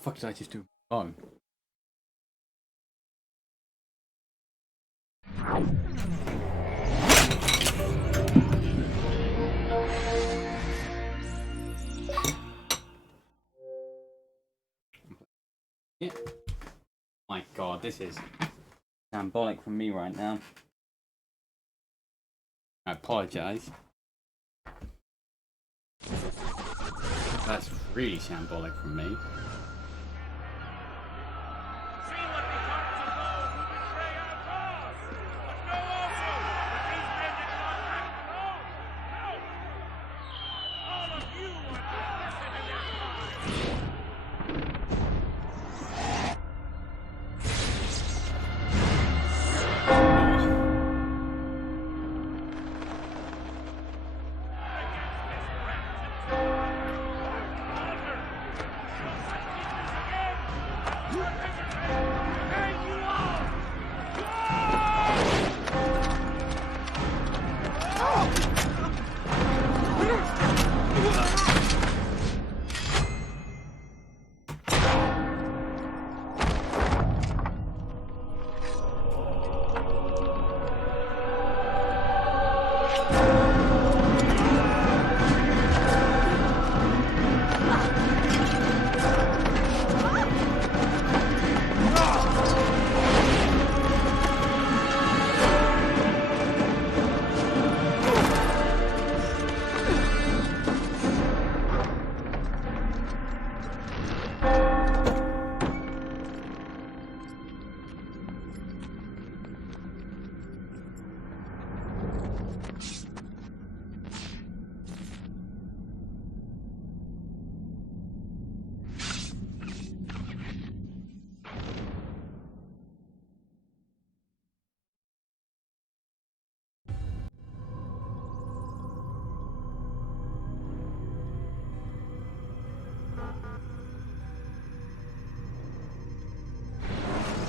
fuck did I just do? Oh. Yeah. My god, this is shambolic from me right now. I apologise. That's really shambolic from me.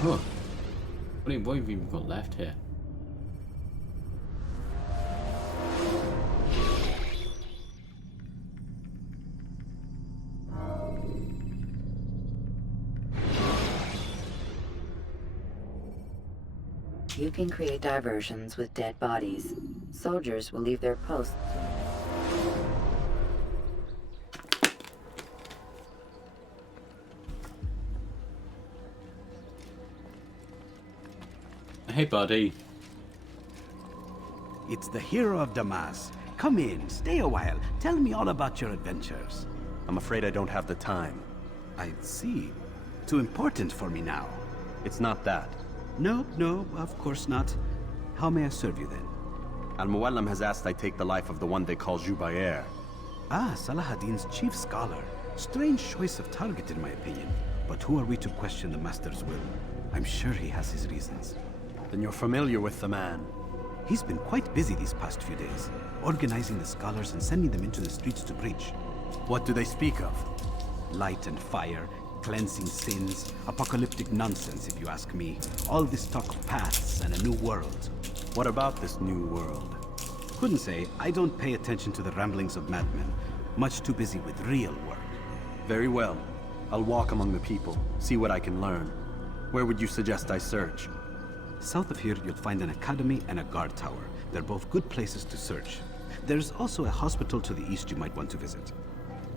Huh. What have we even got left here? You can create diversions with dead bodies. Soldiers will leave their posts. Hey, buddy. It's the hero of Damas. Come in, stay a while. Tell me all about your adventures. I'm afraid I don't have the time. I see. Too important for me now. It's not that. No, of course not. How may I serve you then? Al-Muallim has asked I take the life of the one they call Jubair. Ah, Salahadin's chief scholar. Strange choice of target in my opinion. But who are we to question the Master's will? I'm sure he has his reasons. Then you're familiar with the man. He's been quite busy these past few days, organizing the scholars and sending them into the streets to preach. What do they speak of? Light and fire, cleansing sins, apocalyptic nonsense if you ask me. All this talk of paths and a new world. What about this new world? Couldn't say. I don't pay attention to the ramblings of madmen. Much too busy with real work. Very well. I'll walk among the people, see what I can learn. Where would you suggest I search? South of here, you'll find an academy and a guard tower. They're both good places to search. There's also a hospital to the east you might want to visit.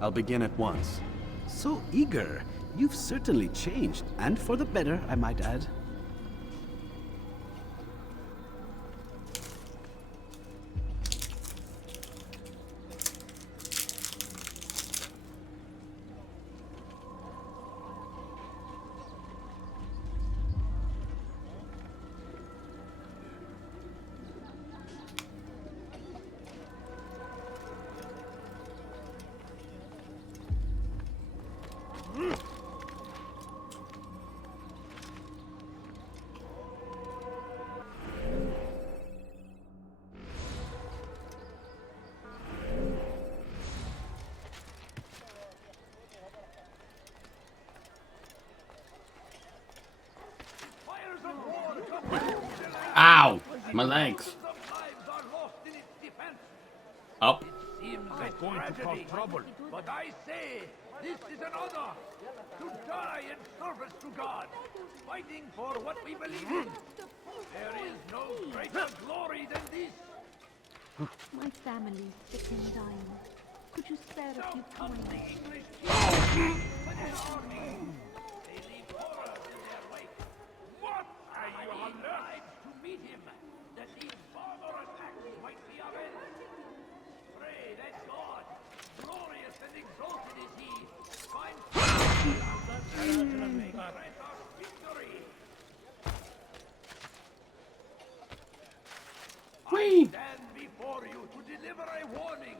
I'll begin at once. So eager. You've certainly changed, and for the better, I might add. Ow! My legs. Up. Seems like going to cause trouble, but I say this is an honor to die. service to God, fighting for what we believe in. There is no greater glory than this. My family sick and dying. Could you spare a few coins? The English king with his army. They leave horror in their wake. What? Are you alive to meet him, that these barbar attacks might be avenged? Pray that God, glorious and exalted is he, find victory. I stand before you to deliver a warning.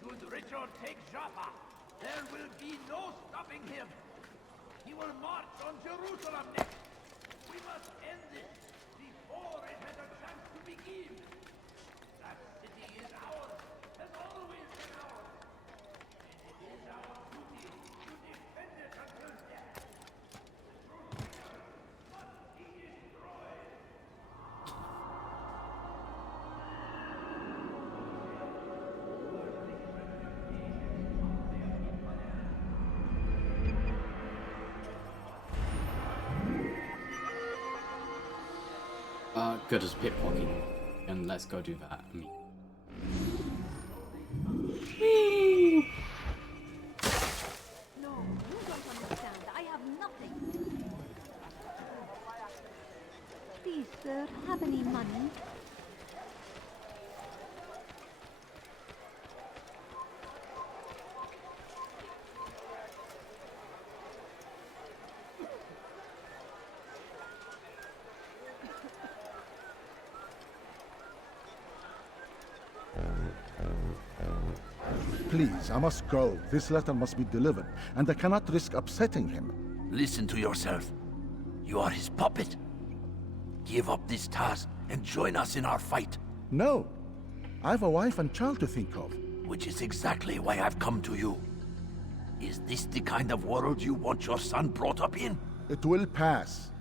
Should Richard take Jaffa, there will be no stopping him. He will march on Jerusalem next. We must end this before it has a chance to begin. That city is ours, has always been ours. And it is our duty to defend it until death. Jerusalem must be destroyed. Good as pickpocketing, and let's go do that. No, you don't understand. I have nothing. Please, sir, have any money? Please, I must go. This letter must be delivered, and I cannot risk upsetting him. Listen to yourself. You are his puppet. Give up this task and join us in our fight. No. I have a wife and child to think of. Which is exactly why I've come to you. Is this the kind of world you want your son brought up in? It will pass.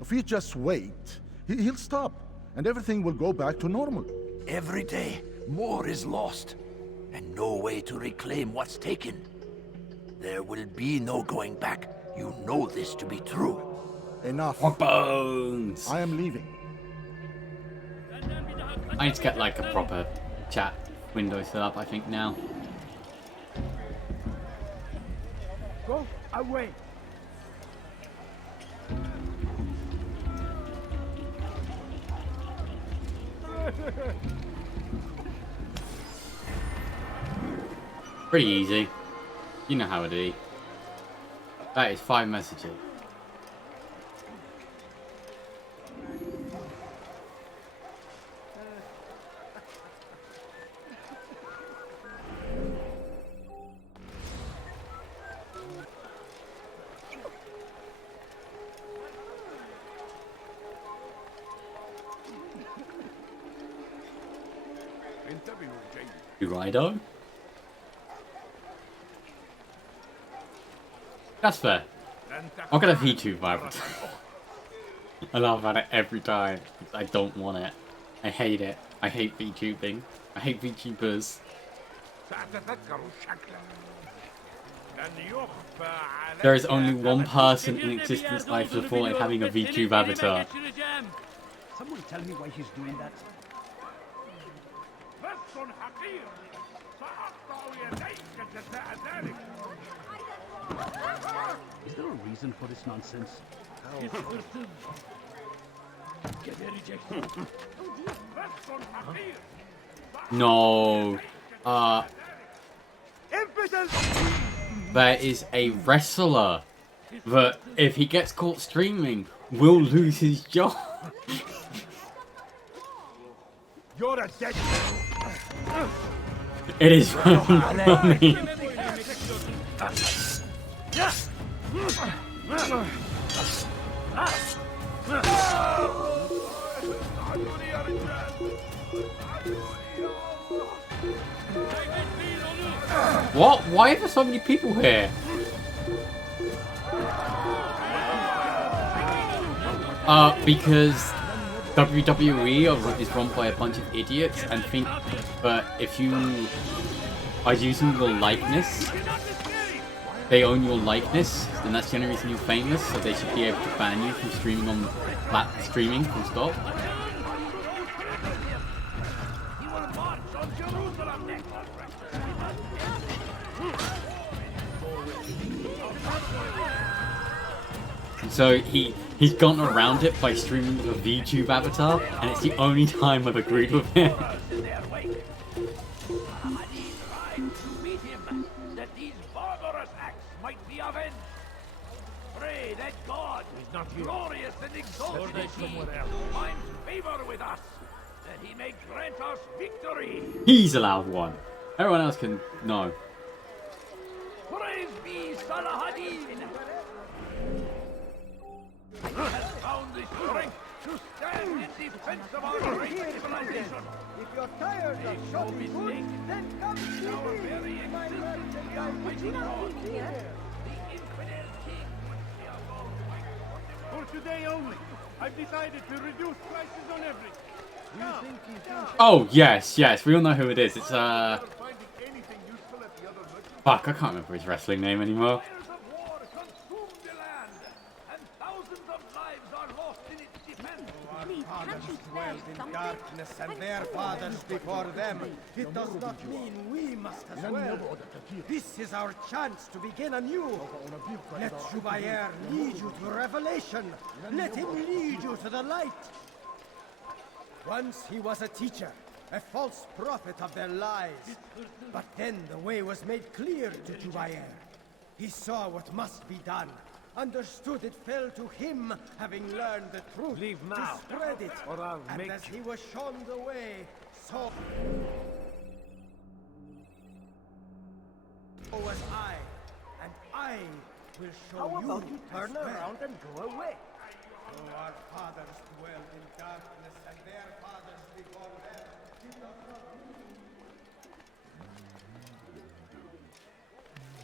If you just wait, he'll stop, and everything will go back to normal. Every day, more is lost, and no way to reclaim what's taken. There will be no going back. You know this to be true. Enough. Bones! I am leaving. I need to get like a proper chat window set up, I think, now. Go away. Pretty easy. You know how it is. That is 5 messages. Rido? That's fair. I'm gonna VTube vibrant. I laugh at it every time. I don't want it. I hate it. I hate VTubing. I hate VTubers. There is only one person in existence I support in having a VTube avatar. Someone tell me why he's doing that. Is there a reason for this nonsense? No. There is a wrestler that, if he gets caught streaming, will lose his job. You're a dead. It is funny. What? Why are there so many people here? Because WWE is run by a bunch of idiots and think that if you are using your likeness they own your likeness, and that's the only reason you're famous, so they should be able to ban you from streaming on streaming full stop. He will march on Jerusalem next. So he's gone around it by streaming with a VTube avatar, and it's the only time I've agreed with him. In their wake. Saladin rides to meet him, that these barbarous acts might be avenged. Pray that God, glorious and exalted is he, finds favor with us, that he may grant us victory. He's allowed one. Everyone else can no. Praise be Saladin. He has found the strength to stand in defense of our great civilization. If you're tired of shopping food, then come see Our me. very existence we are fighting on. The infidel king which we are all fighting for. For today only, I've decided to reduce prices on everything. Do you think he's Oh yes, we all know who it is. It's finding anything useful at the other merchants? fuck, I can't remember his wrestling name anymore. Fires of war consume the land, and thousands of lives are lost in its defense. Please, can't you spare something? Darkness and their fathers before them. It does not mean we must as well. This is our chance to begin anew. Let Jubayer lead you to revelation. Let him lead you to the light. Once he was a teacher, a false prophet of their lies. But then the way was made clear to Jubayer. He saw what must be done. Understood it fell to him, having learned the truth, Leave now, to spread it. or I'll and make as he was shown the way, so was I, and I will show How you. about you turn as well. around and go away? So our fathers dwelled in darkness, and their fathers before them. Did not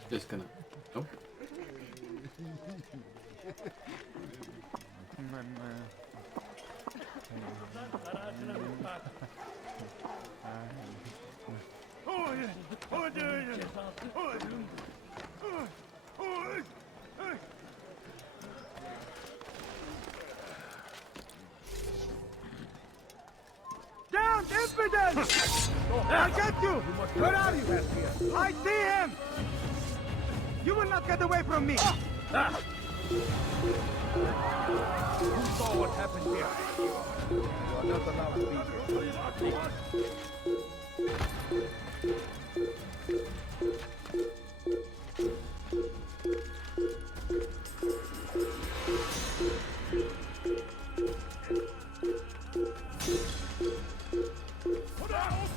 Just gonna. Oh. Down, infidel! I get you! Where are you? I see him! You will not get away from me! You saw what happened here. You are not allowed to be here.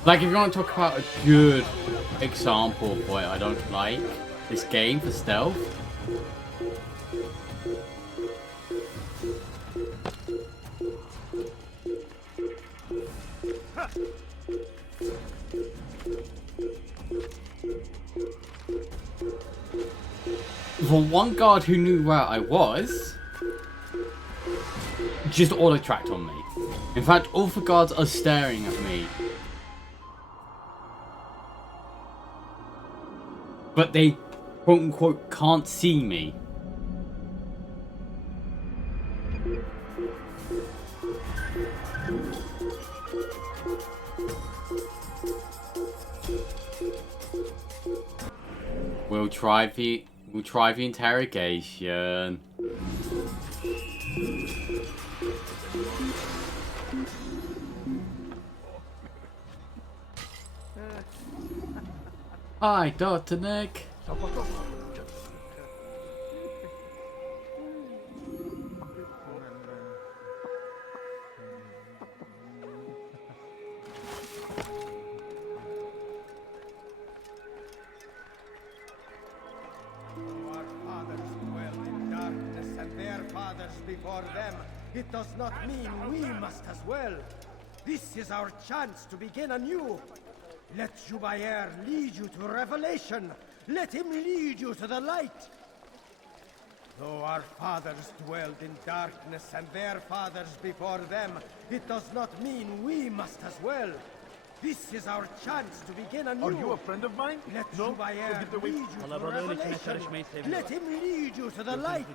Like, if you want to talk about a good example of what I don't like this game for stealth, for one guard who knew where I was, just auto-tracked on me. In fact, all the guards are staring at me. But they, quote-unquote, can't see me. We'll try the interrogation. Hi, Dr. Nick. Our fathers dwell in darkness, and their fathers before them. It does not mean we must as well. This is our chance to begin anew. Let Jubayer lead you to revelation. Let him lead you to the light. Though our fathers dwelled in darkness, and their fathers before them, it does not mean we must as well. This is our chance to begin anew. Are you a friend of mine? Let No? Jubair Forget the way- lead you to revelation. Let him lead you to the light.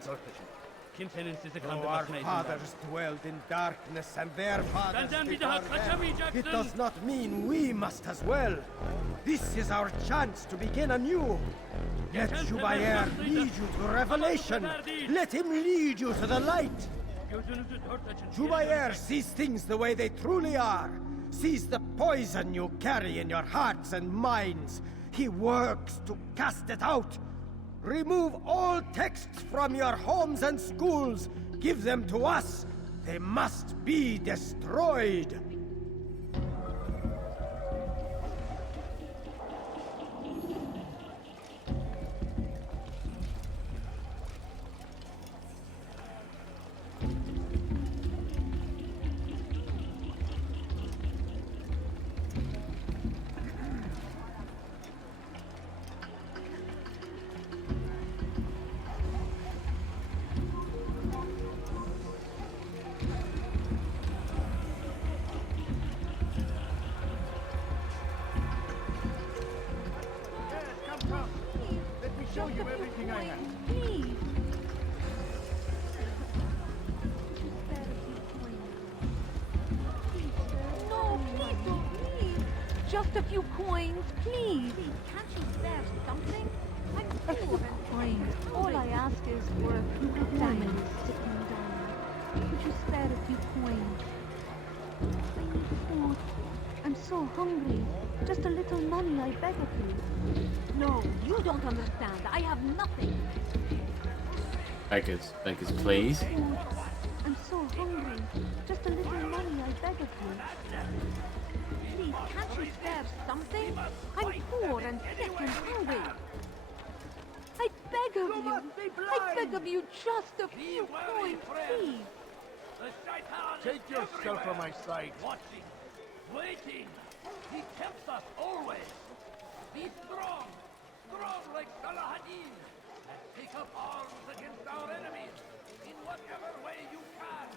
Oh, our fathers dwelled in darkness, and their fathers before them. It does not mean we must as well. This is our chance to begin anew. Let Jubair lead you to revelation. Let him lead you to the light. Jubair sees things the way they truly are. Sees the poison you carry in your hearts and minds. He works to cast it out. Remove all texts from your homes and schools. Give them to us. They must be destroyed. Let me show you everything I have. Please. No, please don't, please. Just a few coins, please. Can't you spare something? I'm poor and fine. All I ask is for a few families sitting down. Could you spare a few coins? I need food. I'm so hungry. Just a little money, I beg of you. No, you don't understand. I have nothing. Beggars, please. Food. I'm so hungry. Just a little money, I beg of you. Please, can't you spare something? I'm poor and sick and hungry. I beg of you. I beg of you, just a few coins, please. Take yourself from my sight. Watching, waiting. He tempts us always. Be strong, strong like Salahadin, and take up arms against our enemies in whatever way you can.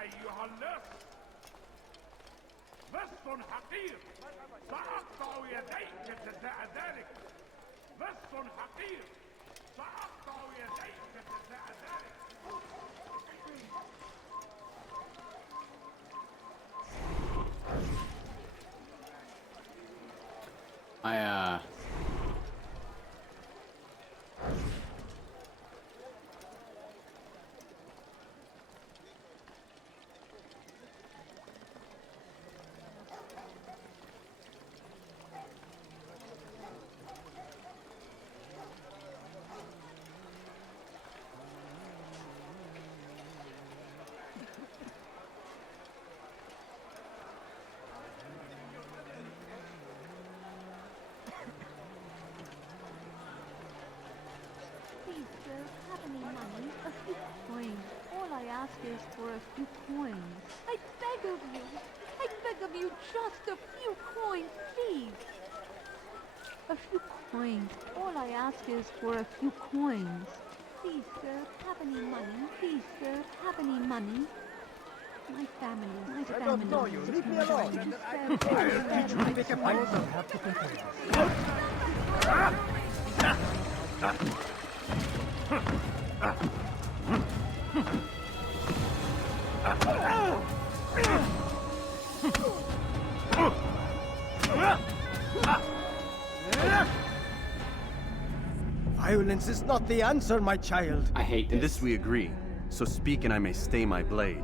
أيها اللص لص حقير سأقطع يديك جزاء ذلك لص حقير سأقطع يديك جزاء ذلك Is for a few coins. I beg of you. I beg of you, just a few coins, please. A few coins. All I ask is for a few coins. Please, sir, have any money? Please, sir, have any money? My family. I don't know you. Leave me alone. I'll teach you to make a fight. Have to control. Violence is not the answer, my child. I hate In this. this we agree. So speak and I may stay my blade.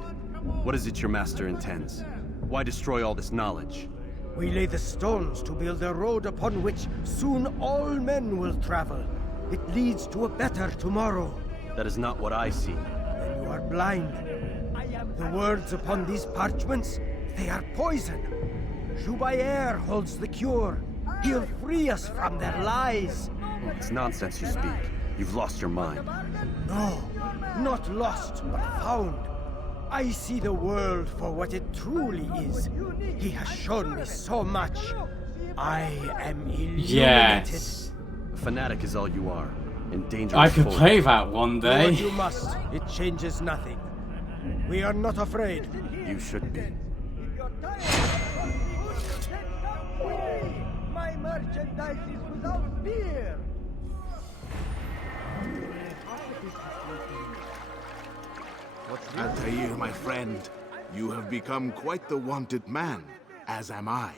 What is it your master intends? Why destroy all this knowledge? We lay the stones to build a road upon which soon all men will travel. It leads to a better tomorrow. That is not what I see. Then you are blind. The words upon these parchments, they are poison. Jubayer holds the cure. He'll free us from their lies. It's nonsense you speak. You've lost your mind. No, not lost, but found. I see the world for what it truly is. He has shown me so much. I am illuminated. Yes. A fanatic is all you are. In danger. I could play that one Do what day. you must. It changes nothing. We are not afraid. You should be. My merchandise is without fear. Altair, my friend, you have become quite the wanted man, as am I.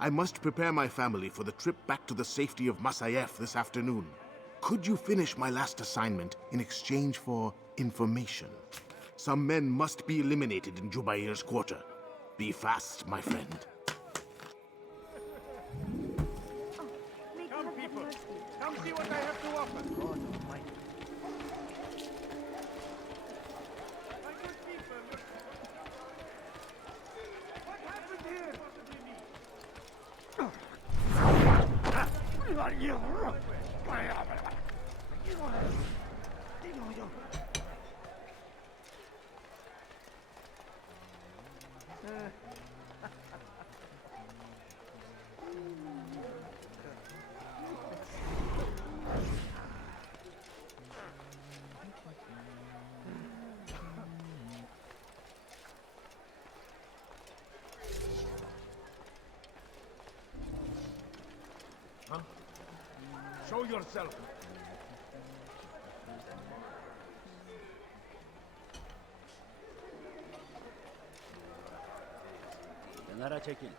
I must prepare my family for the trip back to the safety of Masayef this afternoon. Could you finish my last assignment in exchange for information? Some men must be eliminated in Jubair's quarter. Be fast, my friend. Come, people. Come see what I have to offer. God almighty. My good people, what happened here? Huh? Show yourself. Kenara çekil.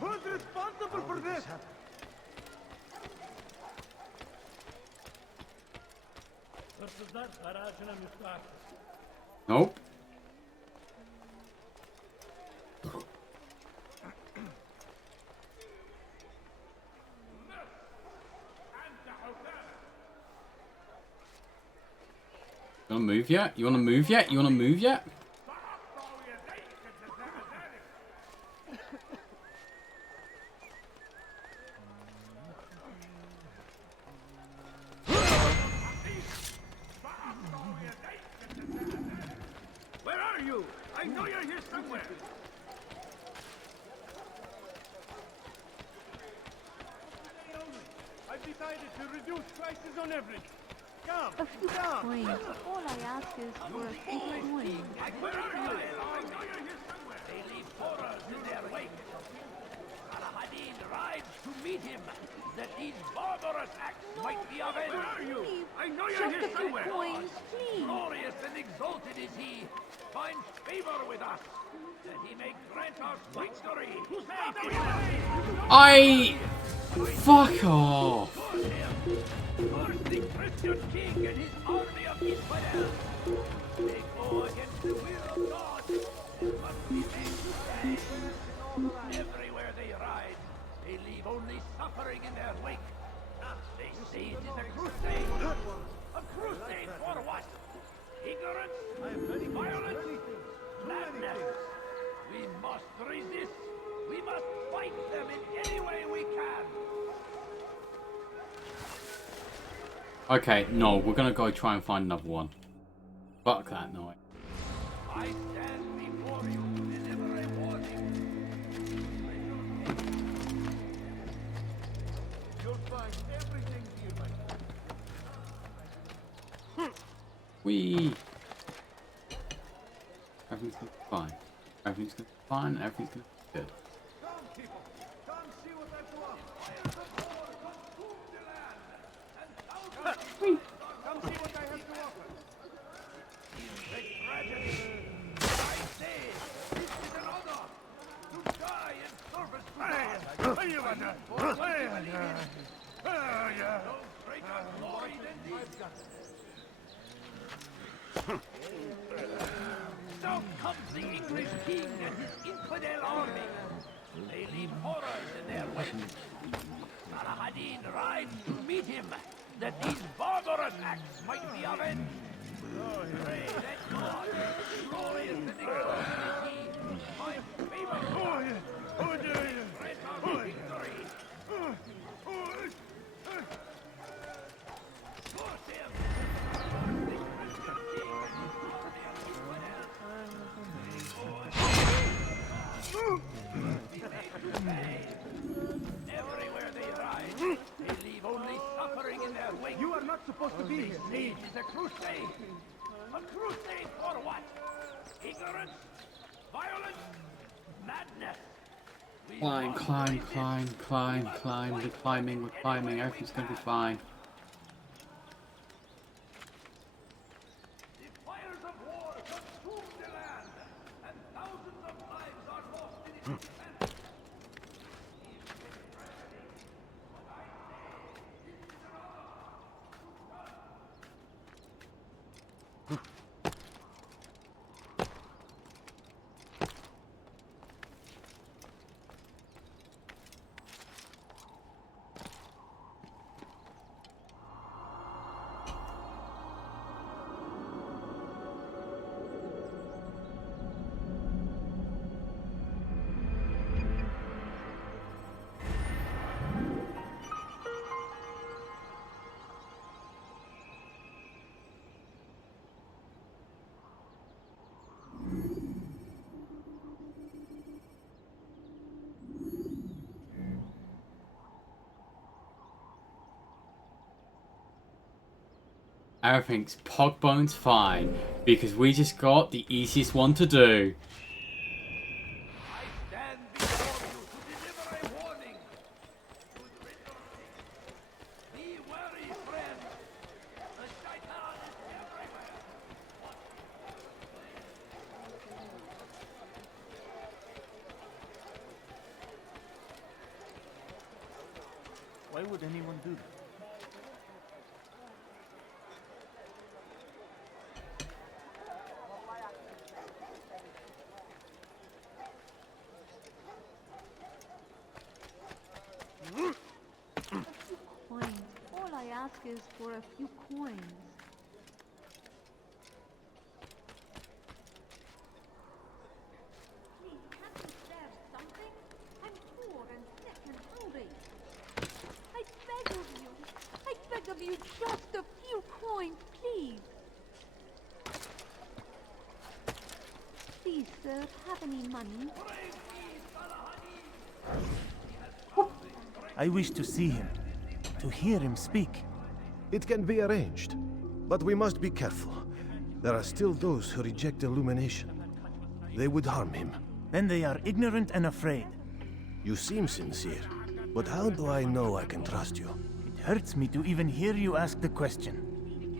Who's responsible for this? Nope. You wanna move yet? You wanna move yet? You wanna move yet? Where are you? I know you're here somewhere. I've decided to reduce prices on everything. Come, A few coins. All I ask is for a few coins. where are you? I know you're here somewhere. They leave horrors in their wake. Al-Hadid rides to meet him, that these barbarous acts might be avenged. Where are you? I know you're Just here a few somewhere. coins, please. Glorious and exalted is he, finds favor with us, that he may grant us victory. I... Fuck off. First the Christian king and his army of Israel. They go against the will of God. It must be made to stand. Everywhere they ride, they leave only suffering in their wake. They say it is a crusade. A crusade for what? Ignorance? Violence? Madness? We must resist. We must fight them in any way we can. Okay, no, we're gonna go try and find another one. Fuck that noise. I stand before you to deliver a warning. You'll find everything here, my friend. Whee! Everything's gonna be fine. Everything's gonna be fine. Everything's gonna be good. So comes the English king and his infidel army. They leave horrors in their wake. Saladin rides to meet him, that these barbarous acts might be avenged. Pray that God, glorious in extremity, my favor grant our victory. Force him! Everywhere they ride, they leave only suffering in their wake. You are not supposed to be here. Siege is a crusade. A crusade for what? Ignorance? Violence? Madness? Climb, climb, climb, climb, climb. We're climbing. Everything's gonna be fine. The fires of war consume the land, and thousands of lives are lost in its defense. Everything's pogbones fine because we just got the easiest one to do. I stand before you to deliver a warning. To the rich be wary, friend. The shaitan is everywhere. Why would anyone do that? Coins. All I ask is for a few coins. Please, can't you spare something? I'm poor and sick and hungry. I beg of you, just a few coins, please. Please, sir, have any money? I wish to see him, to hear him speak. It can be arranged, but we must be careful. There are still those who reject illumination. They would harm him. Then they are ignorant and afraid. You seem sincere, but how do I know I can trust you? It hurts me to even hear you ask the question.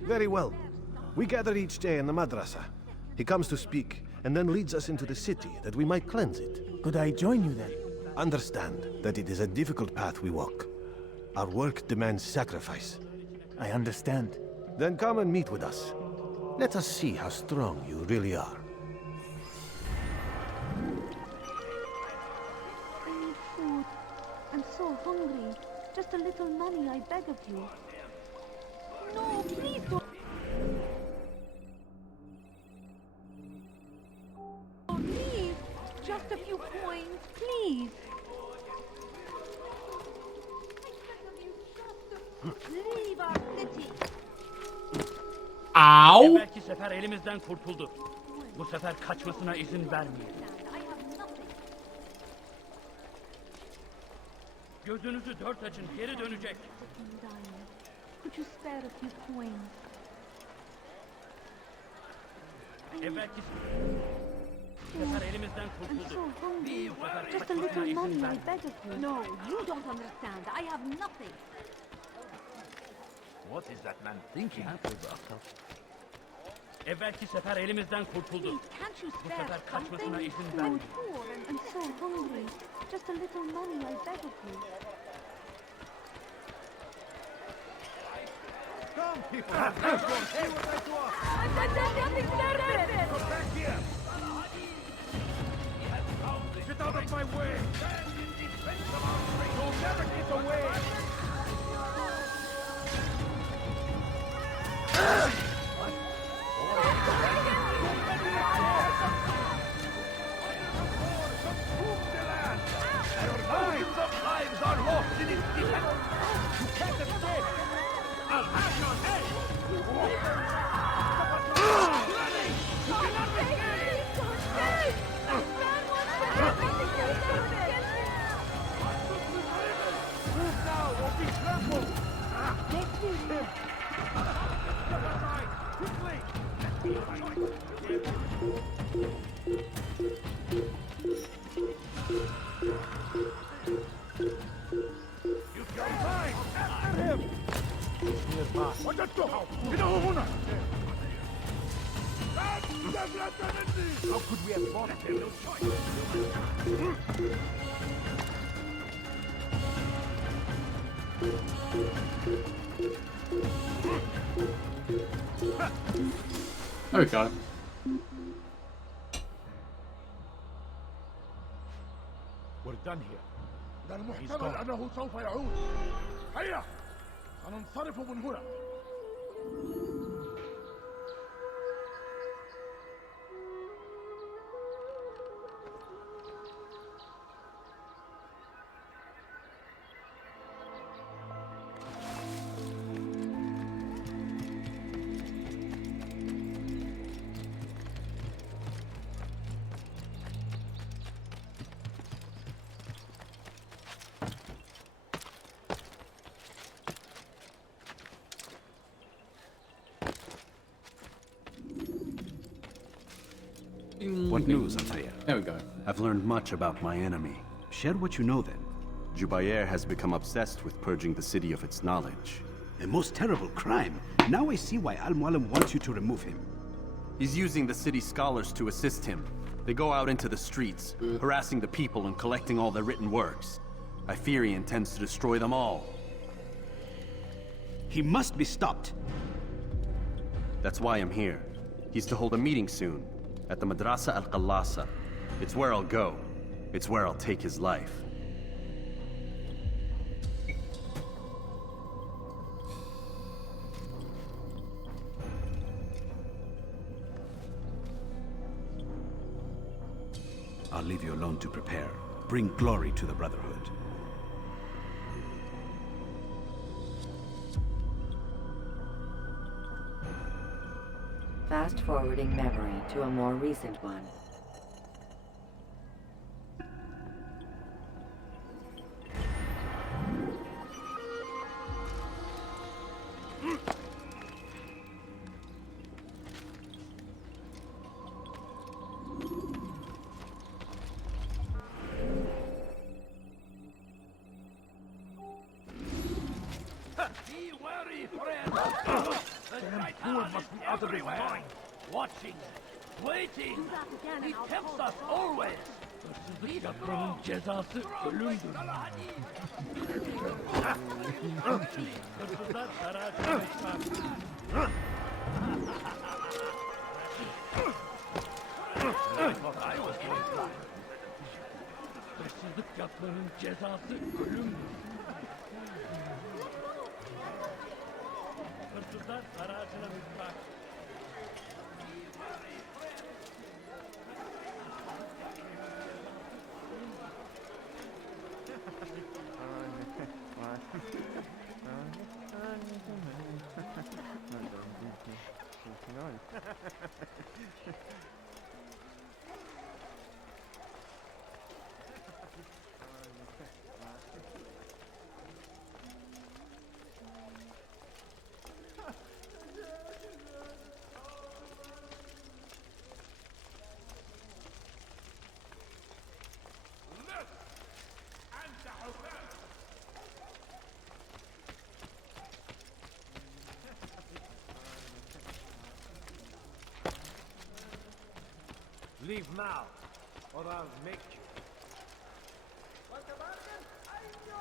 Very well. We gather each day in the madrasa. He comes to speak, and then leads us into the city that we might cleanse it. Could I join you then? Understand that it is a difficult path we walk. Our work demands sacrifice. I understand. Then come and meet with us. Let us see how strong you really are. I need food. I'm so hungry. Just a little money, I beg of you. No, please don't. Oh, please. Just a few coins, please. Leave our city. Ow! Belki sefer elimizden kurtuldu. Bu sefer kaçmasına izin vermeyelim. I have nothing. Gözünüzü dört açın, geri dönecek. Could you spare a few coins? Belki sefer elimizden I'm kurtuldu. so hungry. Bu sefer Just a kaçmasına little izin money, I vermeyin. beg of you. No, you don't understand. I have nothing. What is that man thinking? Evvelki sefer elimizden kurtuldu. Please, can't you Bu spare sefer something? kaçmasına izin I'm vermeyin. poor and so hungry. Just a little money, I beg of you. Come, people! See what I do! Come back here! Get out of my way! Stand in defense of our trade! You'll never get away! Thousands of lives are lost in its defense! You can't escape! I'll have your head! You cannot escape! Move now or be trampled! Don't move him! Step aside! Quickly! You're fine! After him! وجدته! إنه هنا! How could we have lost him? No choice! There we go. We're done here. ده المحتمل أنه سوف يعود. هيا! سننصرف من هنا. What news, Althea? There we go. I've learned much about my enemy. Share what you know then. Jubair has become obsessed with purging the city of its knowledge. A most terrible crime. Now I see why Al-Mualim wants you to remove him. He's using the city scholars to assist him. They go out into the streets, harassing the people and collecting all their written works. I fear he intends to destroy them all. He must be stopped. That's why I'm here. He's to hold a meeting soon, at the Madrasa al-Qallasa. It's where I'll go. It's where I'll take his life. I'll leave you alone to prepare. Bring glory to the Brotherhood. Fast-forwarding memory to a more recent one. Be wary, friend! The right hand must be out of his mind, watching, waiting. He tempts us always. Hırsızlık yapmanın cezası ölümdür. Hırsızlar saraya çıkar. Hırsızlık yapmanın cezası ölümdür. Hırsızlar aracına hükmar. Leave now, or I'll make you. Want a bargain? I'm your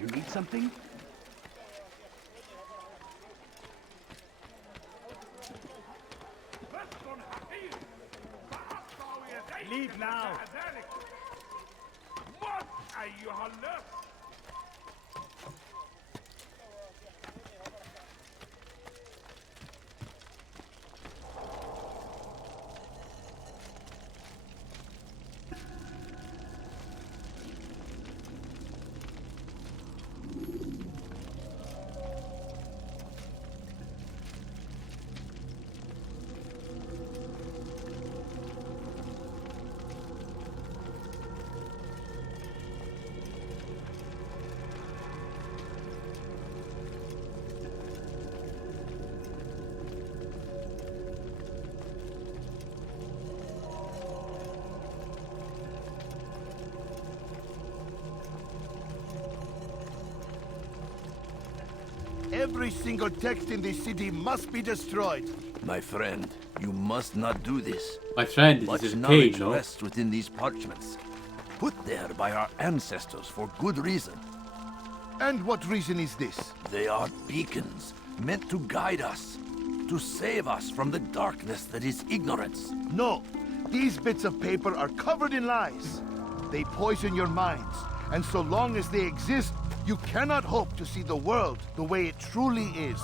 You need something? Leave now. Every single text in this city must be destroyed. My friend, you must not do this. My friend, Much this is a knowledge page, no? rests within these parchments, put there by our ancestors for good reason. And what reason is this? They are beacons, meant to guide us, to save us from the darkness that is ignorance. No, these bits of paper are covered in lies. They poison your minds, and so long as they exist, you cannot hope to see the world the way it truly is.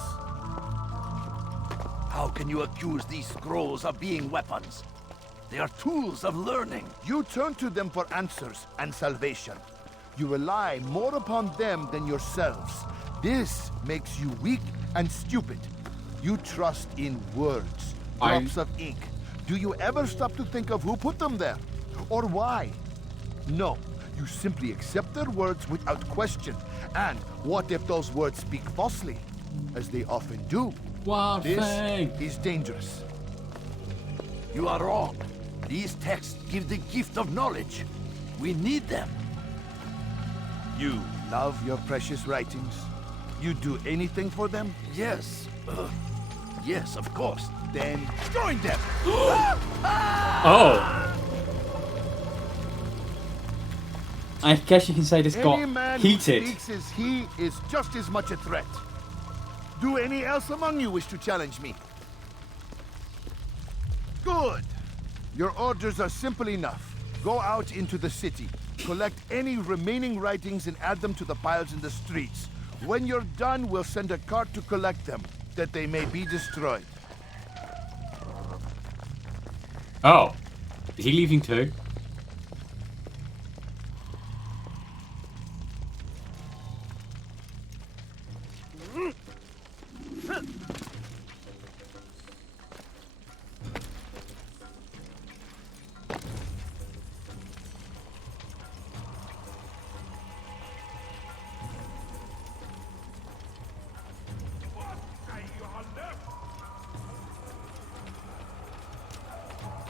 How can you accuse these scrolls of being weapons? They are tools of learning. You turn to them for answers and salvation. You rely more upon them than yourselves. This makes you weak and stupid. You trust in words, drops of ink. Do you ever stop to think of who put them there? Or why? No, you simply accept their words without question. And what if those words speak falsely? As they often do. This is dangerous. You are wrong. These texts give the gift of knowledge. We need them. You love your precious writings? You'd do anything for them? Yes. Yes, of course. Then join them! Oh! I guess you can say this got Any man heated. who speaks as he is just as much a threat. Do any else among you wish to challenge me? Good. Your orders are simple enough. Go out into the city, collect any remaining writings and add them to the piles in the streets. When you're done, we'll send a cart to collect them, that they may be destroyed. Oh. Is he leaving too?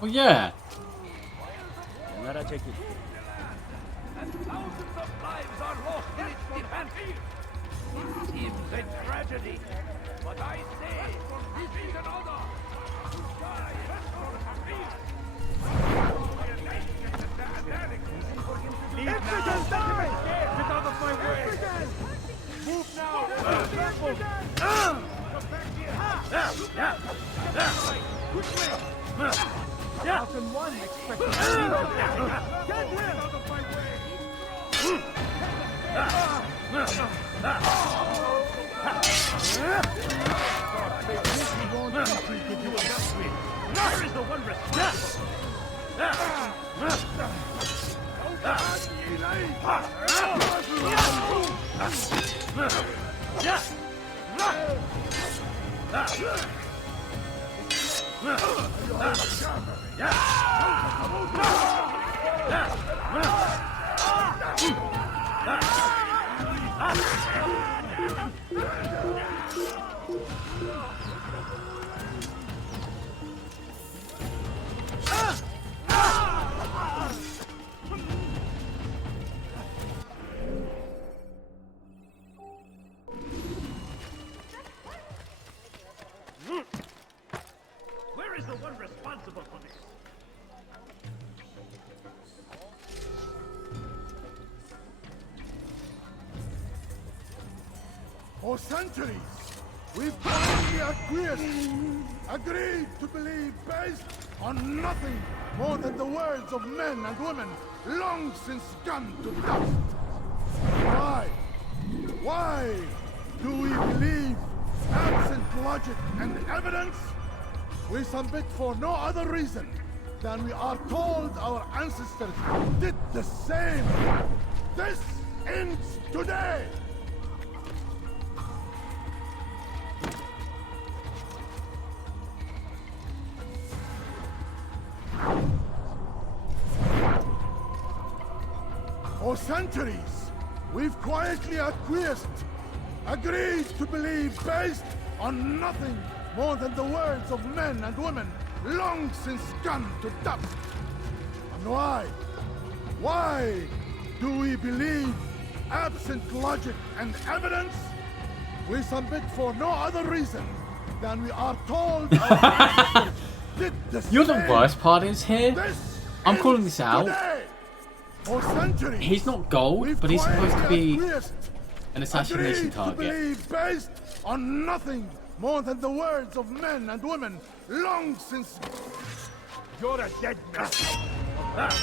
Oh yeah. Let her take it. And thousands of lives are lost in its defense. It seems a tragedy, but I say this is an honor. To die Leave now. Get out of my way. Move now. How can one expect to get him out of my way? Where is the one responsible? For centuries, we've quietly acquiesced, agreed to believe based on nothing more than the words of men and women long since gone to dust. Why? Why do we believe absent logic and evidence? We submit for no other reason than we are told our ancestors did the same. This ends today! For centuries, we've quietly acquiesced, agreed to believe based on nothing more than the words of men and women long since gone to dust. And why? Why do we believe absent logic and evidence? We submit for no other reason than we are told our ancestors did the same. You know the worst part is here? I'm calling this out. For centuries, He's not gold, but he's supposed to be an assassination agreed to target. believe based on nothing more than the words of men and women long since. You're a dead man.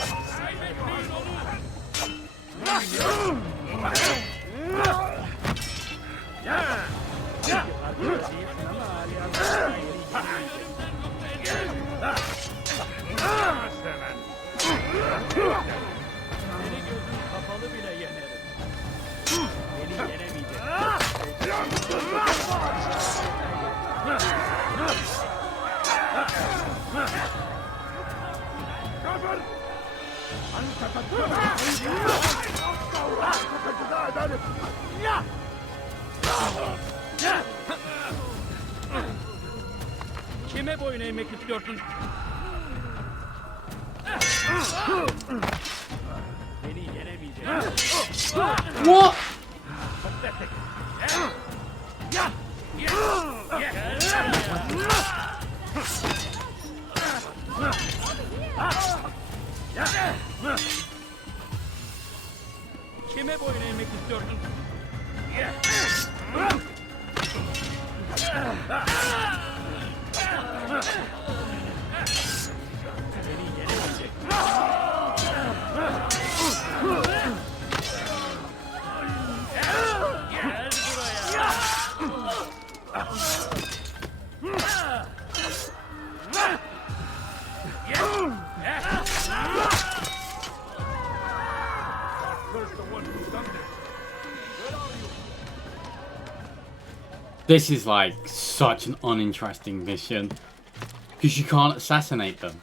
Kapalı bile yenerim. Beni yenemeyecek. Kime boyun eğmek istiyorsun? Beni yenemeyecek. What? Kime boyun eğmek istiyorsun? Beni yenemeyecek. Gel buraya. This is like such an uninteresting mission because you can't assassinate them.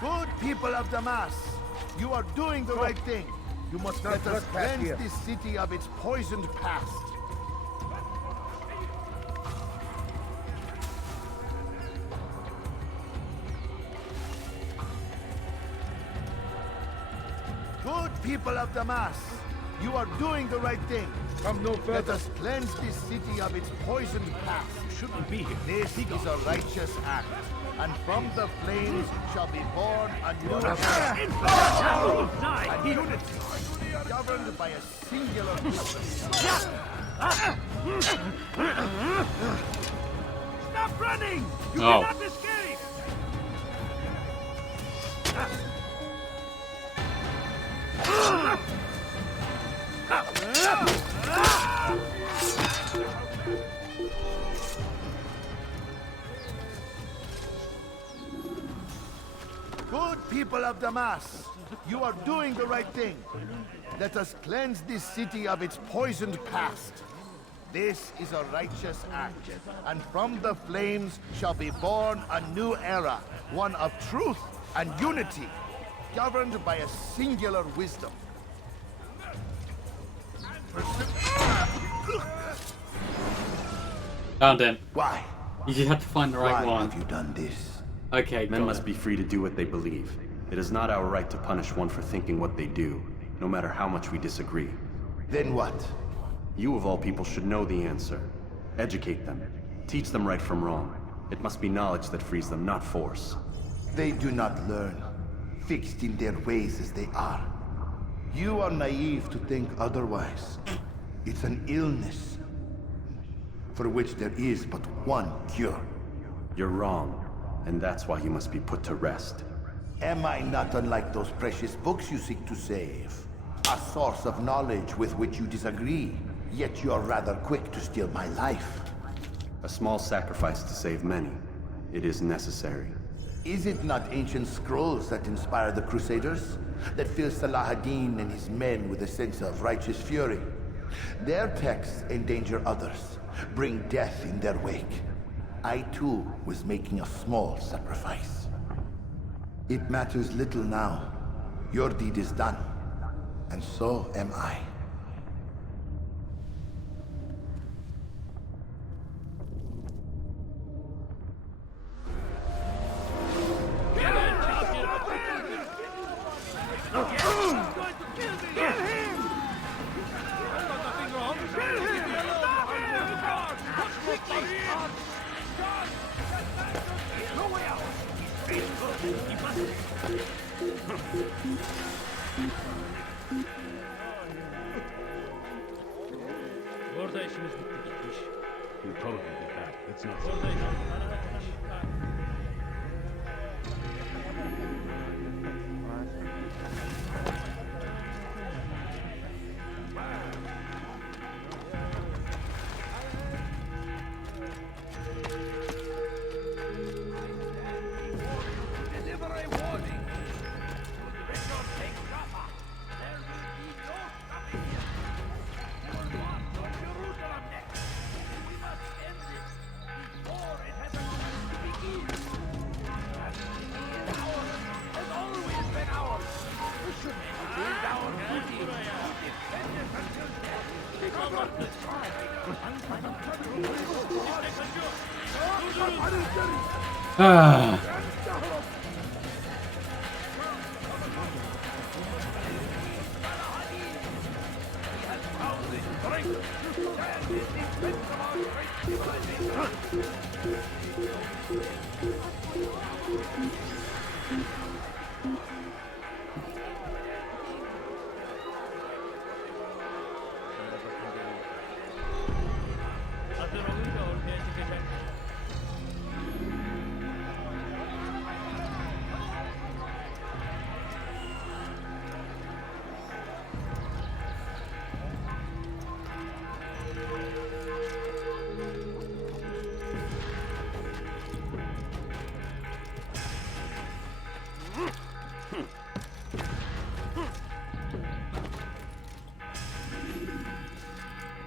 Good people of Damas, you are doing the right thing. You must let us cleanse this city of its poisoned past. Good people of Damas, you are doing the right thing. Come no further. Let us cleanse this city of its poisoned past. You shouldn't be here. This is a righteous act, and from the flames shall be born a new and unity, governed by a singular purpose. Stop running! You Oh. cannot escape! Good people of Damas, you are doing the right thing. Let us cleanse this city of its poisoned past. This is a righteous act, and from the flames shall be born a new era, one of truth and unity, governed by a singular wisdom. Found him. Why? You just have to find the right Why one. have you done this? Okay, Men got must it. be free to do what they believe. It is not our right to punish one for thinking what they do, no matter how much we disagree. Then what? You of all people should know the answer. Educate them. Teach them right from wrong. It must be knowledge that frees them, not force. They do not learn, fixed in their ways as they are. You are naive to think otherwise. It's an illness for which there is but one cure. You're wrong, and that's why you must be put to rest. Am I not unlike those precious books you seek to save? A source of knowledge with which you disagree, yet you're rather quick to steal my life. A small sacrifice to save many. It is necessary. Is it not ancient scrolls that inspire the Crusaders? That fill Salah ad-Din and his men with a sense of righteous fury? Their texts endanger others, bring death in their wake. I too was making a small sacrifice. It matters little now. Your deed is done, and so am I. Orada işimiz bitti gitmiş. He'll probably be back. Let's not. Orada işimiz bitmiş. Deliver a warning. Should Richard take Jaffa, there will be no stopping him. He will march on Jerusalem next. We must end this before it has a chance to begin. That city is ours, has always been ours. We should build our duty to defend it until death. Ah. Hazır olunca ortaya çıkacak.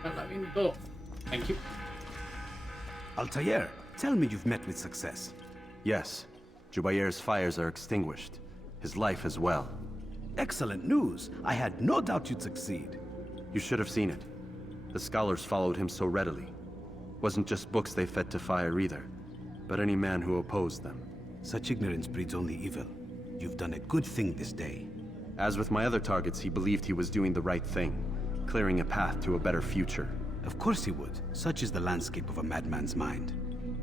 Let me in the door. Thank you. Altair, tell me you've met with success. Yes, Jubayr's fires are extinguished. His life as well. Excellent news. I had no doubt you'd succeed. You should have seen it. The scholars followed him so readily. Wasn't just books they fed to fire either, but any man who opposed them. Such ignorance breeds only evil. You've done a good thing this day. As with my other targets, he believed he was doing the right thing, clearing a path to a better future. Of course he would. Such is the landscape of a madman's mind.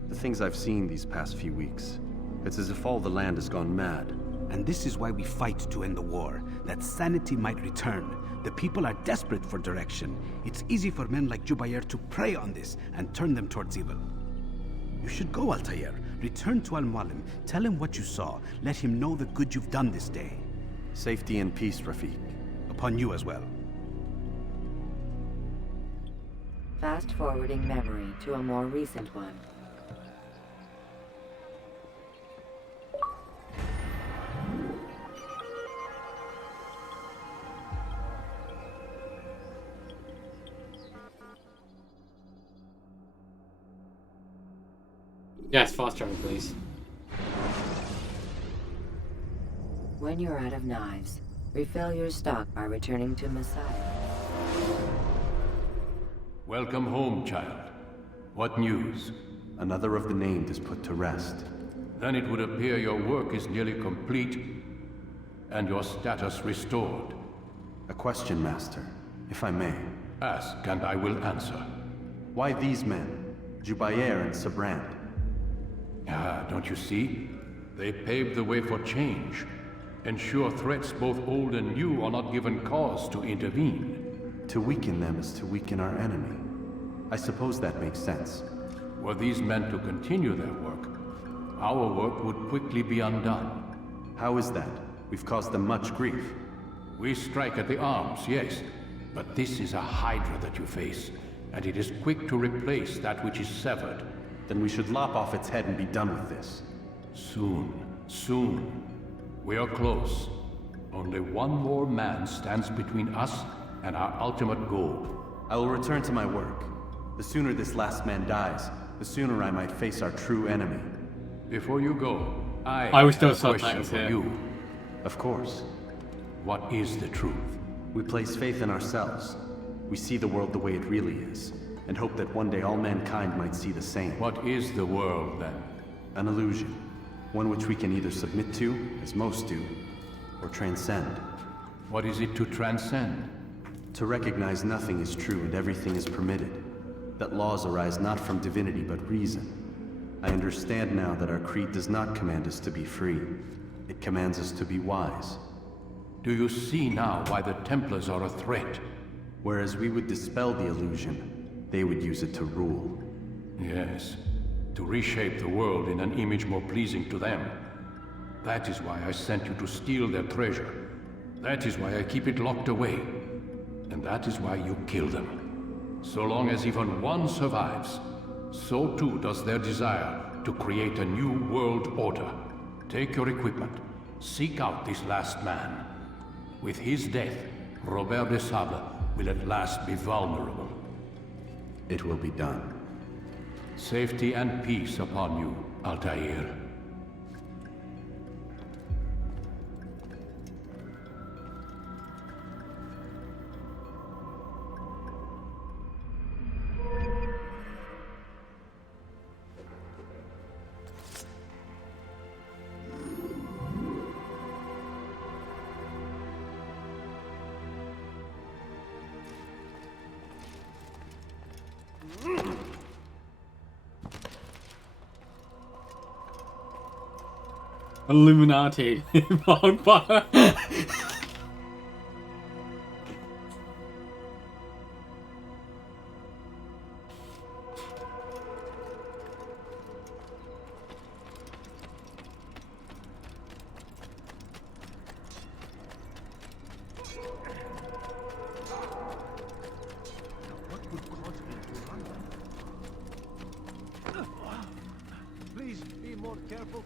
The things I've seen these past few weeks, it's as if all the land has gone mad. And this is why we fight to end the war, that sanity might return. The people are desperate for direction. It's easy for men like Jubayr to prey on this and turn them towards evil. You should go, Altair. Return to Al-Mualim. Tell him what you saw. Let him know the good you've done this day. Safety and peace, Rafiq. Upon you as well. Fast-forwarding memory to a more recent one. Yes, fast travel, please. When you're out of knives, refill your stock by returning to Messiah. Welcome home, child. What news? Another of the named is put to rest. Then it would appear your work is nearly complete, and your status restored. A question, Master, if I may. Ask, and I will answer. Why these men, Jubayer and Sabrand? Ah, don't you see? They paved the way for change. Ensure threats both old and new are not given cause to intervene. To weaken them is to weaken our enemy. I suppose that makes sense. Were these men to continue their work, our work would quickly be undone. How is that? We've caused them much grief. We strike at the arms, yes, but this is a hydra that you face, and it is quick to replace that which is severed. Then we should lop off its head and be done with this. Soon, soon. We are close. Only one more man stands between us and our ultimate goal. I will return to my work. The sooner this last man dies, the sooner I might face our true enemy. Before you go, I was still have a question subtitles for here. you. Of course. What is the truth? We place faith in ourselves. We see the world the way it really is, and hope that one day all mankind might see the same. What is the world, then? An illusion. One which we can either submit to, as most do, or transcend. What is it to transcend? To recognize nothing is true and everything is permitted. That laws arise not from divinity but reason. I understand now that our creed does not command us to be free. It commands us to be wise. Do you see now why the Templars are a threat? Whereas we would dispel the illusion, they would use it to rule. Yes, to reshape the world in an image more pleasing to them. That is why I sent you to steal their treasure. That is why I keep it locked away. And that is why you kill them. So long as even one survives, so too does their desire to create a new world order. Take your equipment. Seek out this last man. With his death, Robert de Sable will at last be vulnerable. It will be done. Safety and peace upon you, Altair. Illuminati. Bonfire. Please be more careful.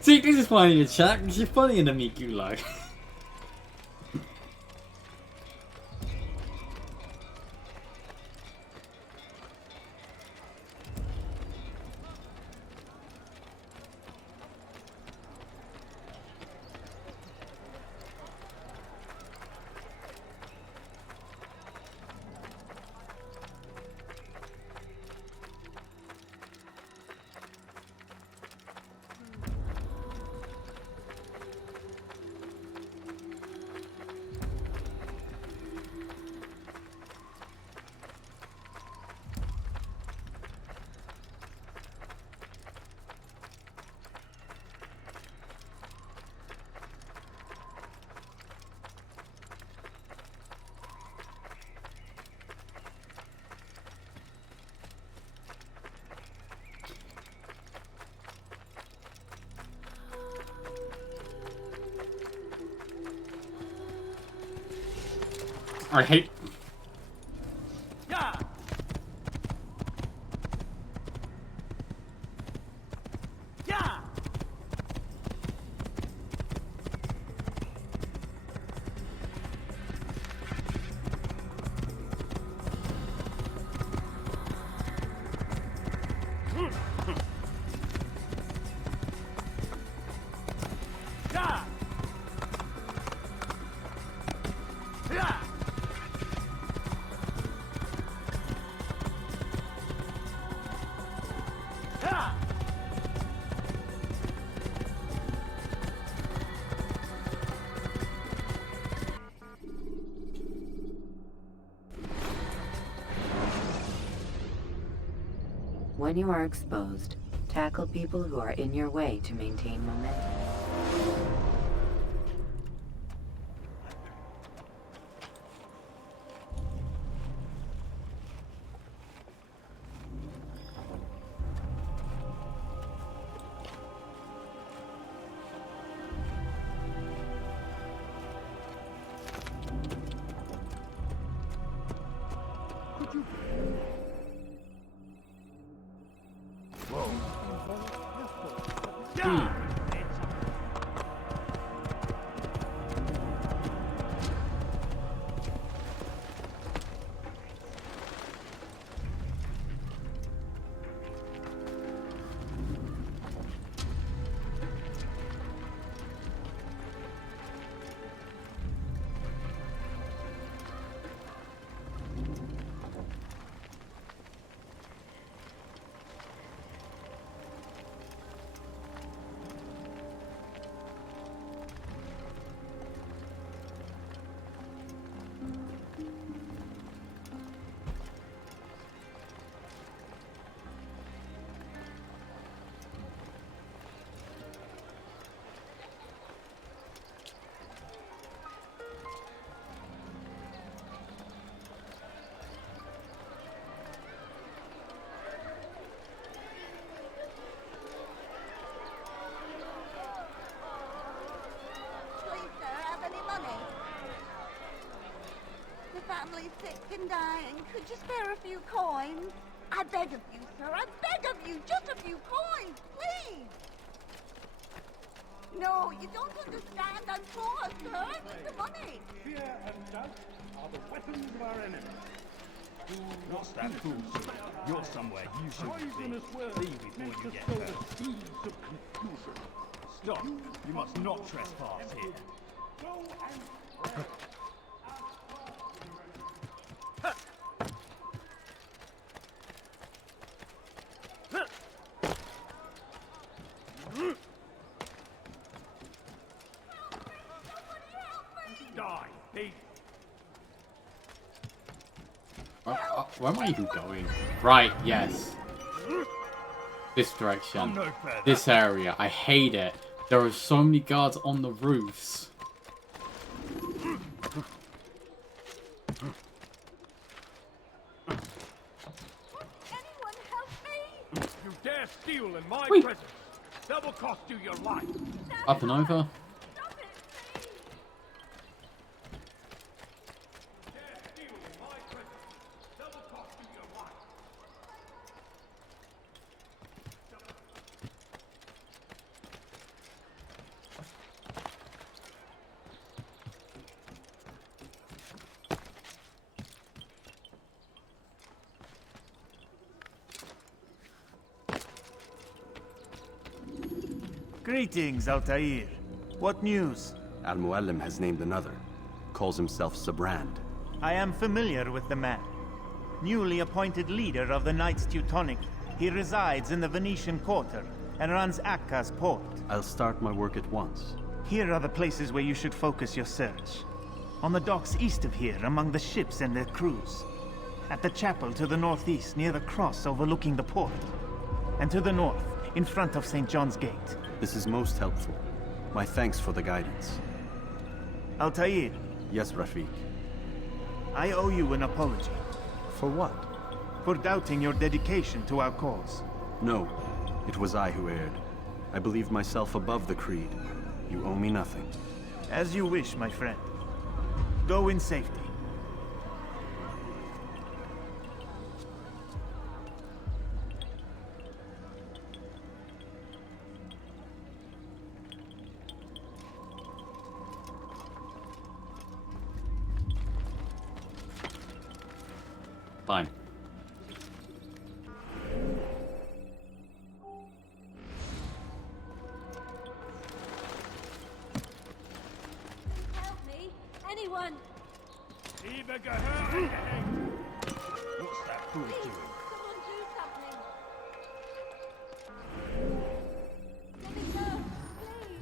See, this is funny in chat. This is funny in the Miku like. I hate... Yeah. Yeah. Yeah. Yeah. Yeah. When you are exposed, tackle people who are in your way to maintain momentum. Family's sick and dying. Could you spare a few coins? I beg of you, sir. I beg of you. Just a few coins, please. No, you don't understand. I'm poor, sir. I need the money. Fear and doubt are the weapons of our enemies. What's that fool, sir? You're somewhere you shouldn't be. Leave before you get hurt. Of confusion. Stop. You must not trespass here. Go and... Where am I even going? Right, yes. This direction. This area. I hate it. There are so many guards on the roofs. Anyone help me? You dare steal in my Wait. presence. That will cost you your life. Up and over. Greetings, Altair. What news? Al-Muallim has named another. Calls himself Sabrand. I am familiar with the man. Newly appointed leader of the Knights Teutonic, he resides in the Venetian Quarter and runs Acca's port. I'll start my work at once. Here are the places where you should focus your search. On the docks east of here, among the ships and their crews. At the chapel to the northeast, near the cross overlooking the port. And to the north, in front of St. John's Gate. This is most helpful. My thanks for the guidance. Altair. Yes, Rafiq. I owe you an apology. For what? For doubting your dedication to our cause. No, it was I who erred. I believed myself above the creed. You owe me nothing. As you wish, my friend. Go in safety. Fine. Help me! Anyone! What's that fool Please, doing? someone do something! Let me go, please!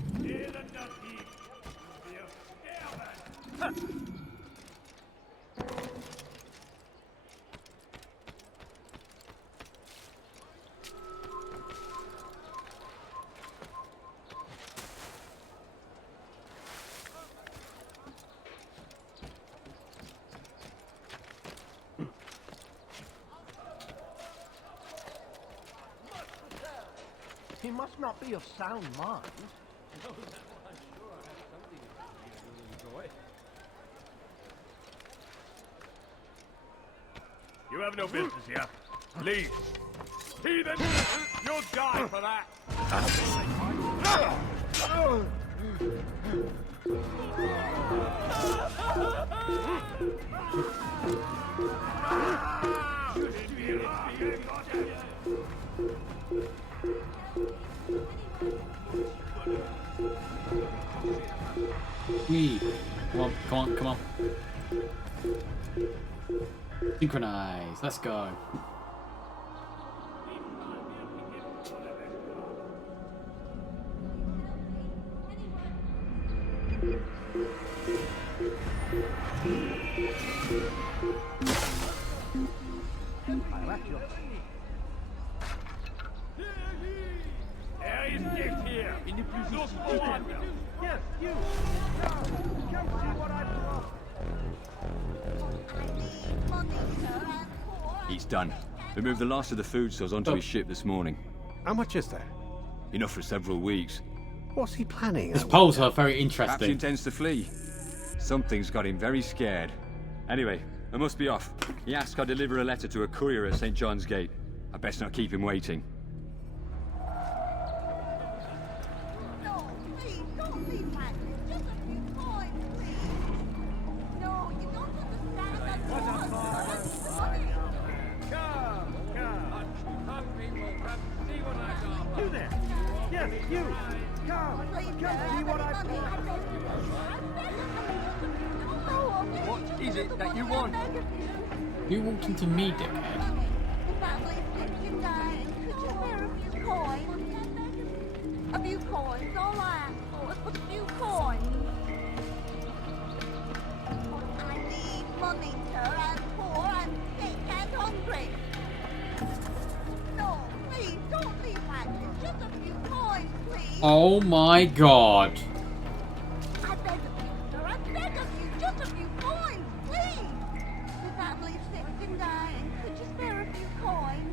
He must not be of sound mind. You have no business here. Leave. Heathen! You'll die for that! Wee. Come on, come on, come on. Synchronize. Let's go. Yes, you! Come see what I've brought! He's done. We moved the last of the food stores onto his ship this morning. How much is there? Enough for several weeks. What's he planning? His polls are very Perhaps he interesting. intends to flee. Something's got him very scared. Anyway, I must be off. He asked I deliver a letter to a courier at St. John's Gate. I best not keep him waiting. No, please, don't leave like this. Just a few coins, please. No, you don't understand. That's all. You there! Yes, you! Come! Come see what I've brought! What is it that you want? You walked into me, dickhead. A few coins, all I ask for is a few coins. I need money, sir. I'm poor, I'm sick and hungry. No, please, don't leave like this. Just a few coins, please. Oh my god. I beg of you, sir. I beg of you. Just a few coins, please. The family's sick and dying. Could you spare a few coins?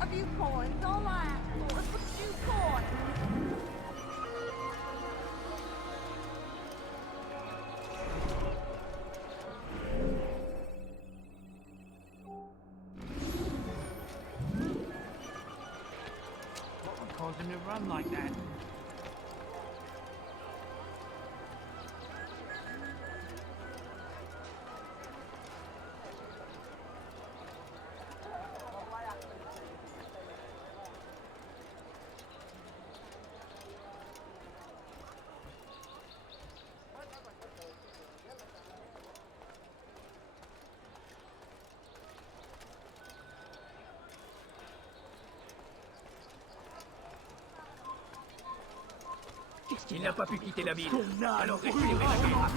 A few coins, all I ask for is a few coins. What would cause him to run like that? Il n'a pas pu quitter la ville. Alors récupérez la guerre.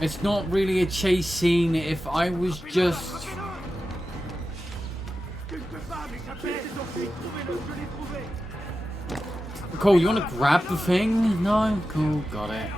It's not really a chase scene if I was just... Cool, you want to grab the thing? No? Cool, got it.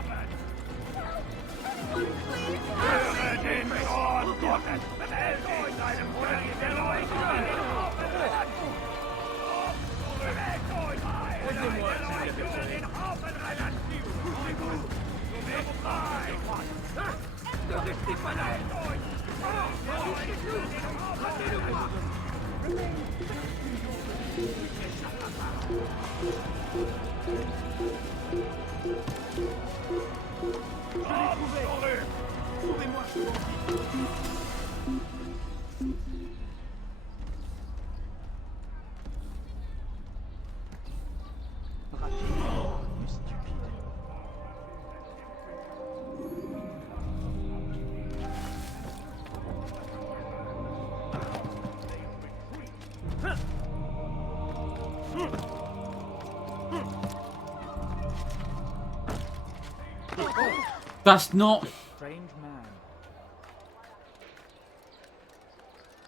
That's not... Strange man.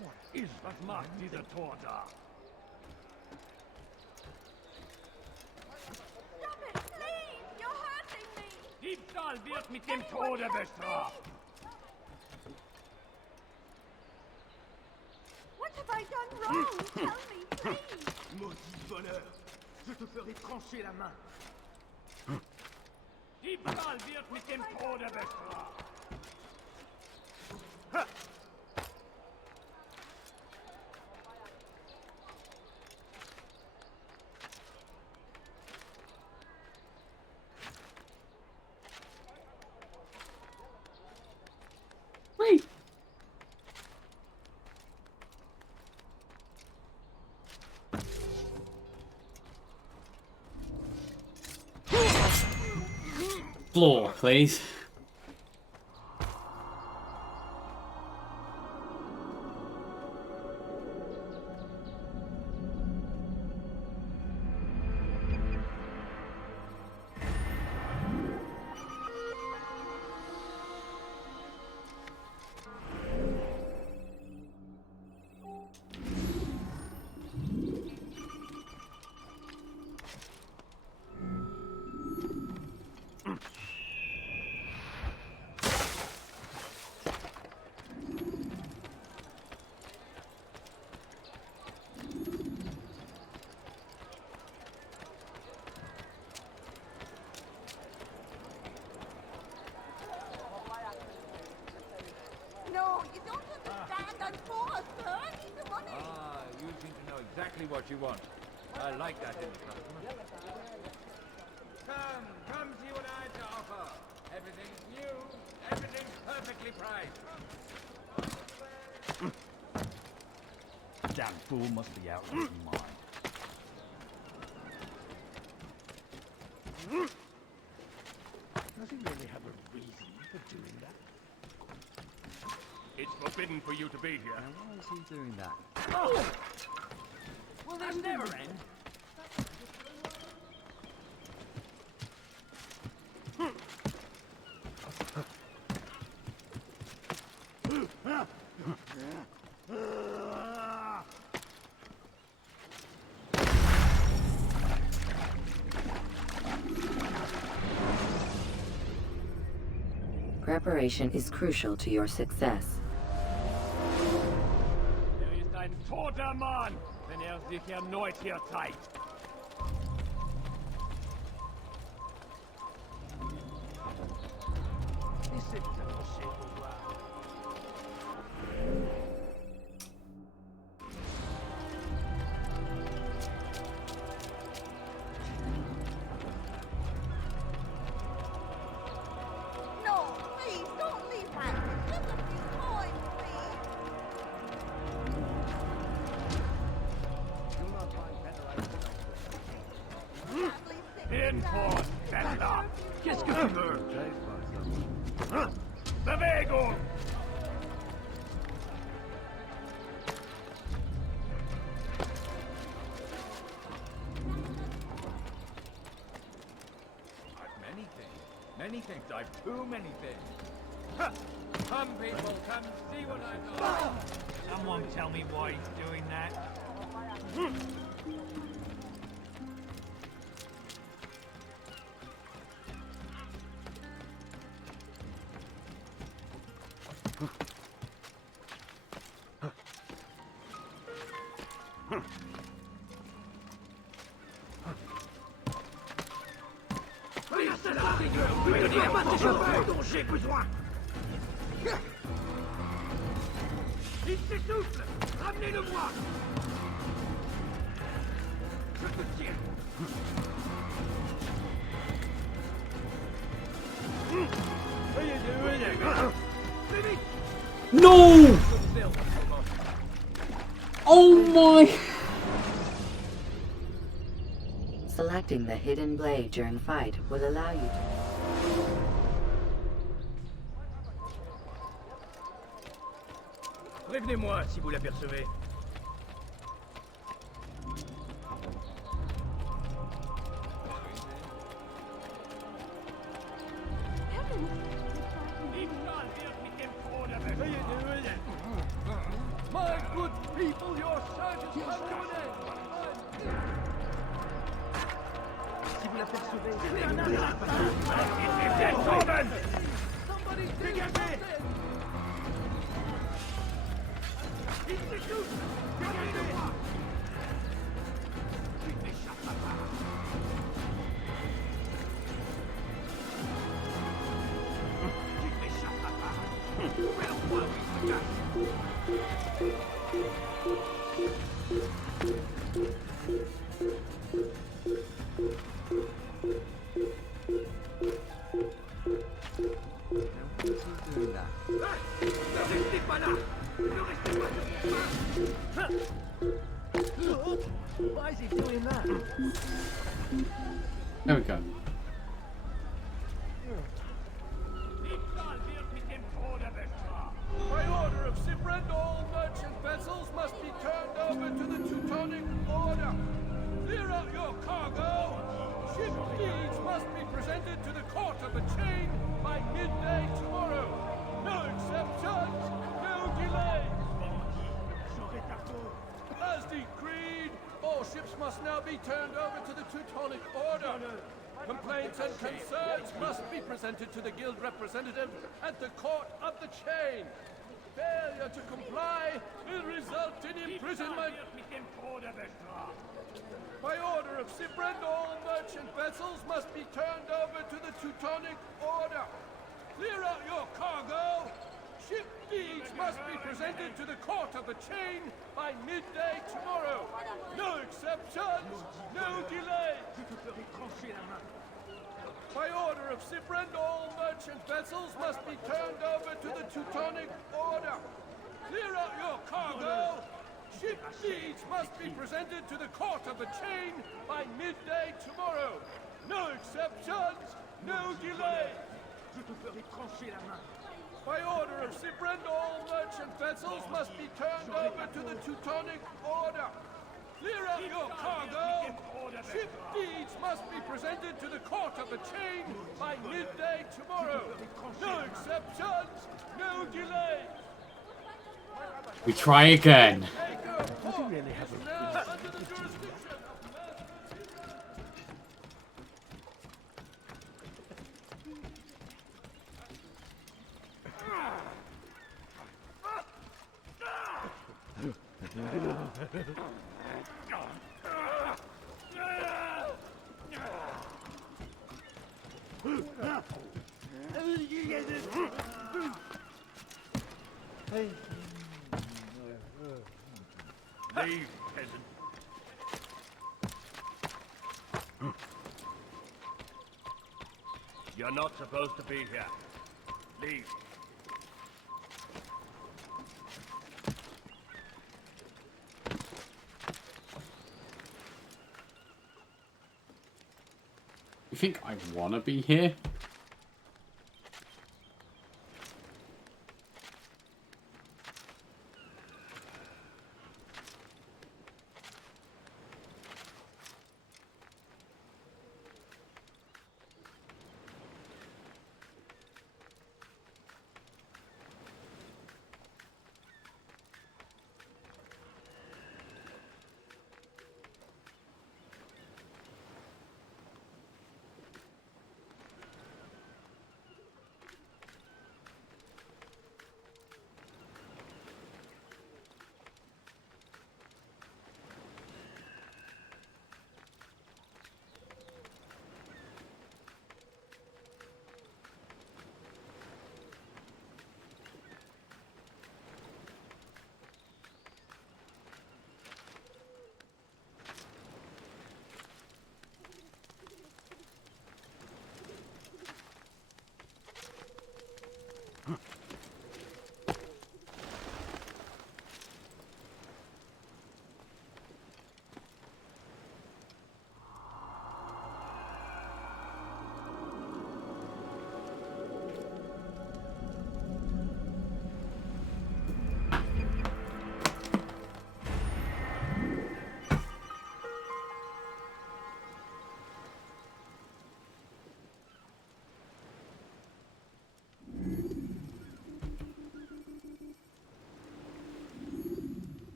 What is das macht dieser Tor da? Stop it, please! You're hurting me! Diebstahl wird mit dem Tode bestraft. What have I done wrong? Tell me, please! Maudit voleur! Je te ferai trancher la main! Diebstahl wird mit dem Tode bestraft. Wait. Floor, please. No, you don't understand. I'm poor, sir. I need the money. Ah, you seem to know exactly what you want. I like that in the customer. Come see what I have to offer. Everything's new, everything's perfectly priced. Damn fool must be out of his mind. Does he really have a reason for doing that? It's forbidden for you to be here. Why is he doing that? Oh! Will this never end? Preparation is crucial to your success. Ist ein toter Mann, wenn sich erneut hier zeigt. This is a forsaken ground. No, please, don't leave Hank. It's just a few coins, please. Do not find better Hinfort, Bender! Qu'est-ce que tu veux? Bewegung! I've many things. I've too many things. Come, people, come see what I've got. Someone tell me why he's doing that. dont j'ai besoin. Il s'essouffle. Ramenez-le-moi. Je te tiens. No! Oh my! Selecting the hidden blade during fight will allow you to... Prévenez-moi si vous l'apercevez. Somebody dig at me! Why is he doing that? There we go. By order of Sibrand, all merchant vessels must be turned over to the Teutonic Order. Clear out your cargo. Ship deeds must be presented to the Court of the Chain by midday tomorrow. No exceptions, no delays. As decreed, all ships must now be turned over to the Teutonic Order. Complaints and concerns must be presented to the guild representative at the Court of the Chain. Failure to comply will result in imprisonment. By order of Sibrand, all merchant vessels must be turned over to the Teutonic Order. Clear out your cargo. Ship deeds must be presented to the Court of the Chain by midday tomorrow. No exceptions, no delays. By order of Sibrand, all merchant vessels must be turned over to the Teutonic Order. Clear out your cargo. Ship deeds must be presented to the Court of the Chain by midday tomorrow. No exceptions, no delays. By order of Sibrand, all merchant vessels must be turned over to the Teutonic Order. Clear out your cargo. Ship deeds must be presented to the Court of the Chain by midday tomorrow. No exceptions, no delays. We try again. Does he really have a... Now under the jurisdiction. Leave, peasant. You're not supposed to be here. Leave. You think I want to be here?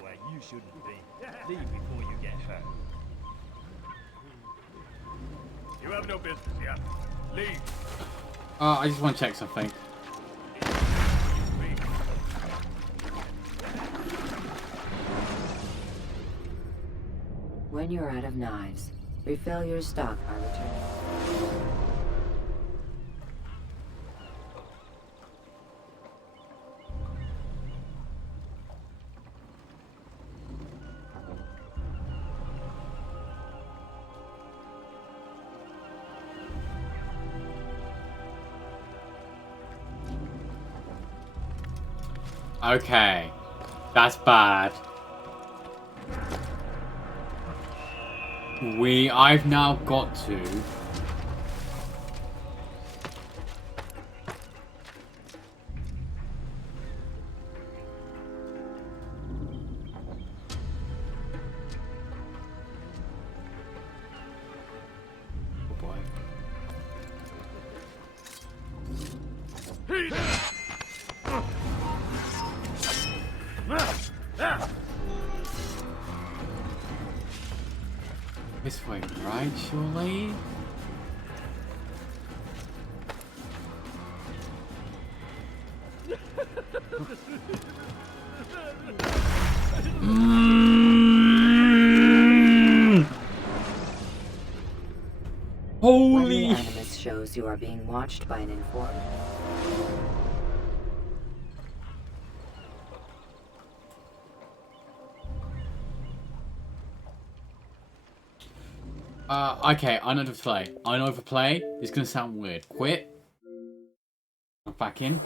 somewhere you shouldn't be. Leave before you get hurt. You have no business here. Leave. I just want to check something. When you're out of knives, refill your stock by returning. Okay, that's bad. I've now got to... Oh boy. This way, right, surely? Holy! When the animus shows you are being watched by an informant. Okay, I know to play. I know to play. It's gonna sound weird. Quit. I'm back in.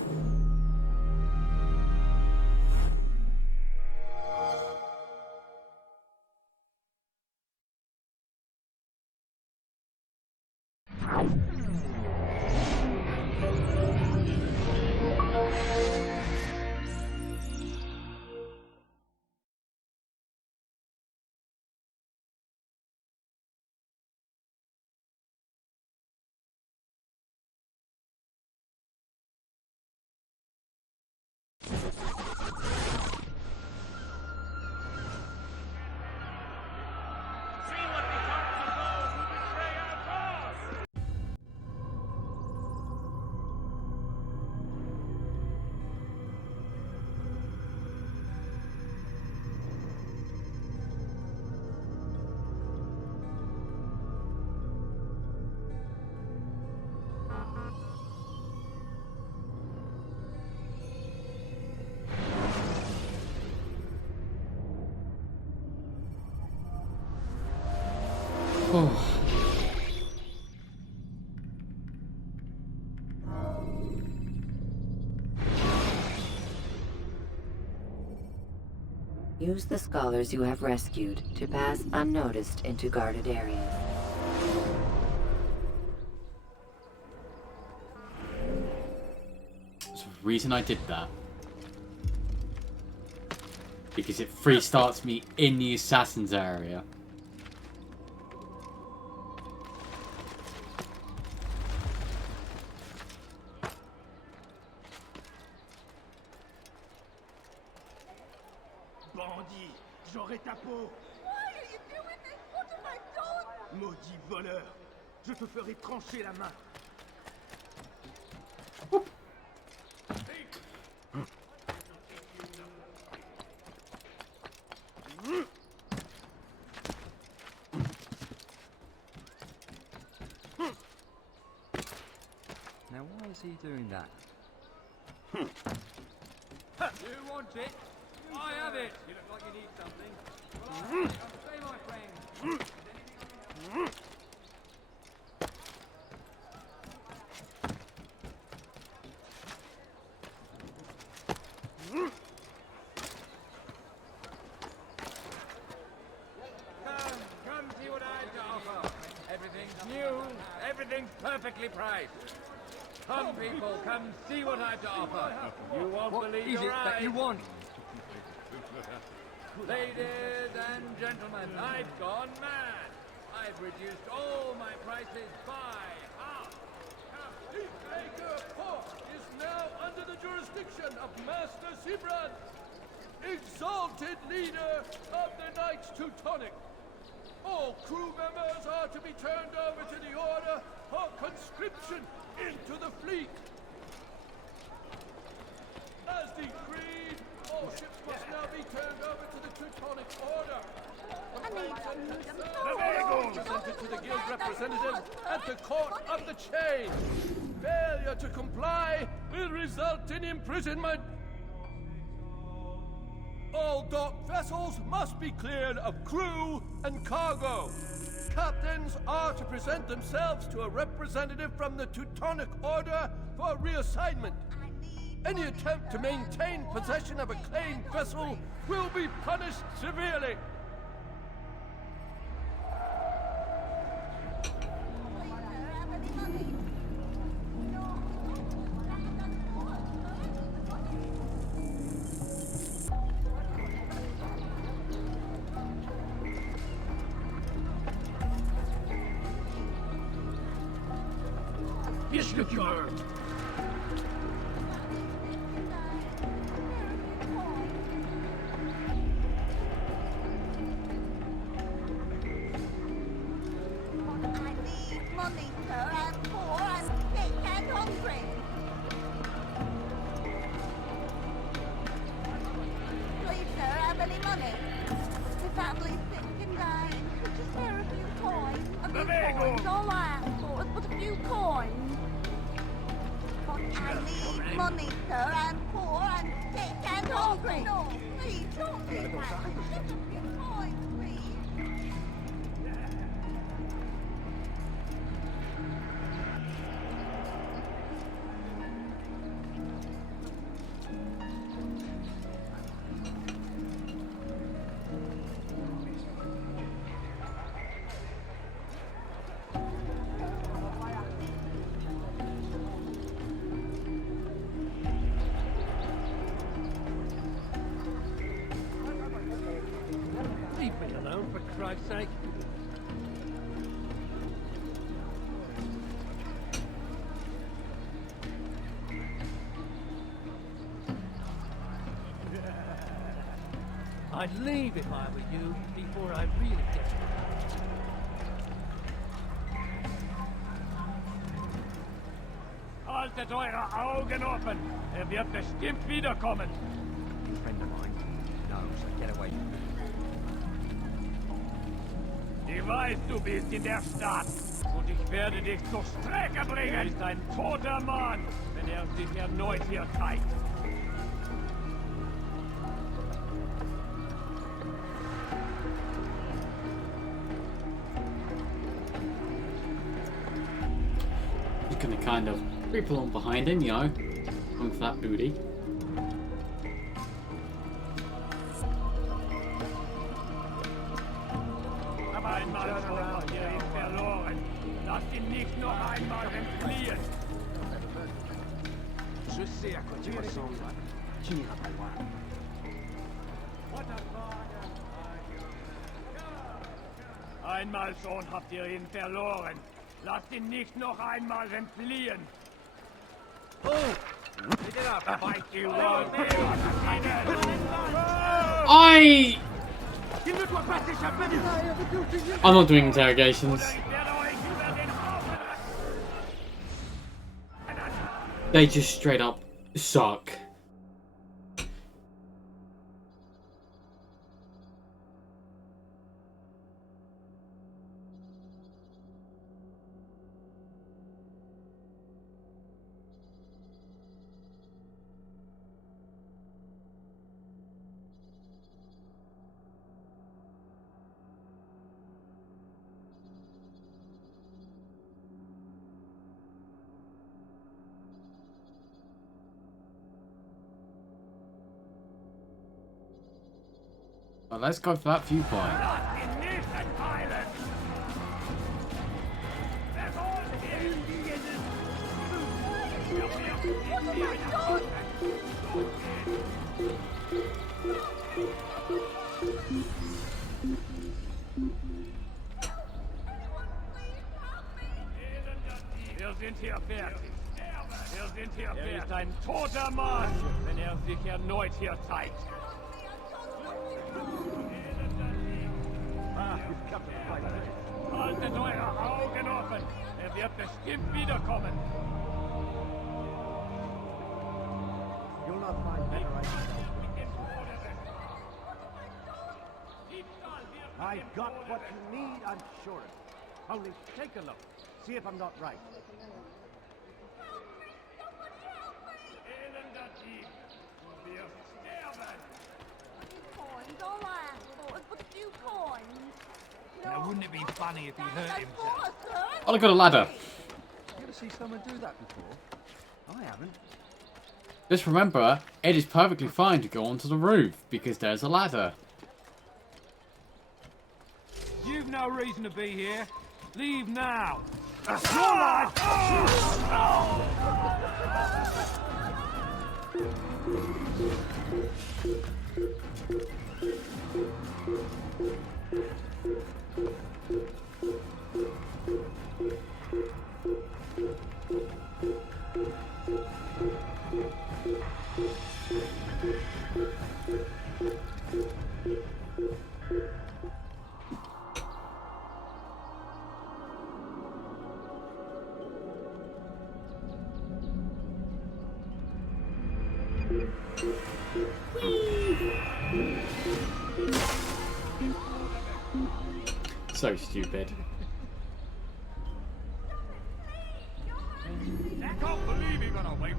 Oh. Use the scholars you have rescued to pass unnoticed into guarded areas. There's a reason I did that. Because it free starts me in the assassins area. Bandit, j'aurai ta peau. Why are you doing this? What have I done? Maudit voleur, je te ferai trancher la main. Now, why is he doing that? You want it? I have it. You look like you need something. Well, say, my friend. Come see what I have to offer. Everything's new. Everything's perfectly priced. Come, people, come see what I have to offer. You won't believe your eyes. What is it that you want? Ladies and gentlemen, I've gone mad. I've reduced all my prices by half. Peacemaker Port is now under the jurisdiction of Master Seabrand. exalted leader of the Knights Teutonic. All crew members are to be turned over to the Order for conscription into the fleet. As decreed, all ships must now be turned over to the Teutonic Order. Presented to the guild representatives at the Court of the Chain. Failure to comply will result in imprisonment. All docked vessels must be cleared of crew and cargo. Captains are to present themselves to a representative from the Teutonic Order for reassignment. Any attempt to maintain possession of a claimed vessel will be punished severely. Yes, Monsieur. Money, sir. I'm poor and sick and hungry. Please, sir, have any money? The family's sick and dying. Could you spare a few coins? A few coins. All I ask for is but a few coins. I need money, sir. I'm poor and sick and hungry. No, please don't do that. Just a few coins, please. Leave me alone, for Christ's sake. I'd leave if I were you, before I really get it. Haltet eure Augen offen! Wird bestimmt wiederkommen! A friend of mine knows I get away. Ich weiß, du bist in der Stadt. Und ich werde dich zur Strecke bringen. Er ist ein toter Mann, wenn er sich erneut hier zeigt. He's gonna kind of creep along behind him, you know, going for that booty. Je sais à quoi tu ressembles. Tu n'iras pas loin. Einmal schon habt ihr ihn verloren. Lasst ihn nicht noch einmal entfliehen. Oh! Pick it up, fight you all. I'm not doing interrogations. They just straight up suck. Well, let's go for that viewpoint. Wir sind hier fertig. Wir sind hier fertig. Er ist ein toter Mann, wenn er sich erneut hier zeigt. Haltet eure Augen offen! Er wird bestimmt wiederkommen! You'll not find better I've got what you need, I'm sure of it. Only take a look. See if I'm not right. Elender Dieb! Du wirst sterben! Coins, all I asked for was but a few coins. Now, wouldn't it be funny if he hurt himself? Oh, I got a ladder. You ever see someone do that before? I haven't. Just remember, it is perfectly fine to go onto the roof because there's a ladder. You've no reason to be here. Leave now. So stupid. I can't believe he got away.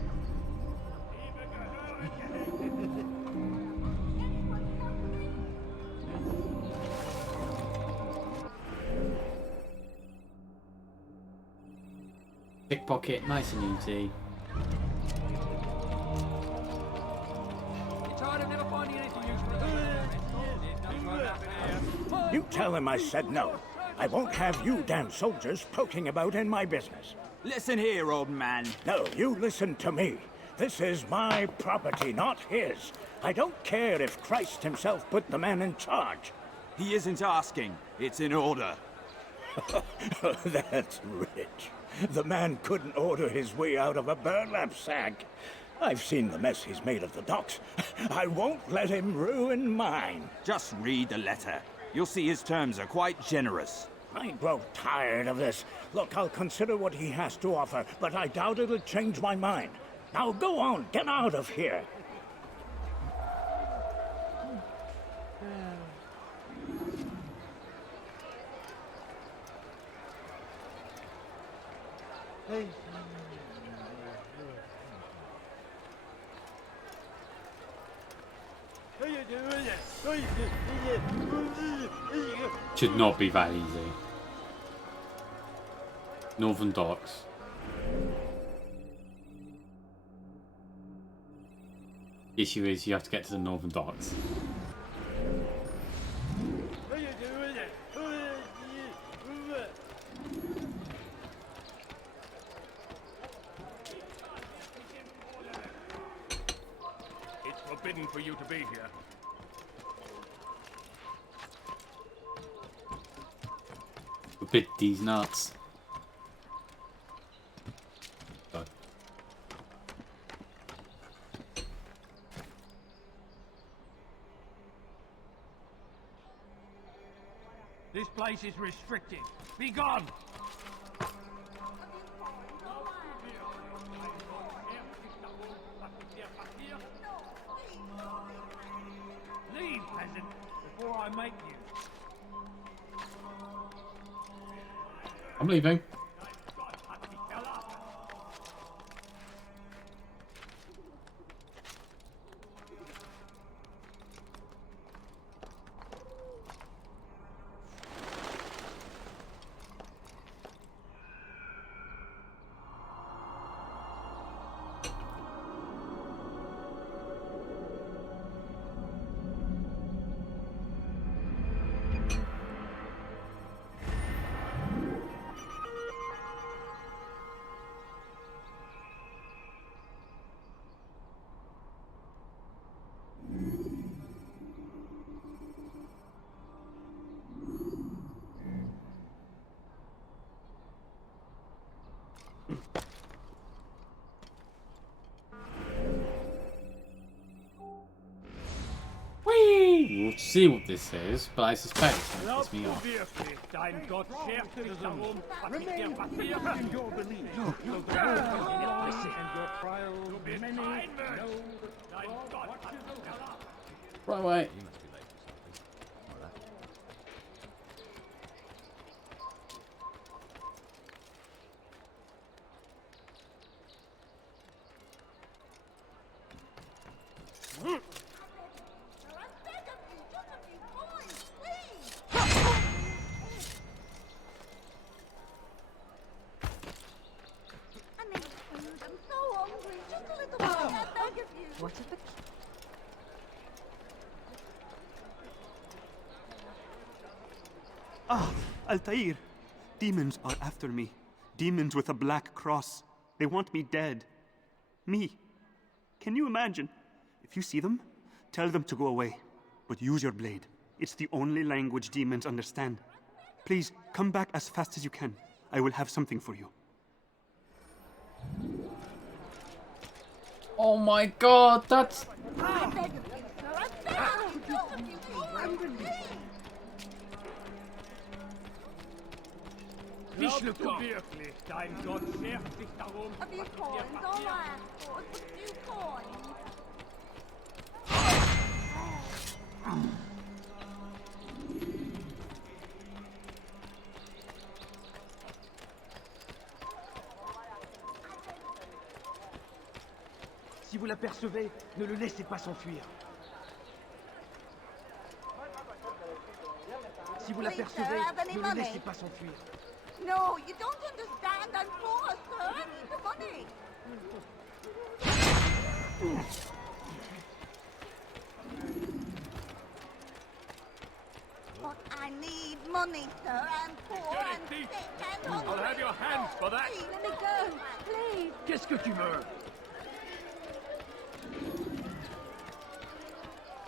Pickpocket, nice and easy. You tell him I said no. I won't have you damn soldiers poking about in my business. Listen here, old man. No, you listen to me. This is my property, not his. I don't care if Christ himself put the man in charge. He isn't asking. It's in order. That's rich. The man couldn't order his way out of a burlap sack. I've seen the mess he's made of the docks. I won't let him ruin mine. Just read the letter. You'll see his terms are quite generous. I grow tired of this. Look, I'll consider what he has to offer, but I doubt it'll change my mind. Now go on, get out of here. Should not be that easy. Northern Docks. The issue is you have to get to the Northern Docks. It's forbidden for you to be here. Bit these nuts. God. This place is restricted. Be gone! Leave, peasant, before I make you. I'm leaving. Whee! don't see what this is, but I suspect it's going to piss me off. Dein Gott schert sich darum, was mit dir passiert. In your belief, so the world and your trials, many know that God watches over. Right away. What if it... Ah, Altair. Demons are after me. Demons with a black cross. They want me dead. Me. Can you imagine? If you see them, tell them to go away. But use your blade. It's the only language demons understand. Please, come back as fast as you can. I will have something for you. Oh my god, that's... Glaubst du wirklich, dein Gott schert sich darum, was mit dir passiert? Si vous l'apercevez, ne le laissez pas s'enfuir. Si vous l'apercevez, ne le laissez pas s'enfuir. No, you don't understand. I'm poor, sir. I need the money. But I need money, sir. I'm poor and sick and hungry. I'll have your hands for that. Please, let me go. Please. Qu'est-ce que tu veux?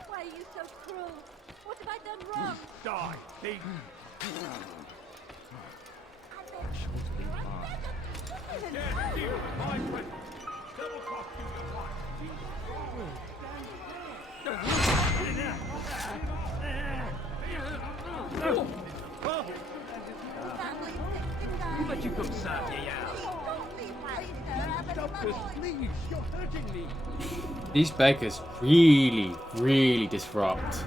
Why are you so cruel? What have I done wrong? Die, thief. Can't deal with my presence. Double cost you your Où vas-tu comme ça, vieillard? Stop this, please. You're hurting me. These beggars really, really disrupt.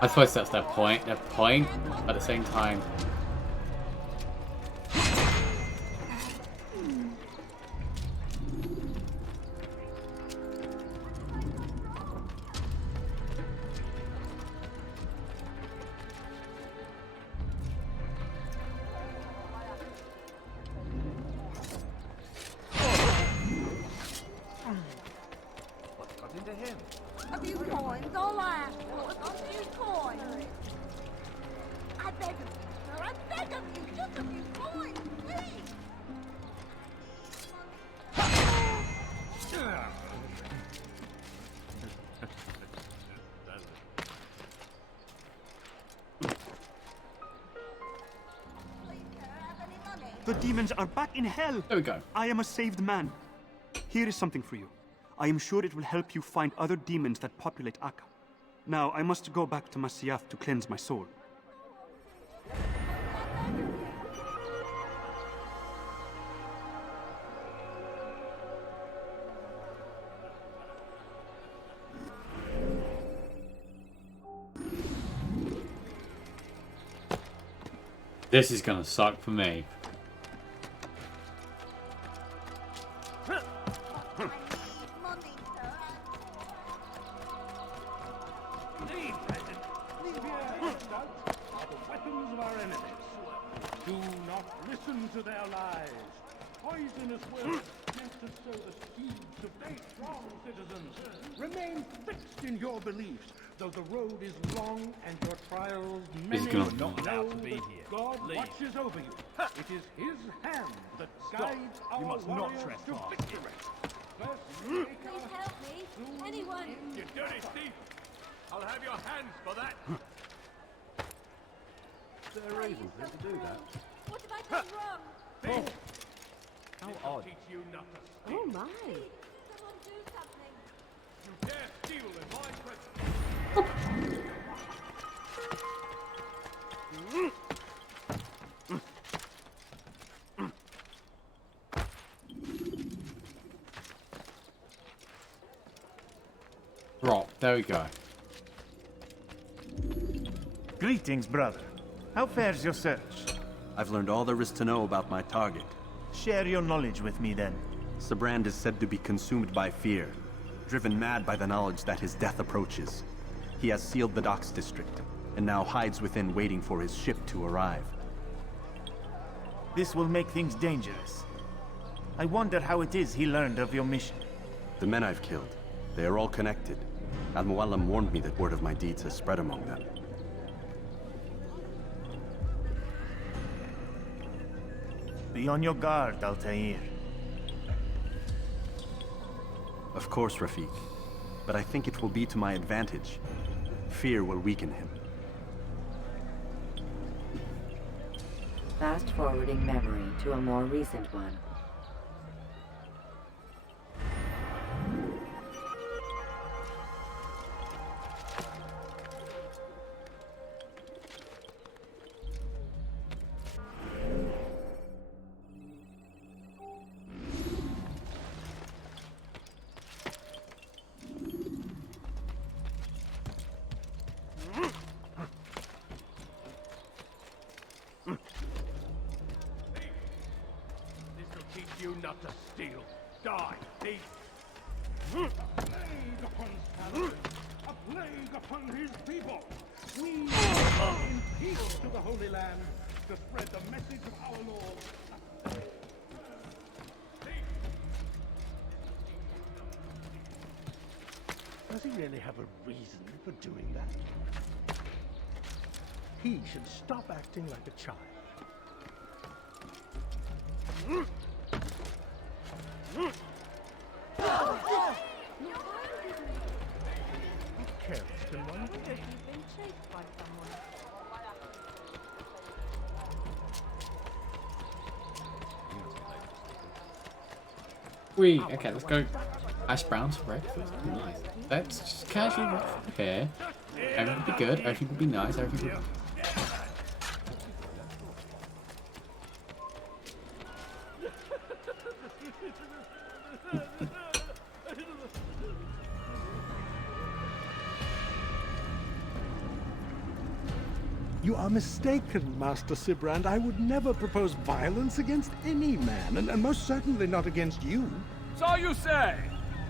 I suppose that's their point. Their point, at the same time. A few coins, all I ask for is a few coins. I beg of you, sir, I beg of you, just a few coins, please. The demons are back in hell. There we go. I am a saved man. Here is something for you. I am sure it will help you find other demons that populate Akka. Now, I must go back to Masyaf to cleanse my soul. This is gonna suck for me. To their lies. Poisonous words meant to sow the seeds of very strong citizens. Remain fixed in your beliefs, though the road is long and your trials many. You're not allowed to be here. God Leave. watches over you. It is His hand that guides our You must not warriors to trespass. victory. Please help me. Anyone. You dirty thief! I'll have your hands for that. Is there a reason for him to do that? What have I done wrong? How odd. Teach you not to steal. Oh my. Someone do something. You dare steal in my presence. Drop. There we go. Greetings, brother. How fares your search? I've learned all there is to know about my target. Share your knowledge with me, then. Sibrand is said to be consumed by fear, driven mad by the knowledge that his death approaches. He has sealed the docks district, and now hides within waiting for his ship to arrive. This will make things dangerous. I wonder how it is he learned of your mission. The men I've killed, they are all connected. Al-Mualim warned me that word of my deeds has spread among them. Be on your guard, Altair. Of course, Rafik. But I think it will be to my advantage. Fear will weaken him. Fast-forwarding memory to a more recent one. You not to steal. Die, thief! A plague upon Stalin! A plague upon his people! We are in peace to the Holy Land to spread the message of our Lord. Does he really have a reason for doing that? He should stop acting like a child. Okay, let's go. Hash browns for breakfast. Nice. Let's just casually walk from here. Everything will be good. Everything will be nice. Everything will be... You are mistaken, Master Sibrand. I would never propose violence against any man, and most certainly not against you. So you say,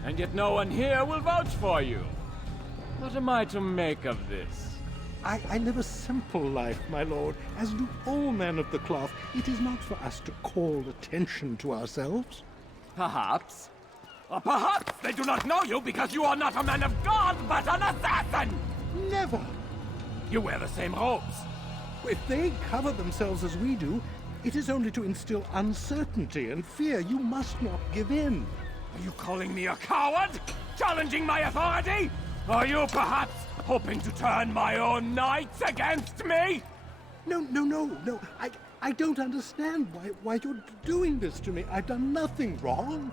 and yet no one here will vouch for you. What am I to make of this? I live a simple life, my lord, as do all men of the cloth. It is not for us to call attention to ourselves. Perhaps. Or perhaps they do not know you because you are not a man of God, but an assassin! Never! You wear the same robes. If they cover themselves as we do, it is only to instill uncertainty and fear. You must not give in. Are you calling me a coward? Challenging my authority? Are you perhaps hoping to turn my own knights against me? No. I don't understand why you're doing this to me. I've done nothing wrong.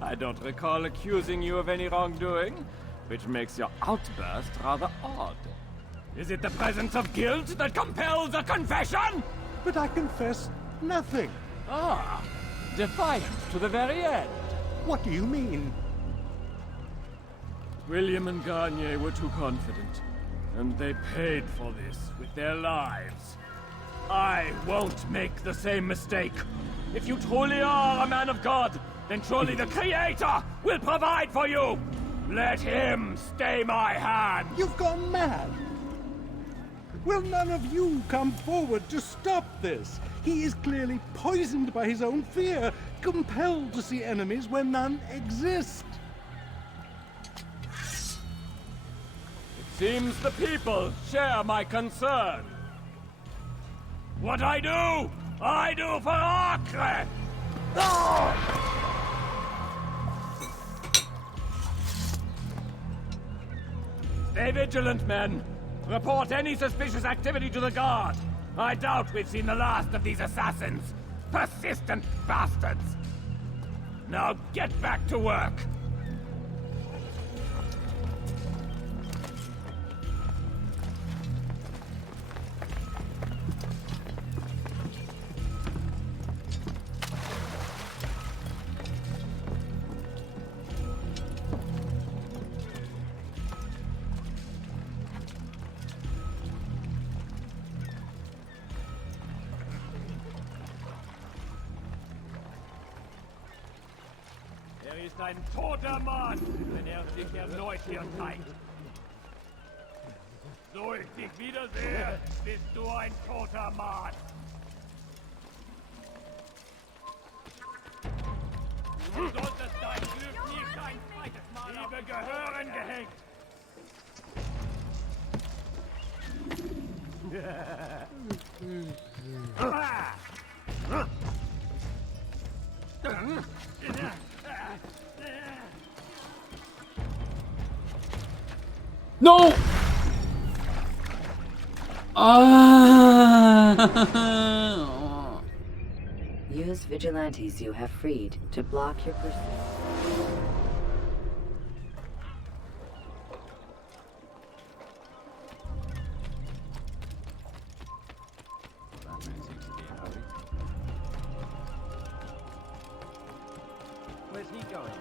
I don't recall accusing you of any wrongdoing, which makes your outburst rather odd. Is it the presence of guilt that compels a confession? But I confess nothing. Ah, defiant to the very end. What do you mean? William and Garnier were too confident, and they paid for this with their lives. I won't make the same mistake. If you truly are a man of God, then surely the Creator will provide for you. Let him stay my hand. You've gone mad. Will none of you come forward to stop this? He is clearly poisoned by his own fear, compelled to see enemies where none exist. It seems the people share my concern. What I do for Acre! Stay vigilant, men. Report any suspicious activity to the guard. I doubt we've seen the last of these assassins. Persistent bastards. Now get back to work. ist ein toter Mann, wenn sich erneut hier zeigt. So ich dich wiedersehe, bist du ein toter Mann. Du solltest dein Glück nie kein zweites Mal Liebe gehören gehängt. No! Use vigilantes you have freed to block your pursuit. Where's he going?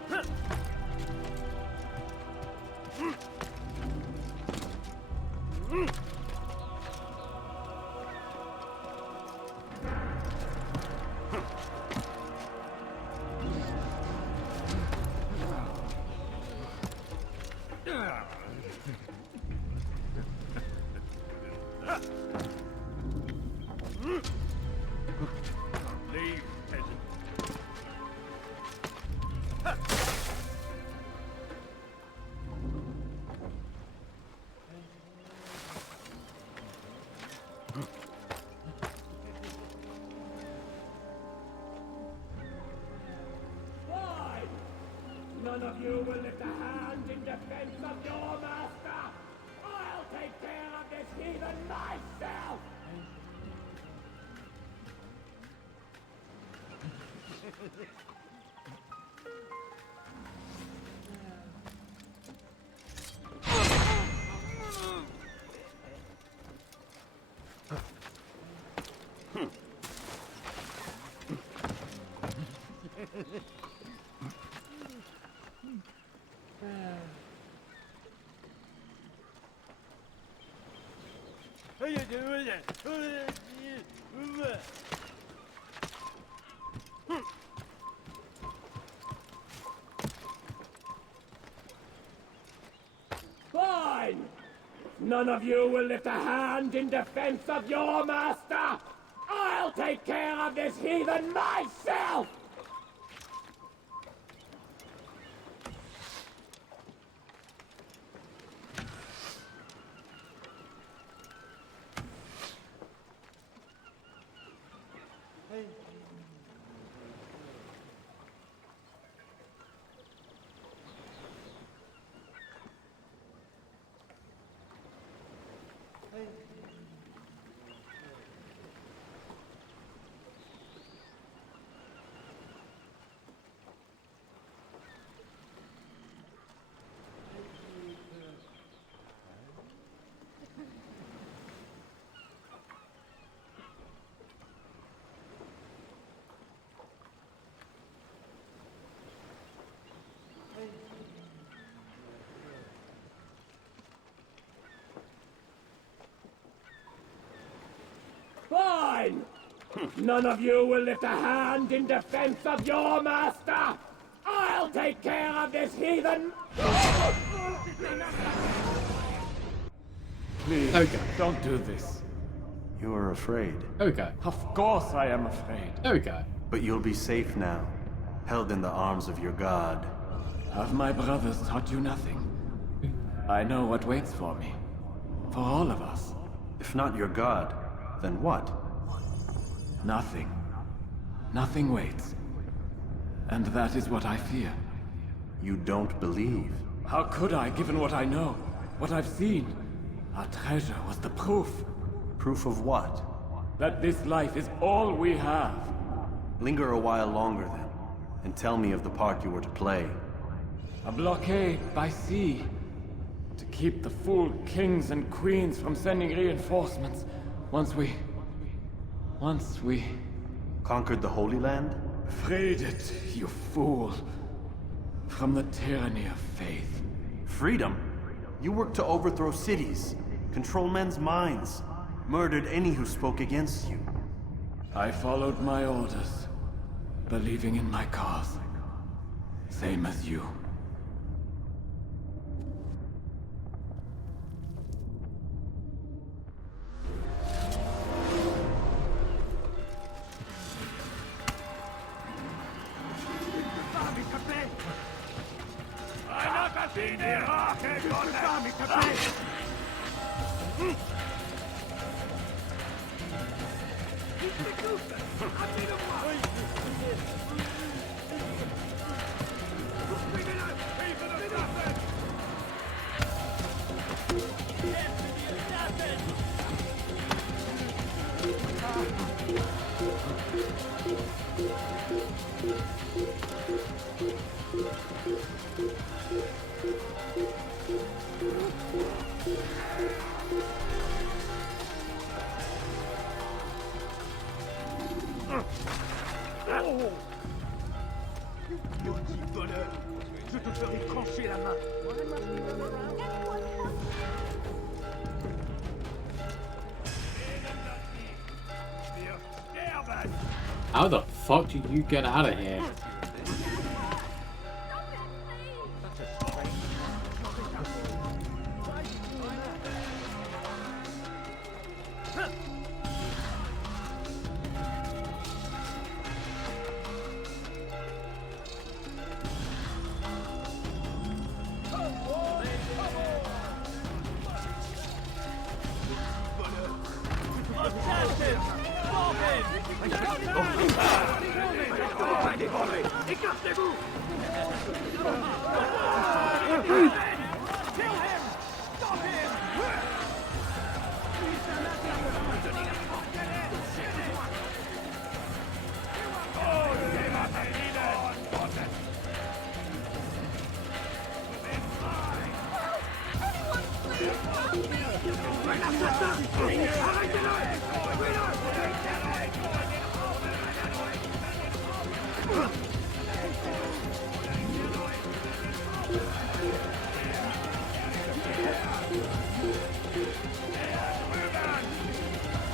Leave, peasant. Why? None of you will lift a hand in defense of your master. I'll take care of this heathen myself. Fine! None of you will lift a hand in defense of your master! I'll take care of this heathen myself! Fine! None of you will lift a hand in defense of your master! I'll take care of this heathen! Please, Okay. don't do this. You are afraid. Okay. Of course I am afraid. Okay. But you'll be safe now, held in the arms of your god. Have my brothers taught you nothing? I know what waits for me. For all of us. If not your god, then what? Nothing. Nothing waits. And that is what I fear. You don't believe. How could I, given what I know? What I've seen? Our treasure was the proof. Proof of what? That this life is all we have. Linger a while longer then, and tell me of the part you were to play. A blockade by sea. To keep the fool kings and queens from sending reinforcements. Once we... Conquered the Holy Land? Freed it, you fool. From the tyranny of faith. Freedom? You worked to overthrow cities, control men's minds, murdered any who spoke against you. I followed my orders, believing in my cause. Same as you. Je te ferai trancher la main. How the fuck did you get out of here?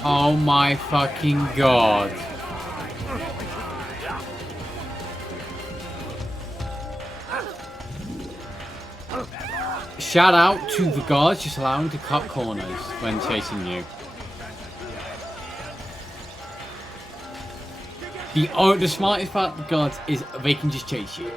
Oh my fucking god. Shout out to the guards just allowing to cut corners when chasing you. The smartest part of the guards is they can just chase you.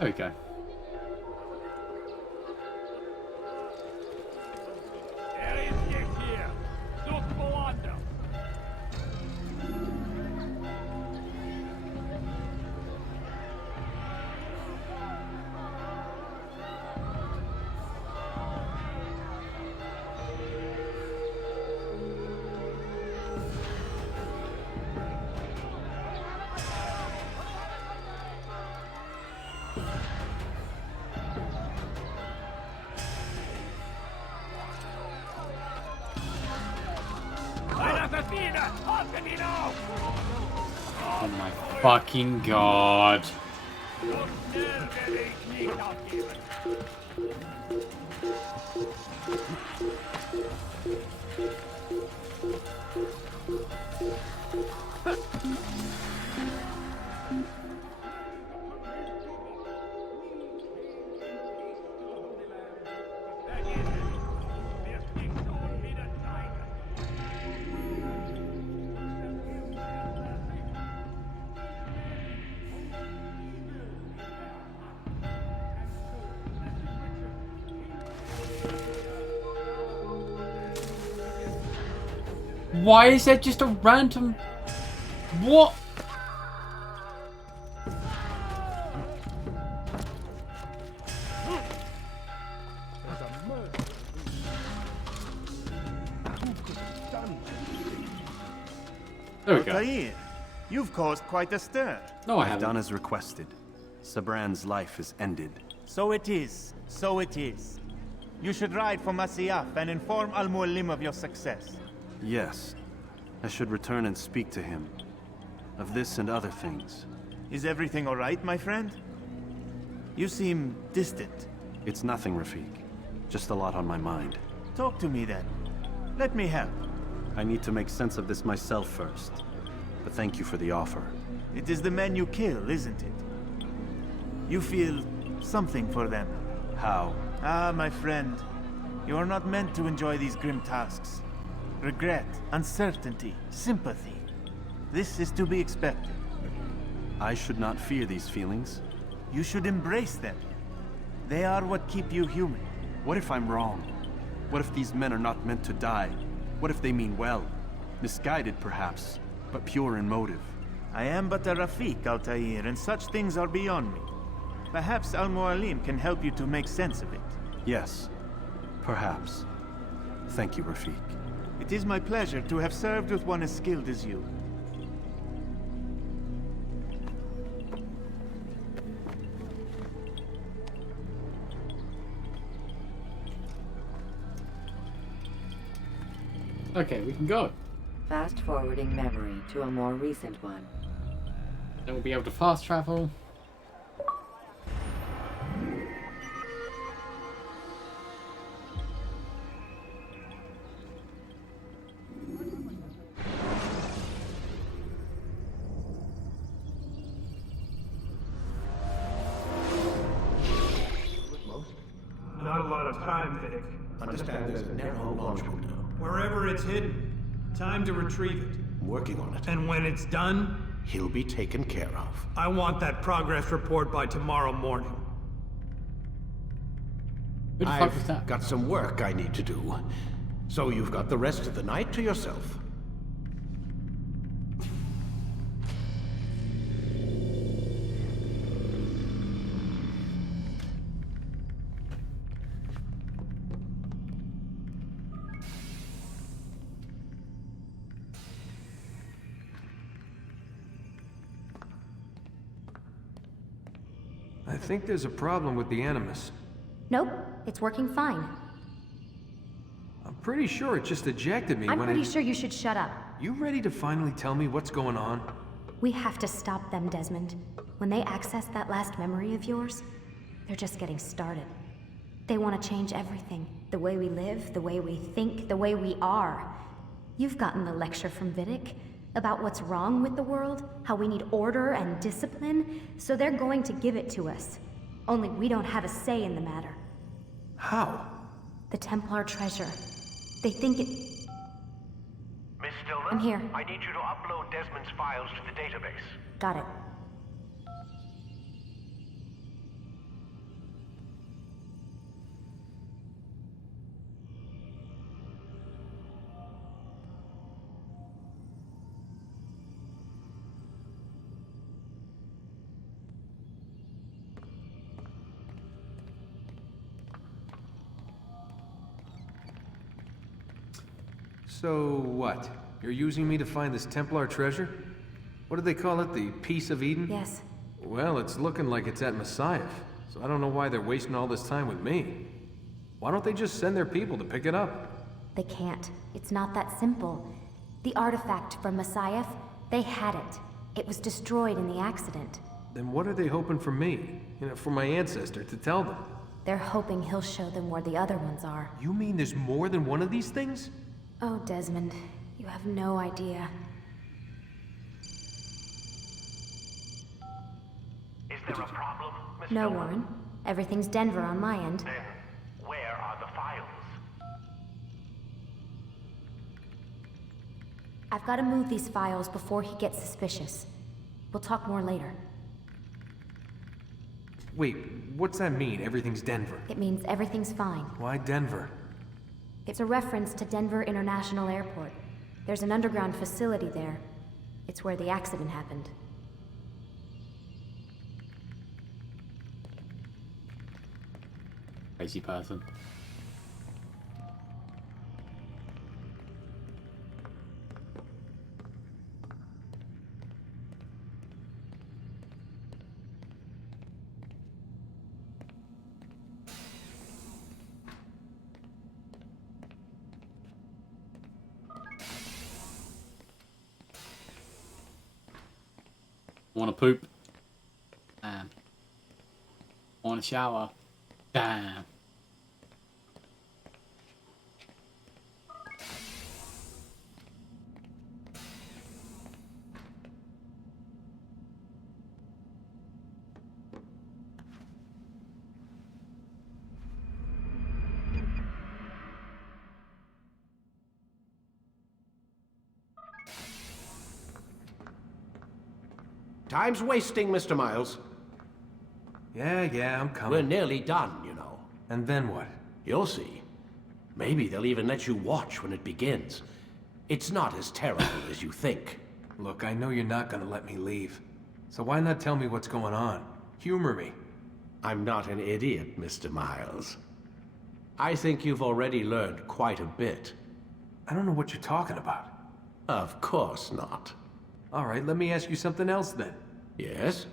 There we go. Oh my fucking god. Why is that just a random... What? There we go. Altair, you've caused quite a stir. No, I I've haven't. done as requested. Sabran's life is ended. So it is. So it is. You should ride for Masyaf and inform Al-Mualim of your success. Yes. I should return and speak to him. Of this and other things. Is everything all right, my friend? You seem distant. It's nothing, Rafik. Just a lot on my mind. Talk to me then. Let me help. I need to make sense of this myself first. But thank you for the offer. It is the men you kill, isn't it? You feel something for them. How? Ah, my friend. You are not meant to enjoy these grim tasks. Regret, uncertainty, sympathy. This is to be expected. I should not fear these feelings. You should embrace them. They are what keep you human. What if I'm wrong? What if these men are not meant to die? What if they mean well? Misguided, perhaps, but pure in motive. I am but a Rafik, Altair, and such things are beyond me. Perhaps Al-Mualim can help you to make sense of it. Yes, perhaps. Thank you, Rafik. It is my pleasure to have served with one as skilled as you. Okay, we can go. Fast forwarding memory to a more recent one. Then we'll be able to fast travel. Not a lot of time, Vic. Understand there's a narrow launch window. Wherever it's hidden, time to retrieve it. I'm working on it. And when it's done, He'll be taken care of. I want that progress report by tomorrow morning. Who the fuck is that? I've got some work I need to do. So you've got the rest of the night to yourself. I think there's a problem with the Animus. Nope, it's working fine. I'm pretty sure it just ejected me I'm when pretty sure you should shut up. You ready to finally tell me what's going on? We have to stop them, Desmond. When they access that last memory of yours, they're just getting started. They want to change everything. The way we live, the way we think, the way we are. You've gotten the lecture from Vidic about what's wrong with the world, how we need order and discipline, so they're going to give it to us. Only we don't have a say in the matter. How? The Templar treasure. They think it... Miss Stillman? I'm here. I need you to upload Desmond's files to the database. Got it. So what? You're using me to find this Templar treasure? What do they call it? The Peace of Eden? Yes. Well, it's looking like it's at Messiah, so I don't know why they're wasting all this time with me. Why don't they just send their people to pick it up? They can't. It's not that simple. The artifact from Messiah, they had it. It was destroyed in the accident. Then what are they hoping for me? You know, for my ancestor to tell them? They're hoping he'll show them where the other ones are. You mean there's more than one of these things? Oh, Desmond, you have no idea. Is there a problem, Miss No, Stillman? Warren. Everything's Denver on my end. Then, where are the files? I've got to move these files before he gets suspicious. We'll talk more later. Wait, what's that mean, everything's Denver? It means everything's fine. Why Denver? It's a reference to Denver International Airport. There's an underground facility there. It's where the accident happened. Crazy person. Wanna poop? Damn. Wanna shower? Damn. Time's wasting, Mr. Miles. Yeah, I'm coming. We're nearly done, you know. And then what? You'll see. Maybe they'll even let you watch when it begins. It's not as terrible as you think. Look, I know you're not gonna let me leave. So why not tell me what's going on? Humor me. I'm not an idiot, Mr. Miles. I think you've already learned quite a bit. I don't know what you're talking about. Of course not. All right, let me ask you something else then. Yes?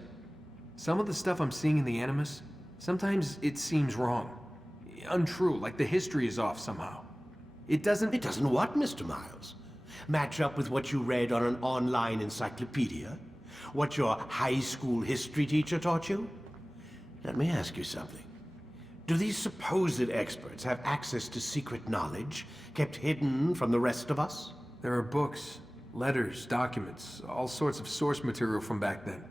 Some of the stuff I'm seeing in the Animus, sometimes it seems wrong. Untrue, like the history is off somehow. It doesn't... It doesn't what, Mr. Miles? Match up with what you read on an online encyclopedia? What your high school history teacher taught you? Let me ask you something. Do these supposed experts have access to secret knowledge kept hidden from the rest of us? There are books, letters, documents, all sorts of source material from back then.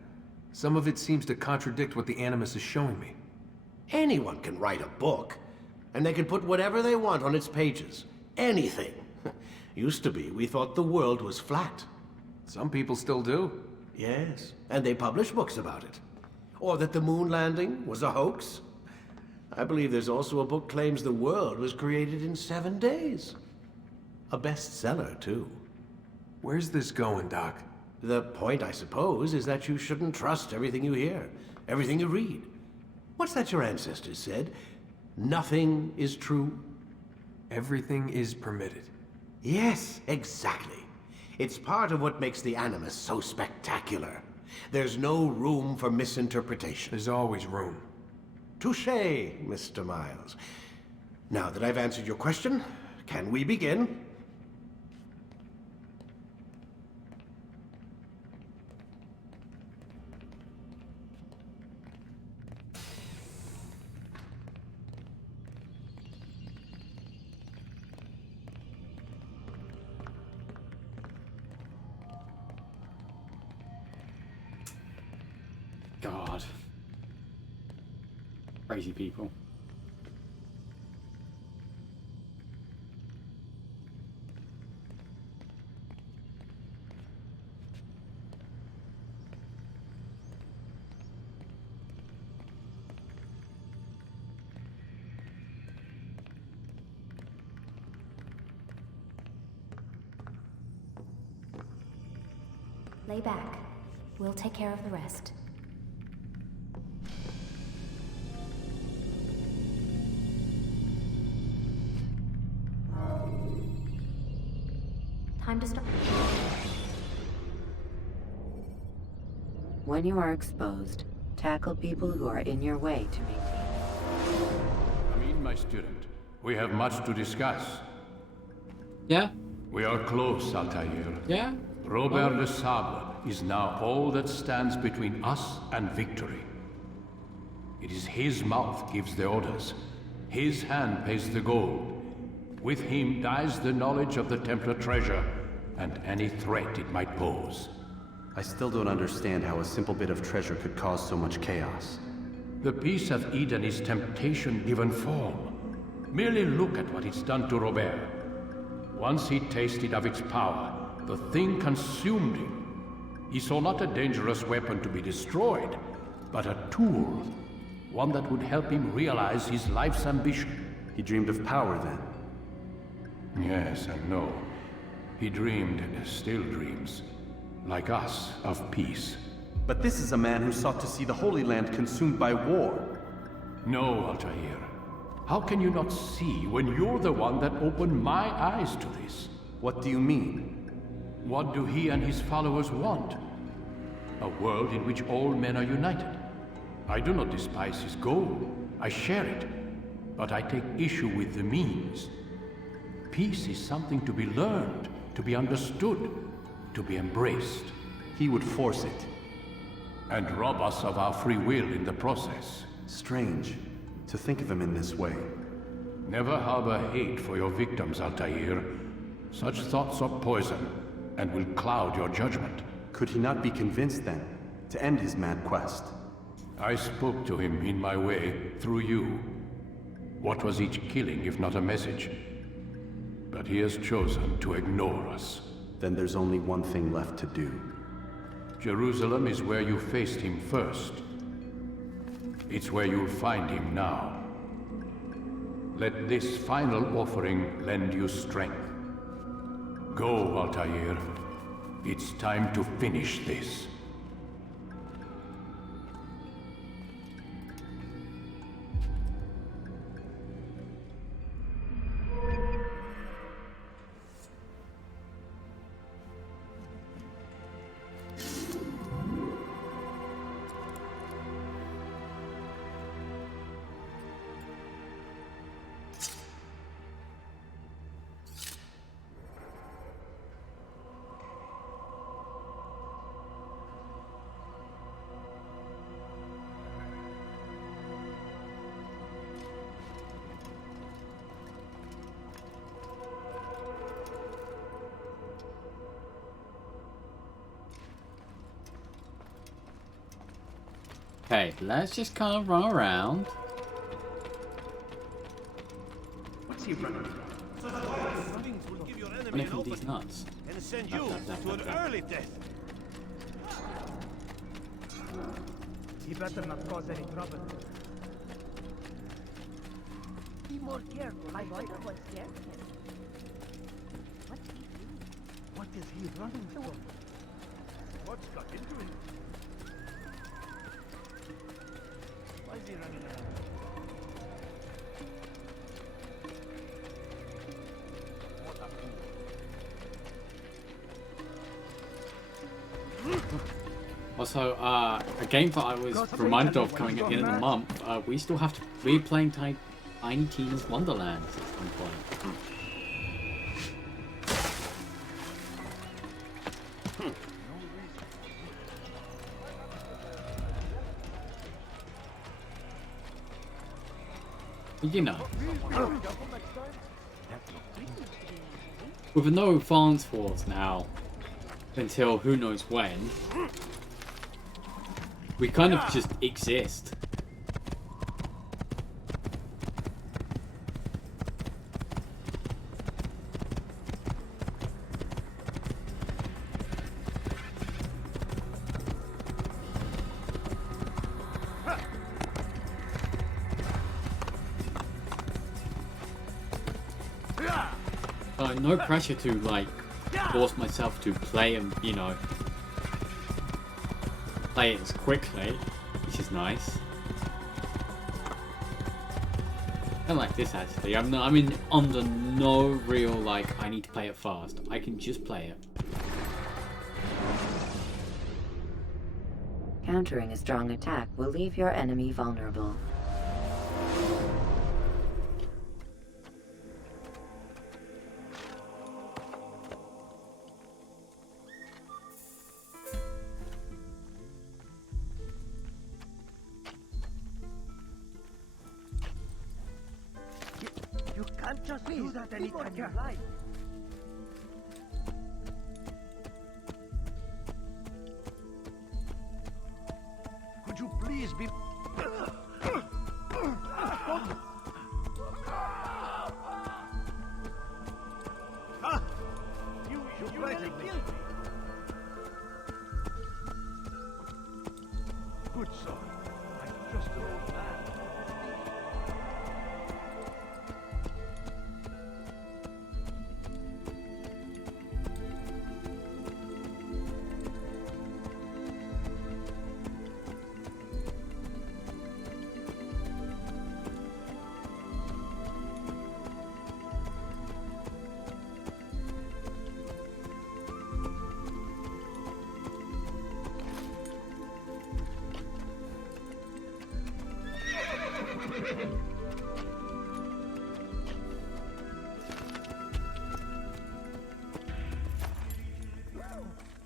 Some of it seems to contradict what the Animus is showing me. Anyone can write a book, and they can put whatever they want on its pages. Anything. Used to be, we thought the world was flat. Some people still do. Yes, and they publish books about it. Or that the moon landing was a hoax. I believe there's also a book claims the world was created in 7 days. A bestseller, too. Where's this going, Doc? The point, I suppose, is that you shouldn't trust everything you hear, everything you read. What's that your ancestors said? Nothing is true? Everything is permitted. Yes, exactly. It's part of what makes the Animus so spectacular. There's no room for misinterpretation. There's always room. Touché, Mr. Miles. Now that I've answered your question, can we begin? God. Crazy people. Lay back. We'll take care of the rest. Time to start. When you are exposed, tackle people who are in your way to maintain. Come in, my student. We have much to discuss. Yeah? We are close, Altair. Yeah? Robert de Sable is now all that stands between us and victory. It is his mouth gives the orders. His hand pays the gold. With him dies the knowledge of the Templar treasure, and any threat it might pose. I still don't understand how a simple bit of treasure could cause so much chaos. The Peace of Eden is temptation given form. Merely look at what it's done to Robert. Once he tasted of its power, the thing consumed him. He saw not a dangerous weapon to be destroyed, but a tool. One that would help him realize his life's ambition. He dreamed of power then? Yes and no. He dreamed, still dreams, like us, of peace. But this is a man who sought to see the Holy Land consumed by war. No, Altair. How can you not see when you're the one that opened my eyes to this? What do you mean? What do he and his followers want? A world in which all men are united. I do not despise his goal. I share it. But I take issue with the means. Peace is something to be learned, to be understood, to be embraced. He would force it. and rob us of our free will in the process. Strange to think of him in this way. Never harbor hate for your victims, Altair. Such thoughts are poison and will cloud your judgment. Could he not be convinced then to end his mad quest? I spoke to him in my way, through you. What was each killing if not a message? But he has chosen to ignore us. Then there's only one thing left to do. Jerusalem is where you faced him first. It's where you'll find him now. Let this final offering lend you strength. Go, Altair. It's time to finish this. Okay, let's just kind of run around. What's he running Running from these nuts. and send you to an early death. He better not cause any trouble. Be more careful. I wonder what scared him. What's he doing? What is he running from? What's got into him? Why is he running around? What a fool. Also, a game that I was reminded of coming at the end of the month, we still have to... We're playing Tiny Tina's Wonderlands at some point. You know. With no advance wars now, until who knows when, we kind of just exist. No pressure to like force myself to play and, you know, play it as quickly, which is nice. I like this actually. I'm under no real like I need to play it fast. I can just play it. Countering a strong attack will leave your enemy vulnerable. You can't just do that anytime you like. Could you please be... You frightened me. Good son. I'm just an old man.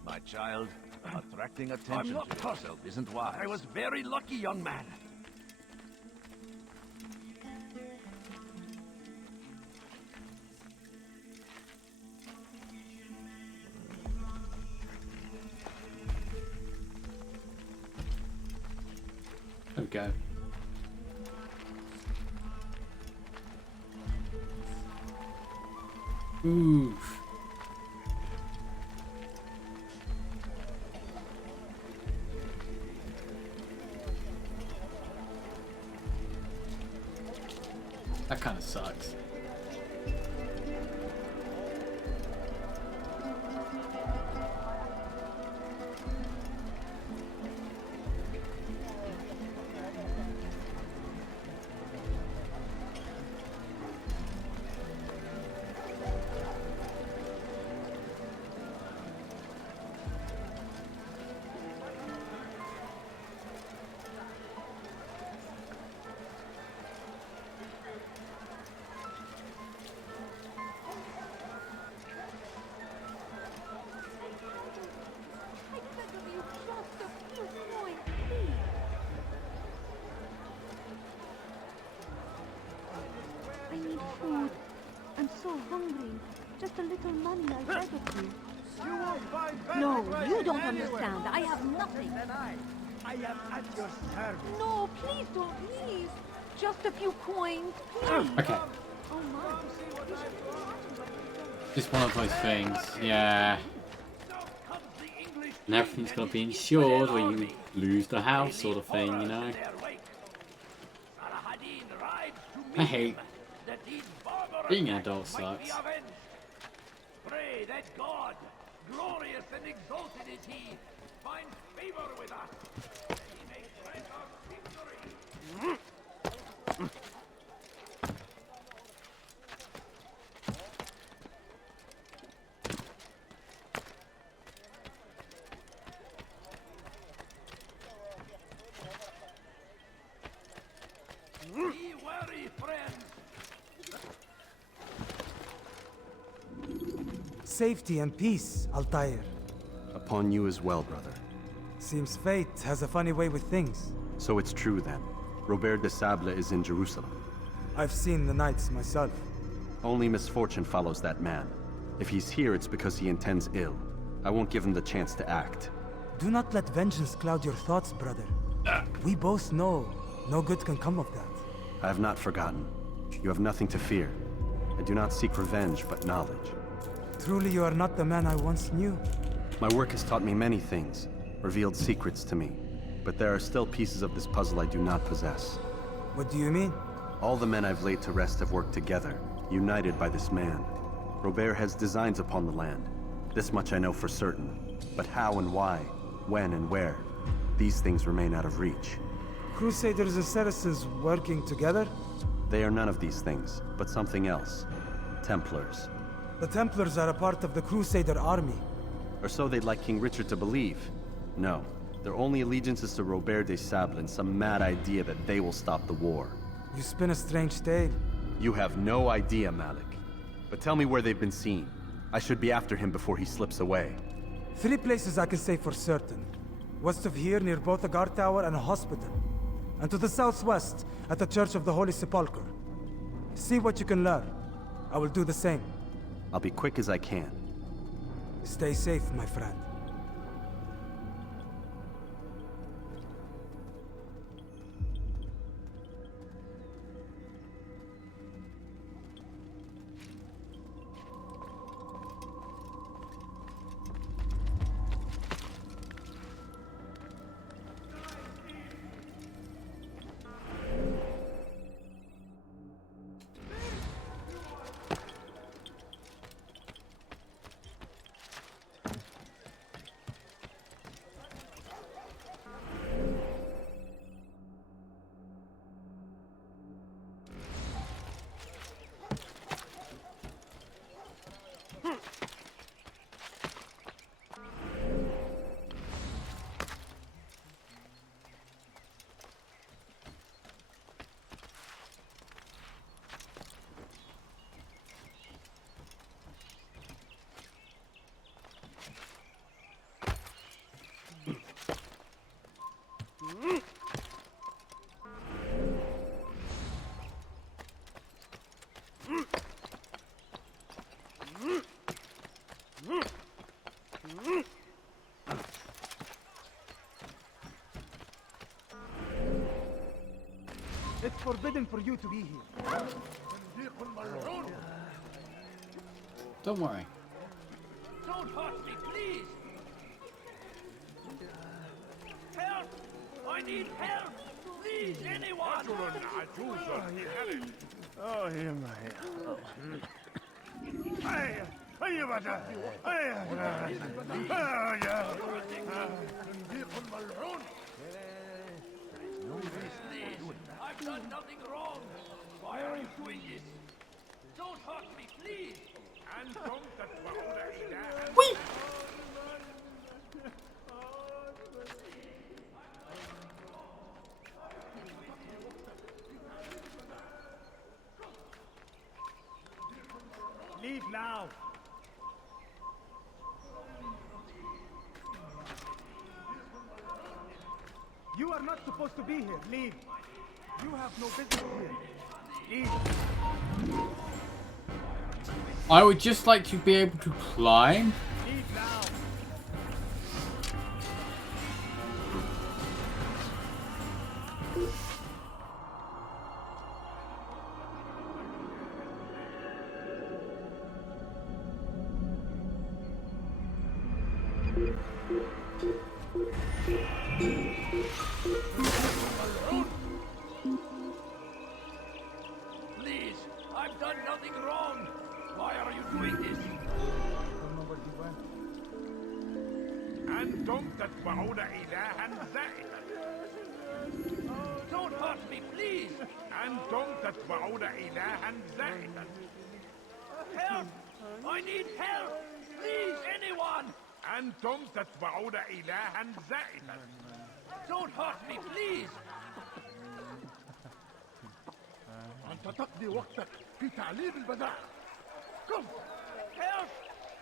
My child, Attracting attention to yourself isn't wise. I was very lucky, young man. Okay. Oof. That kind of sucks. I need food. I'm so hungry. Just a little money, I beg of you. You won't find No, better you don't prices understand. anywhere. I have nothing. I am at your service. No, please don't, please. Just a few coins, please. Okay. Oh my. Just one of those things, yeah. And everything's gonna be insured or you lose the house sort of thing, you know. I hate being an adult sucks. Pray that God, glorious and exalted is He, finds favor with us, that He may grant us victory. Be wary, friends. Safety and peace, Altair. Upon you as well, brother. Seems fate has a funny way with things. So it's true then. Robert de Sable is in Jerusalem. I've seen the knights myself. Only misfortune follows that man. If he's here, it's because he intends ill. I won't give him the chance to act. Do not let vengeance cloud your thoughts, brother. We both know no good can come of that. I have not forgotten. You have nothing to fear. I do not seek revenge, but knowledge. Truly you are not the man I once knew. My work has taught me many things, revealed secrets to me. But there are still pieces of this puzzle I do not possess. What do you mean? All the men I've laid to rest have worked together, united by this man. Robert has designs upon the land. This much I know for certain. But how and why, when and where, these things remain out of reach. Crusaders and Saracens working together? They are none of these things, but something else. Templars. The Templars are a part of the Crusader army. Or so they'd like King Richard to believe. No, their only allegiance is to Robert de Sable and some mad idea that they will stop the war. You spin a strange tale. You have no idea, Malik. But tell me where they've been seen. I should be after him before he slips away. 3 places I can say for certain. West of here, near both a guard tower and a hospital. And to the southwest, at the Church of the Holy Sepulchre. See what you can learn. I will do the same. I'll be quick as I can. Stay safe, my friend. forbidden for you to be here. Don't worry. Don't hurt me, please! Help! I need help! Please, anyone! Oh, here, my... Hey! Hey, you better! Hey! Oh, yeah! Please, I've done nothing wrong! Why are you doing this? Don't hurt me, please! And don't Whee! Leave now! You are not supposed to be here. Leave. You have no business here. Leave. I would just like to be able to climb. Leave now! Please, I've done nothing wrong! Why are you doing this? And don't تتبعون إلها زائدا. Don't hurt me, please! And don't تتبعون إلها زائدا. Help! I need help! Please, anyone! أنتم تتبعون إلها زائدا. Don't hurt me, please! أنت تقضي وقتك في تعليم البدائع. Come! Help!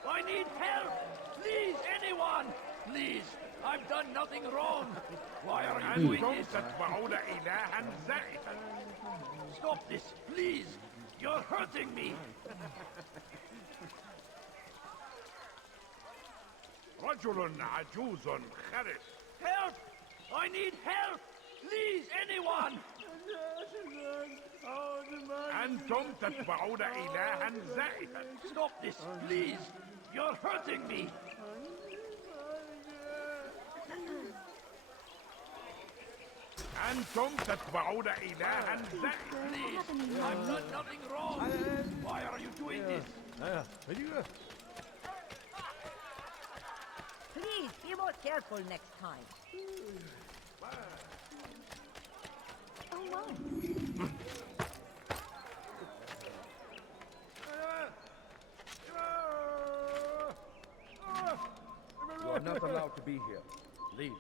I need help! Please, anyone! Please, I've done nothing wrong! Why are you doing أنتم this? تتبعون إلها زائدا. Stop this, please! You're hurting me! رجل عجوز خرس. Help! I need help! Please, anyone! أنتم تتبعون إلها زائدا. Stop this, please! You're hurting me! أنتم تتبعون إلها زائدا. Please, I've done nothing wrong! Why are you doing this? Please, be more careful next time. Oh, my. You are not allowed to be here. Leave.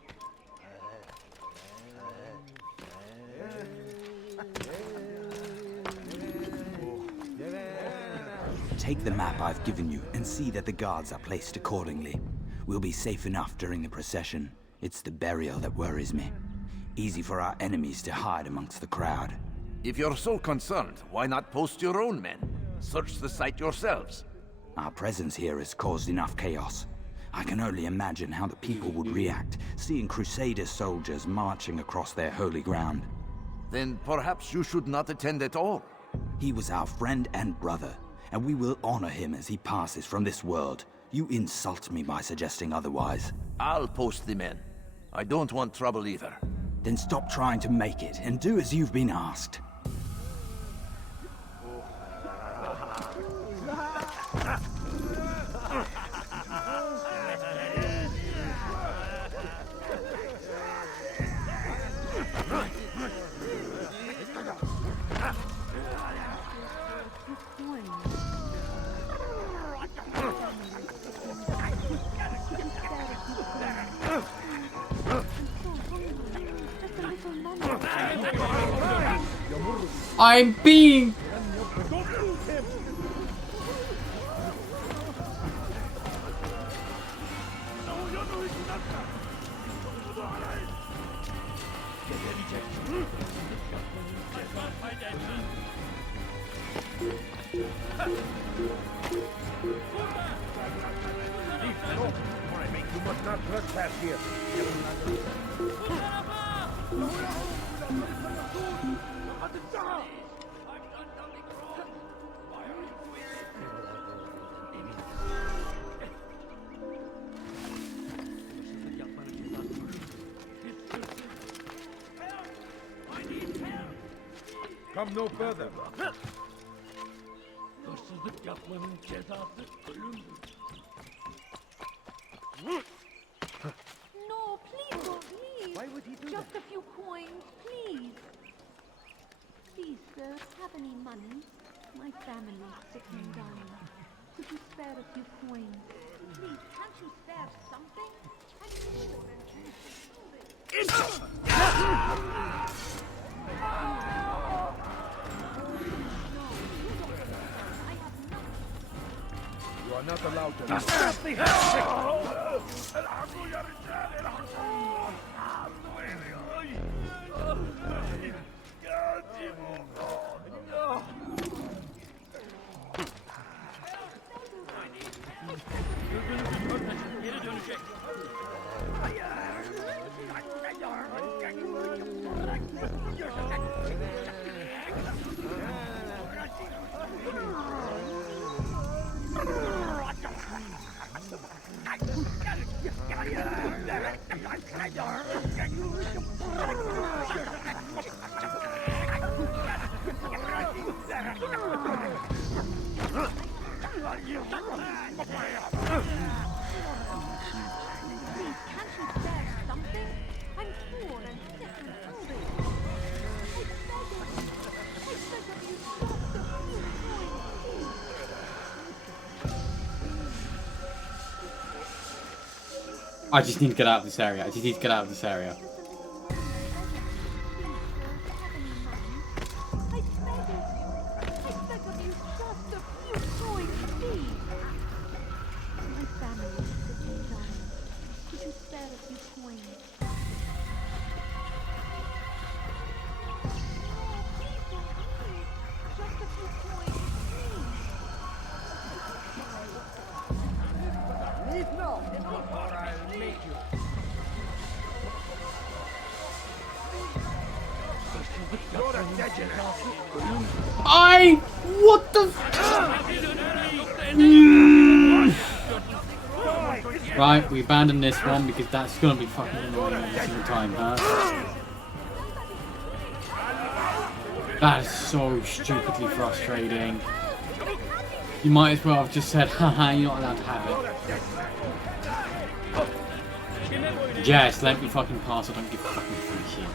Take the map I've given you and see that the guards are placed accordingly. We'll be safe enough during the procession. It's the burial that worries me. Easy for our enemies to hide amongst the crowd. If you're so concerned, why not post your own men? Search the site yourselves. Our presence here has caused enough chaos. I can only imagine how the people would react, seeing Crusader soldiers marching across their holy ground. Then perhaps you should not attend at all. He was our friend and brother, and we will honor him as he passes from this world. You insult me by suggesting otherwise. I'll post the men. I don't want trouble either. Then stop trying to make it, and do as you've been asked. I'm being... You must not trespass here. Come no further. No, please don't leave. Why would he do Just that? a few coins, please. Please, sir, have any money? My family's sick and dying. Could you spare a few coins? Please, can't you spare something? I'm poor and You are not allowed to. Stop the I just need to get out of this area. I just need to get out of this area. What the Right, we abandoned this one because that's gonna be fucking annoying every single time, huh? That is so stupidly frustrating. You might as well have just said, haha, you're not allowed to have it. Yes, let me fucking pass, I don't give a fucking free shit.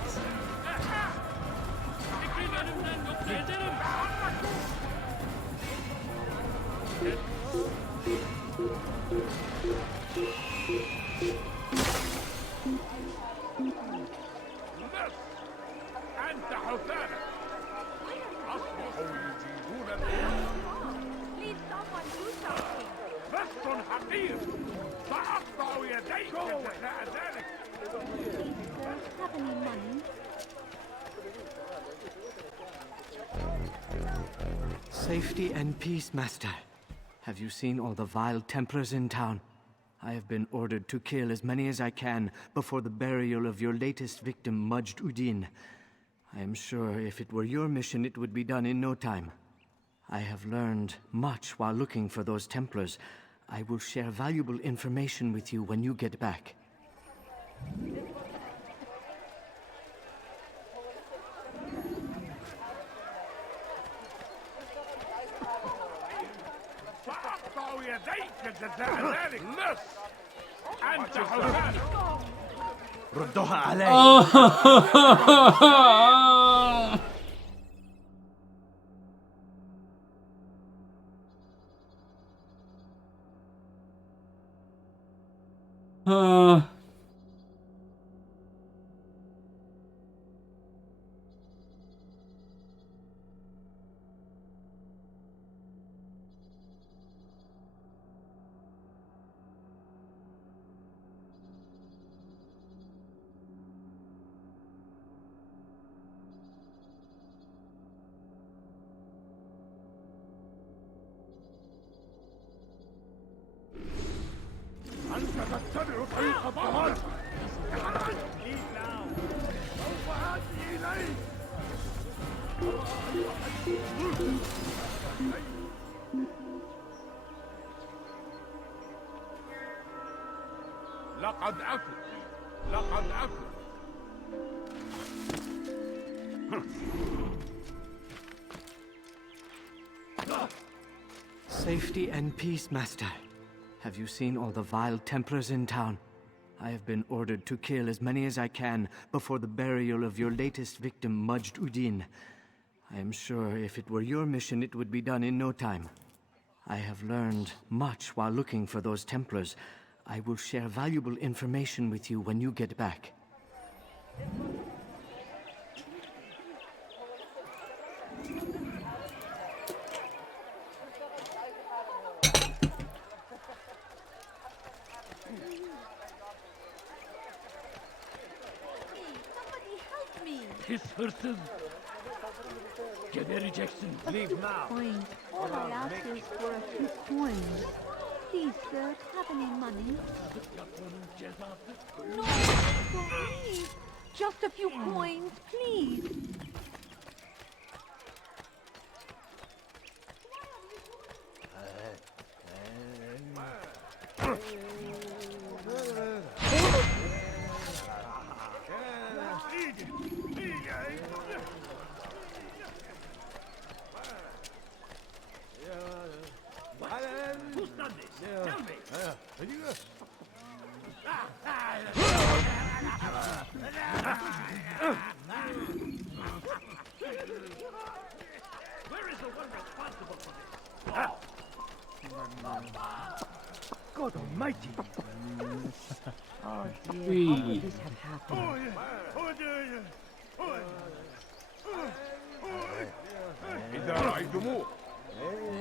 Safety and peace, Master. Have you seen all the vile Templars in town? I have been ordered to kill as many as I can before the burial of your latest victim, Majd Udin. I am sure if it were your mission, it would be done in no time. I have learned much while looking for those Templars. I will share valuable information with you when you get back. ردوها علي. Safety and peace, Master. Have you seen all the vile Templars in town? I have been ordered to kill as many as I can before the burial of your latest victim, Majd Udin. I am sure if it were your mission, it would be done in no time. I have learned much while looking for those Templars. I will share valuable information with you when you get back. His horses. Get Mary Jackson. Leave now. Fine. All I ask is for a few coins. Please, sir, have any money? No, please. Just a few coins, please. Who's done this? Tell me. Where is the one responsible for this? God Almighty! Oh dear, Wee. how could this have happened? إذا رأيتموه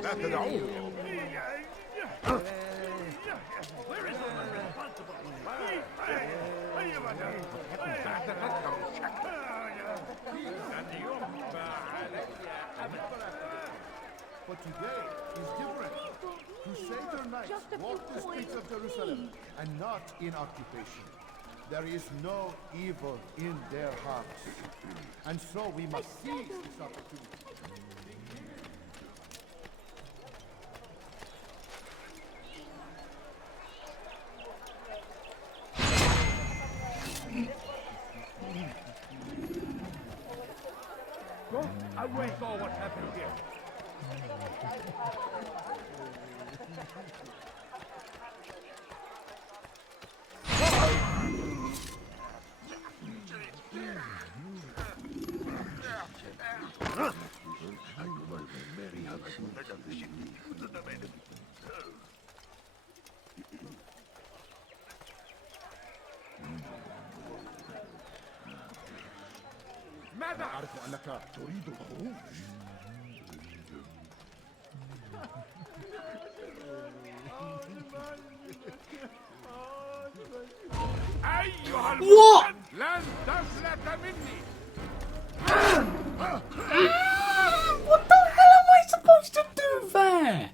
لا تدعوه. Where is the one responsible for But today is different. Crusader knights walk the streets of Jerusalem and not in occupation. There is no evil in their hearts. And so we must seize this opportunity. Go away. Saw what happened here. ماذا أعرف أنك تريد الخروج؟ أيها What? لن تفلت مني. What the hell am I supposed to do there?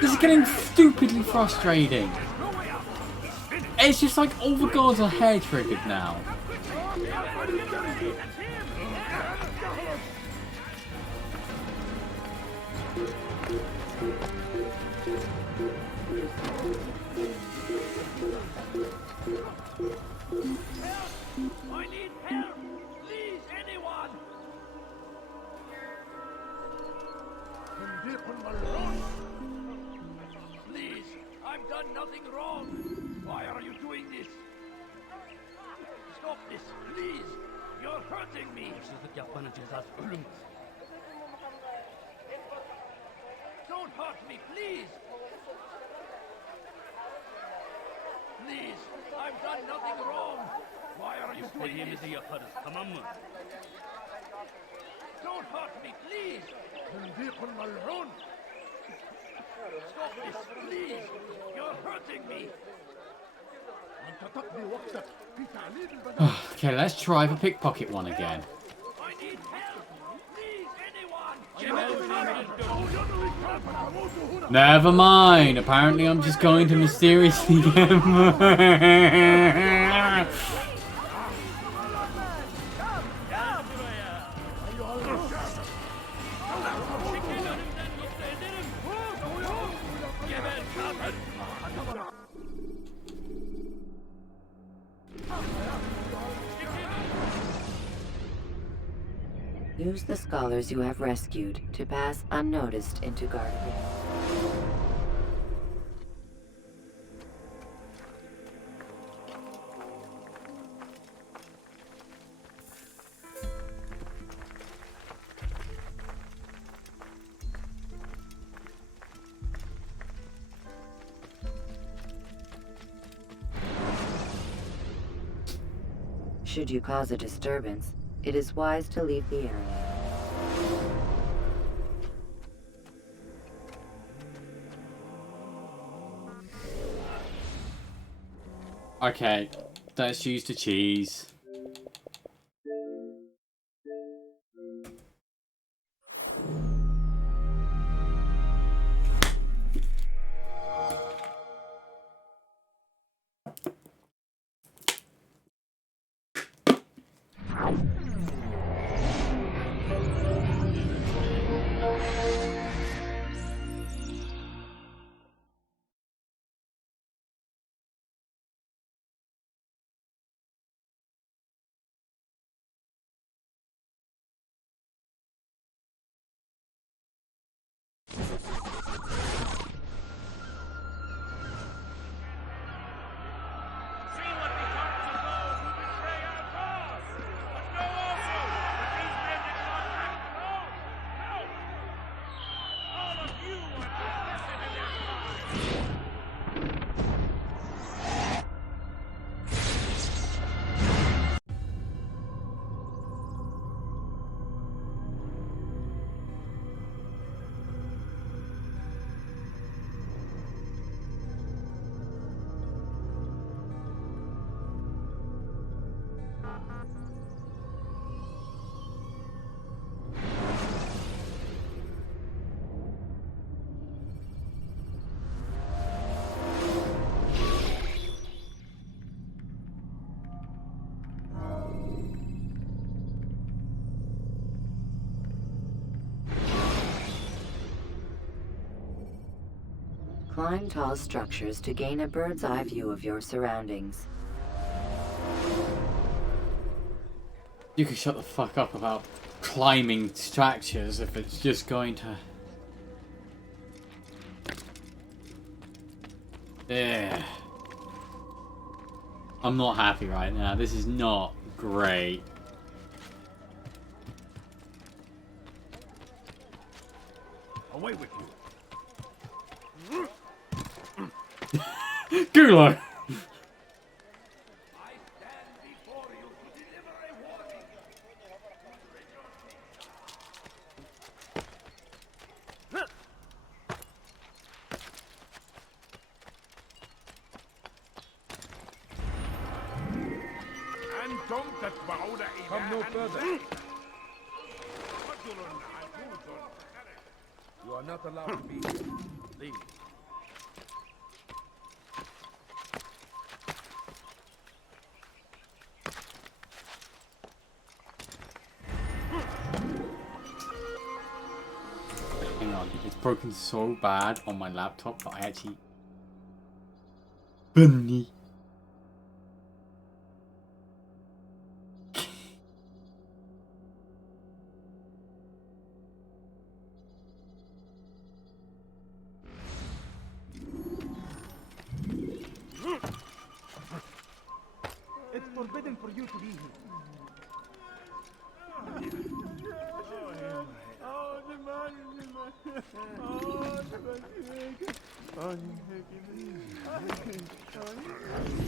This is getting stupidly frustrating. It's just like all the guards are hair triggered now. I need help! Please, anyone! Please, I've done nothing wrong! Why are you doing this? Stop this, please! You're hurting me! Don't hurt me, please! Please, I've done nothing wrong! Why are you doing this? Don't hurt me, please! Stop this, please! You're hurting me! Okay, let's try the pickpocket one again. I need help! Please, anyone! Never mind. Apparently, I'm just going to mysteriously get Use the scholars you have rescued to pass unnoticed into Garden. Should you cause a disturbance, it is wise to leave the area. Okay, let's use the cheese. Climb tall structures to gain a bird's eye view of your surroundings. You can shut the fuck up about climbing structures if it's just going to... Yeah. I'm not happy right now. This is not great. Away with you. Gulag! Come no further. You are not allowed to be here. Leave. Hang on, it's broken so bad on my laptop that I actually... Bunny. It's forbidden for you to be here.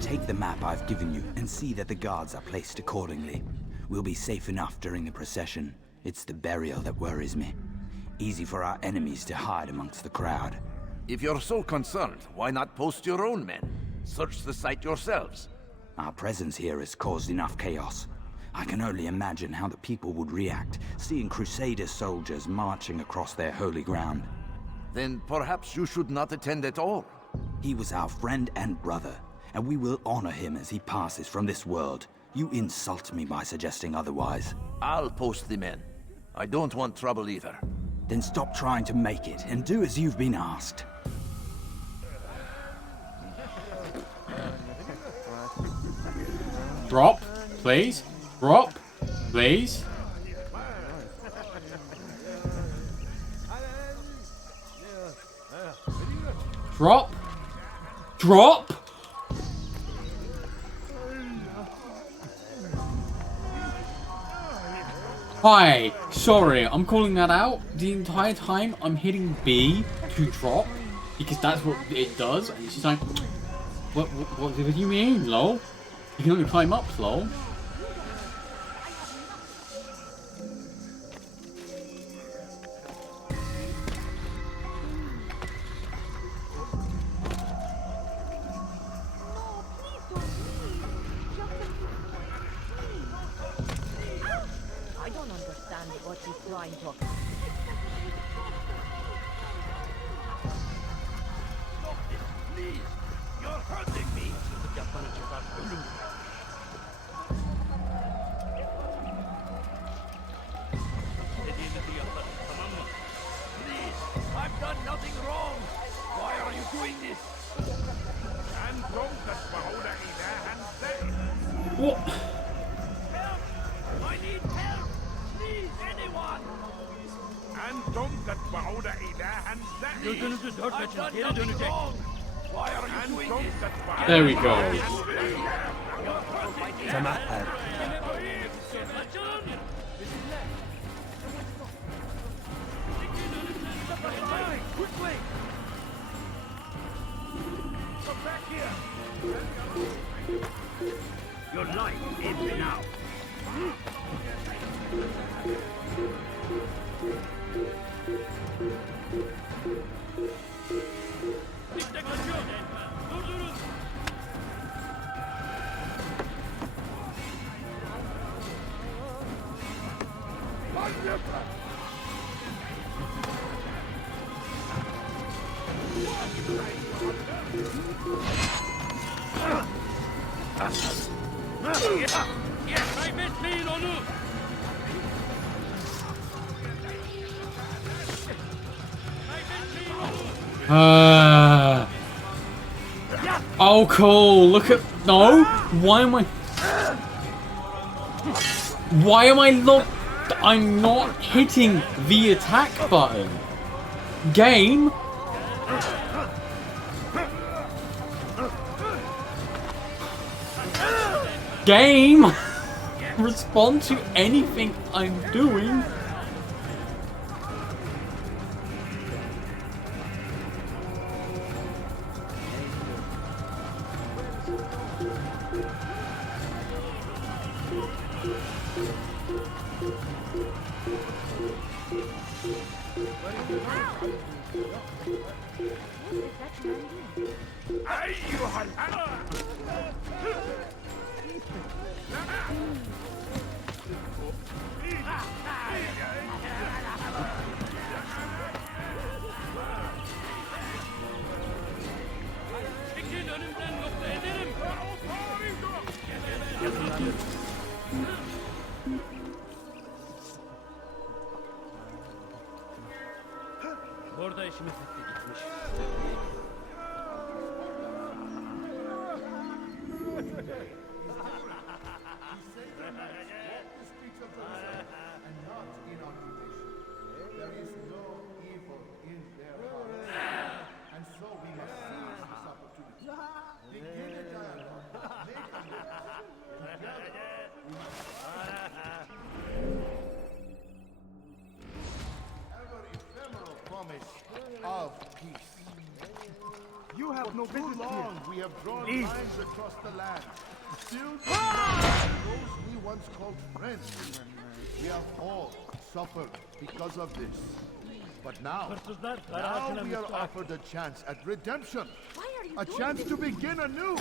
Take the map I've given you and see that the guards are placed accordingly. We'll be safe enough during the procession. It's the burial that worries me. Easy for our enemies to hide amongst the crowd. If you're so concerned, why not post your own men? Search the site yourselves. Our presence here has caused enough chaos. I can only imagine how the people would react, seeing Crusader soldiers marching across their holy ground. Then perhaps you should not attend at all. He was our friend and brother, and we will honor him as he passes from this world. You insult me by suggesting otherwise. I'll post the men. I don't want trouble either. Then stop trying to make it, and do as you've been asked. Drop, please. Drop, please. Drop. Drop. Hi. Sorry, I'm calling that out. The entire time I'm hitting B to drop because that's what it does. And she's like, what do you mean, lol? You can only climb up, lol. I don't understand what he's trying to. Stop this, please! You're hurting me! Please, I've done nothing wrong! Why are you doing this? What? Help! I need help! Please, anyone! Please, I've done nothing wrong! Why are you doing this? There we go. Quickly! Come back here! Your life ends now! Oh, cool. Look at... No. Why am I... Why am I not... I'm not hitting the attack button. Game. Game. Respond to anything I'm doing. Burada işimiz bitti gitmiş. Of peace. You have no business long we have drawn lines across the land. Still, those we once called friends. We have all suffered because of this. But now we are offered a chance at redemption. A chance to begin anew.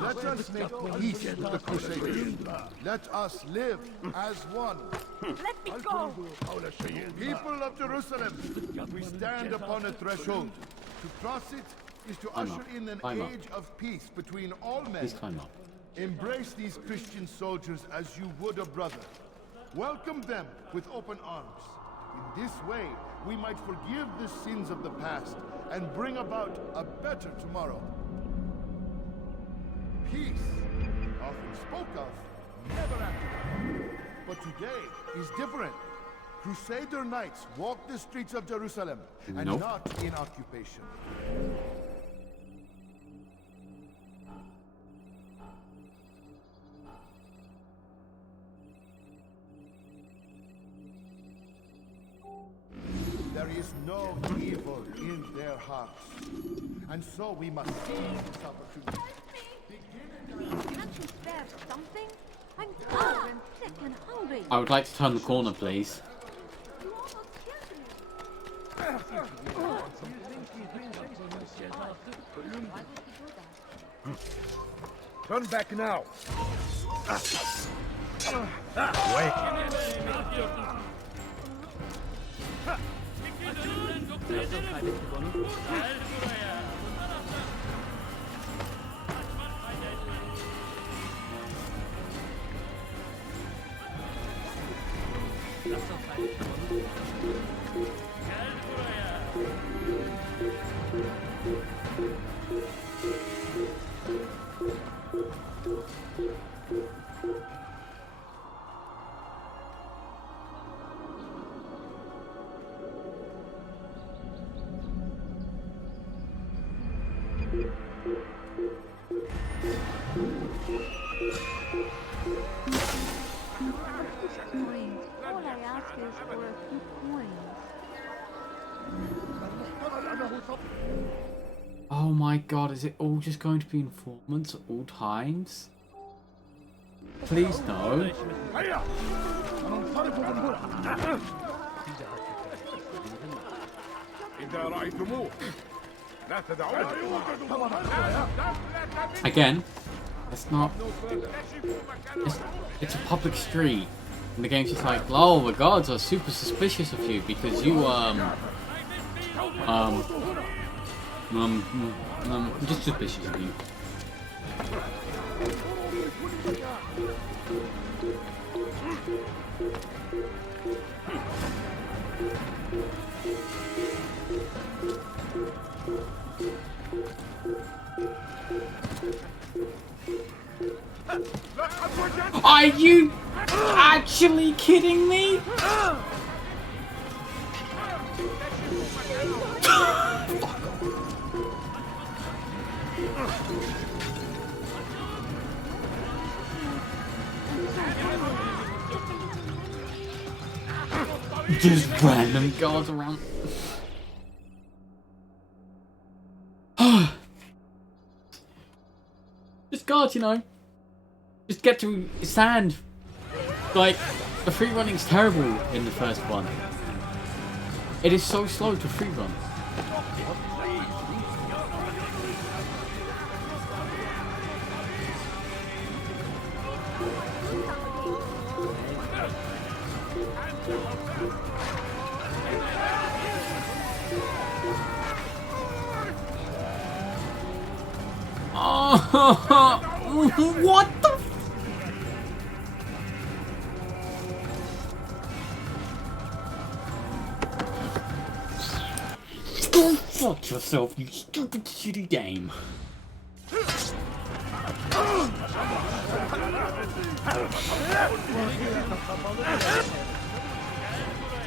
Let us make peace with the Crusaders. Let us live as one. Let me go! People of Jerusalem, we stand upon a threshold. To cross it is to usher in an age of peace between all men. Embrace these Christian soldiers as you would a brother. Welcome them with open arms. In this way, we might forgive the sins of the past and bring about a better tomorrow. Peace, often spoke of, never acted. But today is different. Crusader knights walk the streets of Jerusalem and not in occupation. There is no evil in their hearts. And so we must seize this opportunity. Can't you spare something? I'm poor and sick and hungry. I would like to turn the corner, please. You almost killed me. Turn back now. Wait. All I ask is for a few coins. Oh my god, is it all just going to be informants at all times? Please no. Again, it's not. It's a public street, and the game's just like, oh, the guards are super suspicious of you because you just suspicious of you. Are you actually kidding me? Just random guards around. Just guards, you know. Just get to stand. Like, the free running's terrible in the first one. It is so slow to free run. What the f— Go fuck yourself, you stupid shitty game.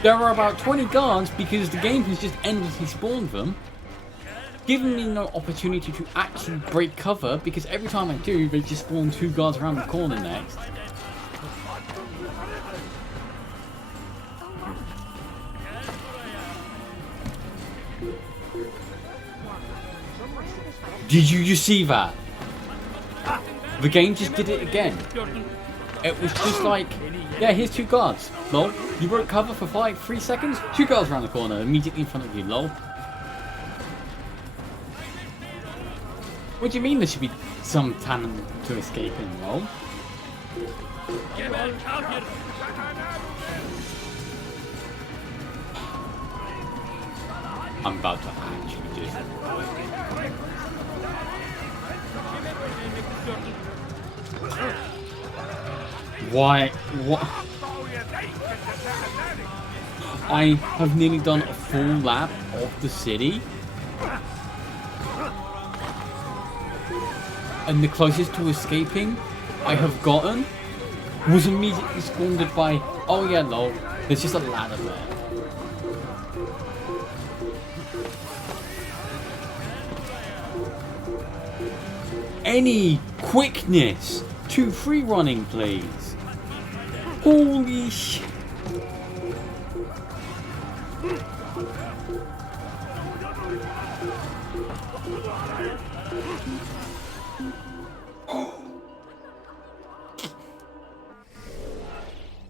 There are about 20 guards because the game has just endlessly spawned them, giving me no opportunity to actually break cover because every time I do, they just spawn 2 guards around the corner next. Did you just see that? The game just did it again. It was just like, yeah, here's 2 guards. Lol. You broke cover for 3 seconds? 2 guards around the corner, immediately in front of you. Lol. What do you mean there should be some talent to escape in, lol? I'm about to actually just... Why? What? I have nearly done a full lap of the city. And the closest to escaping I have gotten was immediately squandered by, oh yeah, lol, there's just a ladder there. Any quickness to free running, please. Holy shit.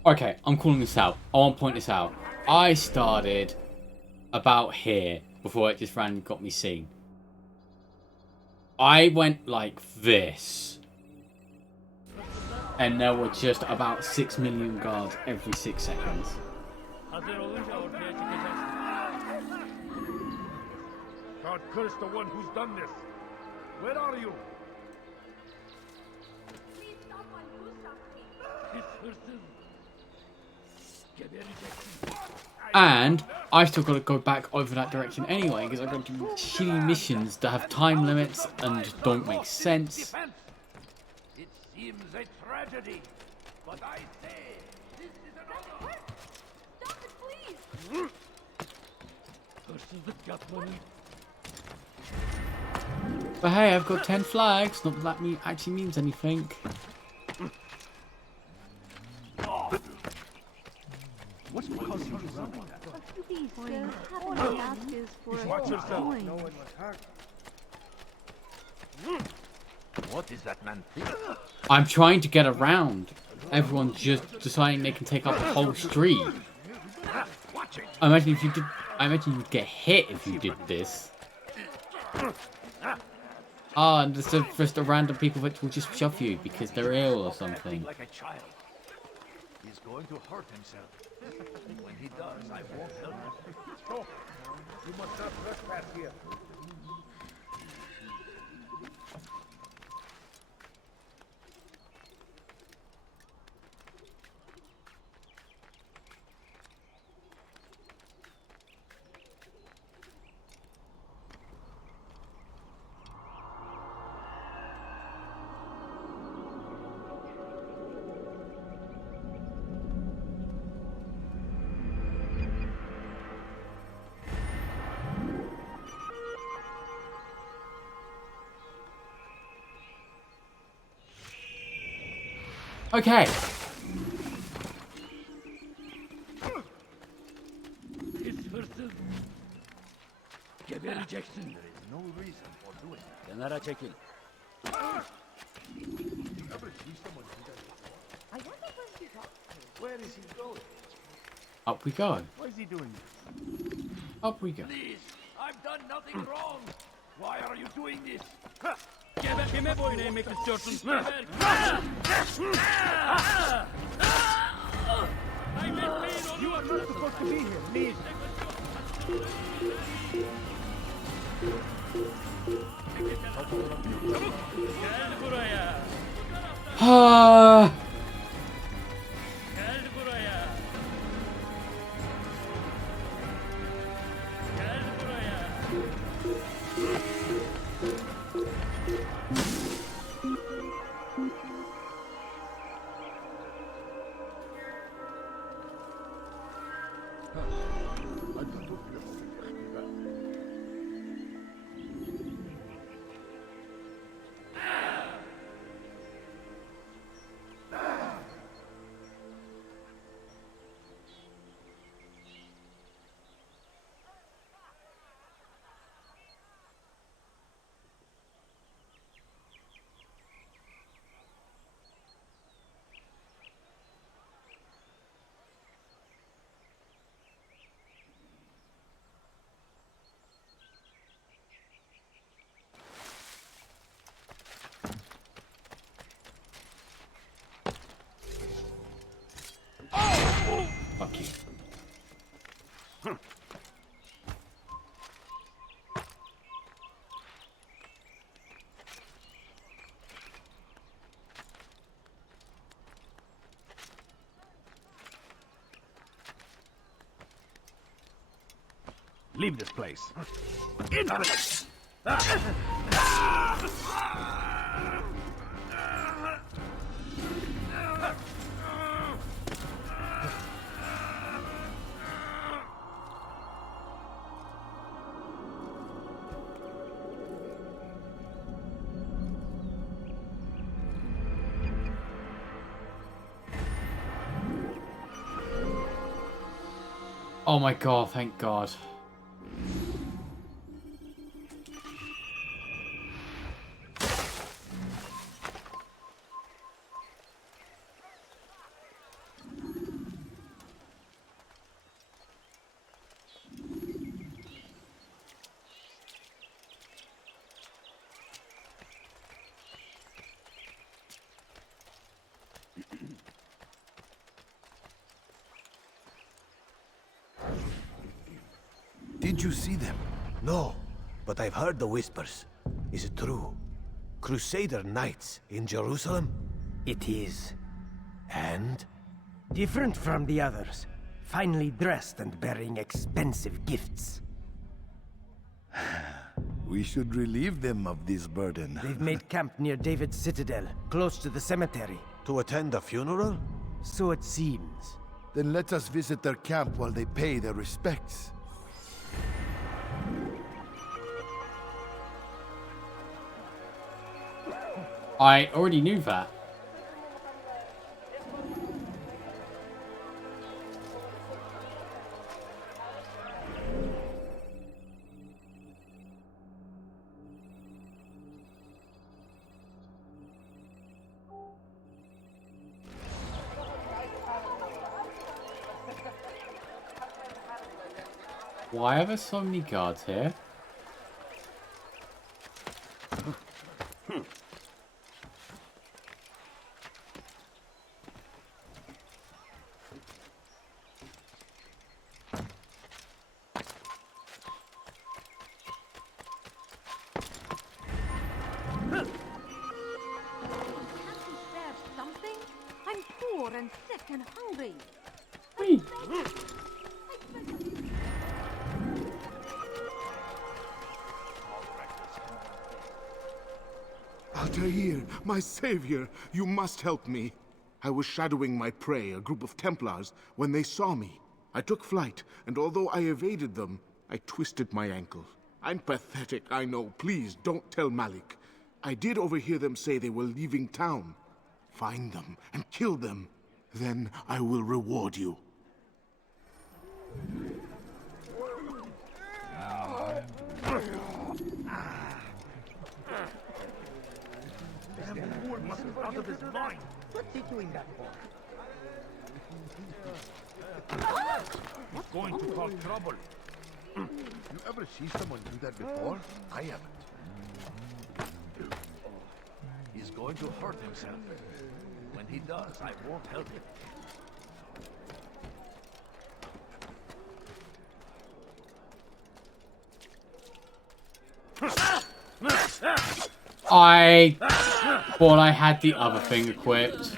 Okay, I'm calling this out. I want to point this out. I started about here before it just randomly got me seen. I went like this. And there were just about 6 million guards every 6 seconds. God curse the one who's done this. Where are you? Please, someone do something. This person. And I've still got to go back over that direction anyway, because I've got to do shitty missions that have time limits and don't make sense. It seems a tragedy, but I say this is an honor. Stop it, please. Versus the gut money. But hey, I've got 10 flags. Not that that actually means anything. What's causing you to run like that? Please, sir, all I ask is for a Watch yourself. coin. No one was hurt. What is that man thinking? I'm trying to get around. Everyone's just deciding they can take up the whole street. I imagine if you did, I imagine you'd get hit if you did this. Ah, and there's just a random people that will just shove you because they're ill or something. Like a child. He's going to hurt himself. When he does, I won't help him. Stop! You must not trespass here. Okay. This person. Give rejection. There is no reason for doing that. Then I check in. Where is he going? Up we go. Why is he doing this? Up we go. Please, I've done nothing wrong. Why are you doing this? Kime boyun eğmek istiyorsun? You are not supposed to be here, please. Gel buraya. Ah. Gel buraya. Gel buraya. Fuck you. Leave this place. Infinite! Oh my god, thank god. Did you see them? No, but I've heard the whispers. Is it true? Crusader knights in Jerusalem? It is. And? Different from the others. Finely dressed and bearing expensive gifts. We should relieve them of this burden. They've made camp near David's citadel, close to the cemetery. To attend a funeral? So it seems. Then let us visit their camp while they pay their respects. I already knew that. Why are there so many guards here? Something? I'm poor and sick and hungry. Altair, my savior, you must help me. I was shadowing my prey, a group of Templars, when they saw me. I took flight, and although I evaded them, I twisted my ankle. I'm pathetic, I know. Please, don't tell Malik. I did overhear them say they were leaving town. Find them and kill them. Then I will reward you. Damn fool must be out of his mind. What's he doing that for? He's going to cause trouble. You ever see someone do that before? I haven't. He's going to hurt himself. When he does, I won't help him. I thought I had the other thing equipped.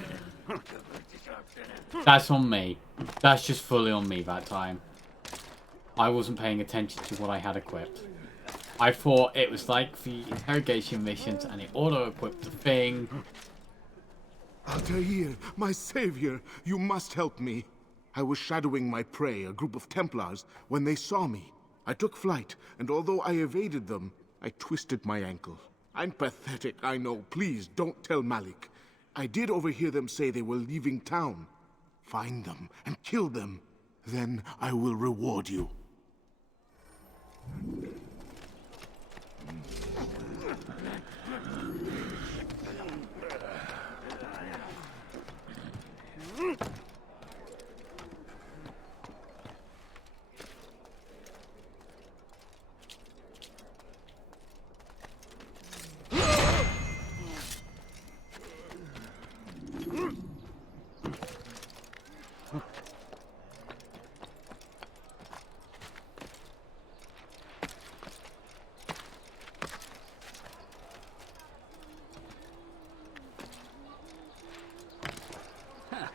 That's on me. That's just fully on me that time. I wasn't paying attention to what I had equipped. I thought it was like the interrogation missions and it auto-equipped the thing. Altair, my savior, you must help me. I was shadowing my prey, a group of Templars, when they saw me. I took flight, and although I evaded them, I twisted my ankle. I'm pathetic, I know. Please, don't tell Malik. I did overhear them say they were leaving town. Find them and kill them. Then I will reward you.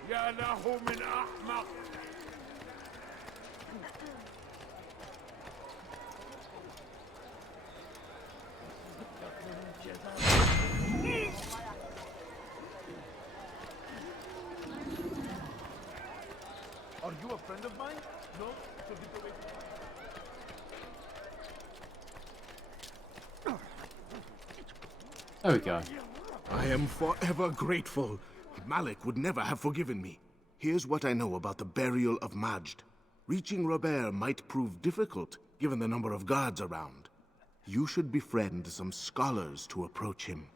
يا له من أحمق. Are you a friend of mine? No? So get away. There we go. I am forever grateful. Malik would never have forgiven me. Here's what I know about the burial of Majd. Reaching Robert might prove difficult, given the number of guards around. You should befriend some scholars to approach him.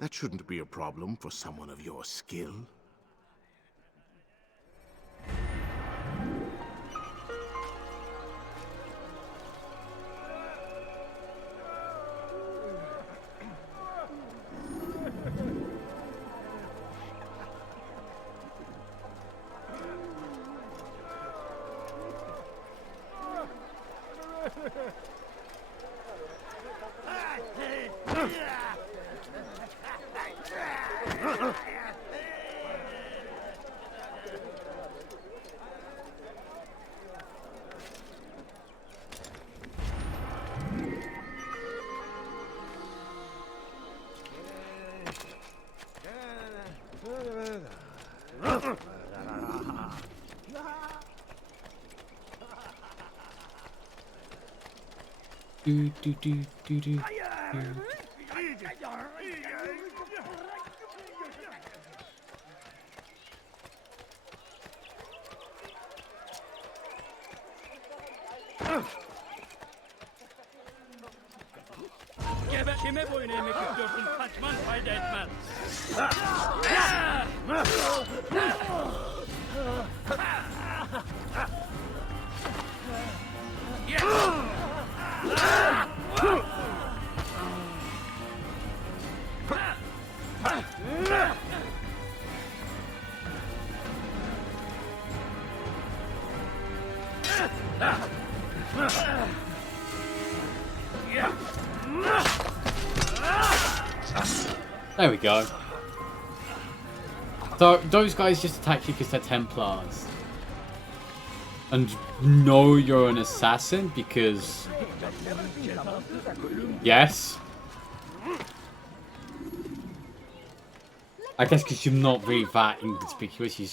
That shouldn't be a problem for someone of your skill. Do do do do do. Kime boyun eğmek istiyorsun saçman fayda etmez. There we go. So those guys just attack you because they're Templars. And know you're an assassin because... Yes. I guess because you're not really that inconspicuous, you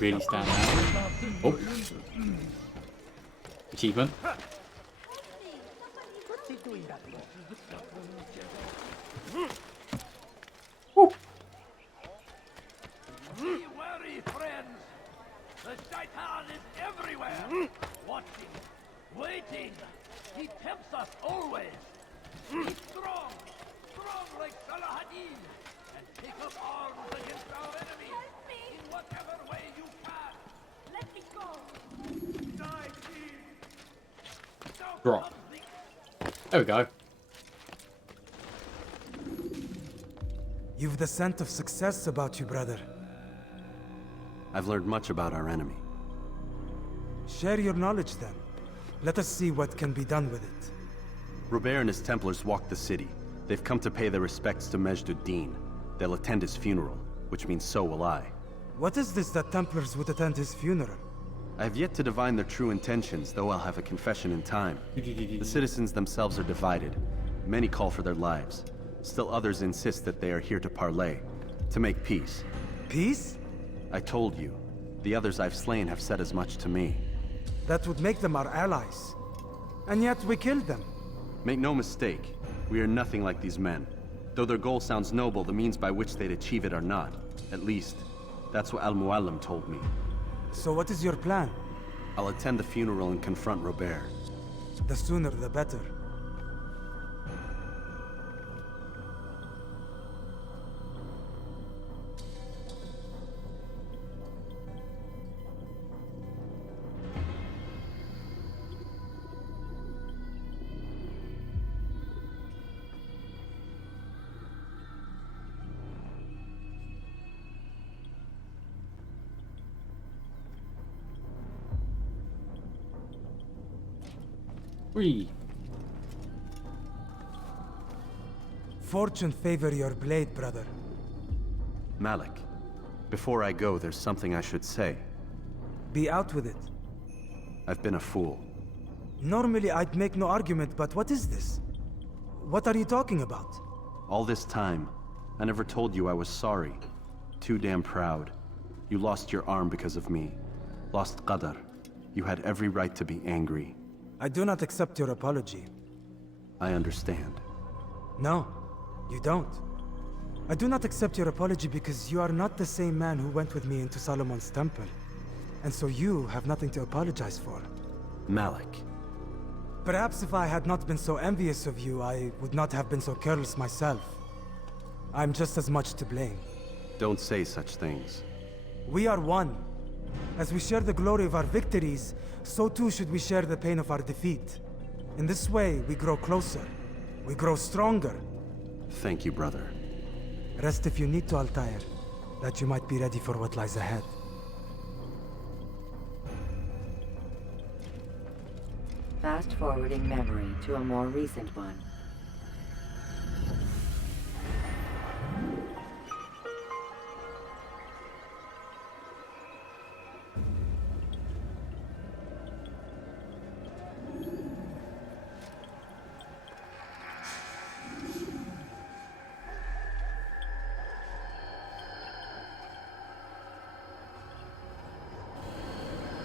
really stand out. Oh. Achievement. Woo. Be wary, friends. The Shaitan is everywhere. Watching, waiting. He tempts us always. Be strong, strong like Salahadin, and take up arms against our enemies. In whatever way you can. Let me go. Die, please. Drop. There we go. You've the scent of success about you, brother. I've learned much about our enemy. Share your knowledge then. Let us see what can be done with it. Robert and his Templars walked the city. They've come to pay their respects to Majd-ud-Din. They'll attend his funeral, which means so will I. What is this that Templars would attend his funeral? I have yet to divine their true intentions, though I'll have a confession in time. The citizens themselves are divided. Many call for their lives. Still others insist that they are here to parley, to make peace. Peace? I told you. The others I've slain have said as much to me. That would make them our allies. And yet we killed them. Make no mistake, we are nothing like these men. Though their goal sounds noble, the means by which they'd achieve it are not. At least, that's what Al-Muallim told me. So what is your plan? I'll attend the funeral and confront Robert. The sooner the better. Free. Fortune favor your blade, brother. Malik, before I go, there's something I should say. Be out with it. I've been a fool. Normally I'd make no argument, but what is this? What are you talking about? All this time, I never told you I was sorry. Too damn proud. You lost your arm because of me. Lost Qadar. You had every right to be angry. I do not accept your apology. I understand. No, you don't. I do not accept your apology because you are not the same man who went with me into Solomon's temple. And so you have nothing to apologize for. Malik. Perhaps if I had not been so envious of you, I would not have been so careless myself. I'm just as much to blame. Don't say such things. We are one. As we share the glory of our victories, so too should we share the pain of our defeat. In this way, we grow closer. We grow stronger. Thank you, brother. Rest if you need to, Altair, that you might be ready for what lies ahead. Fast-forwarding memory to a more recent one.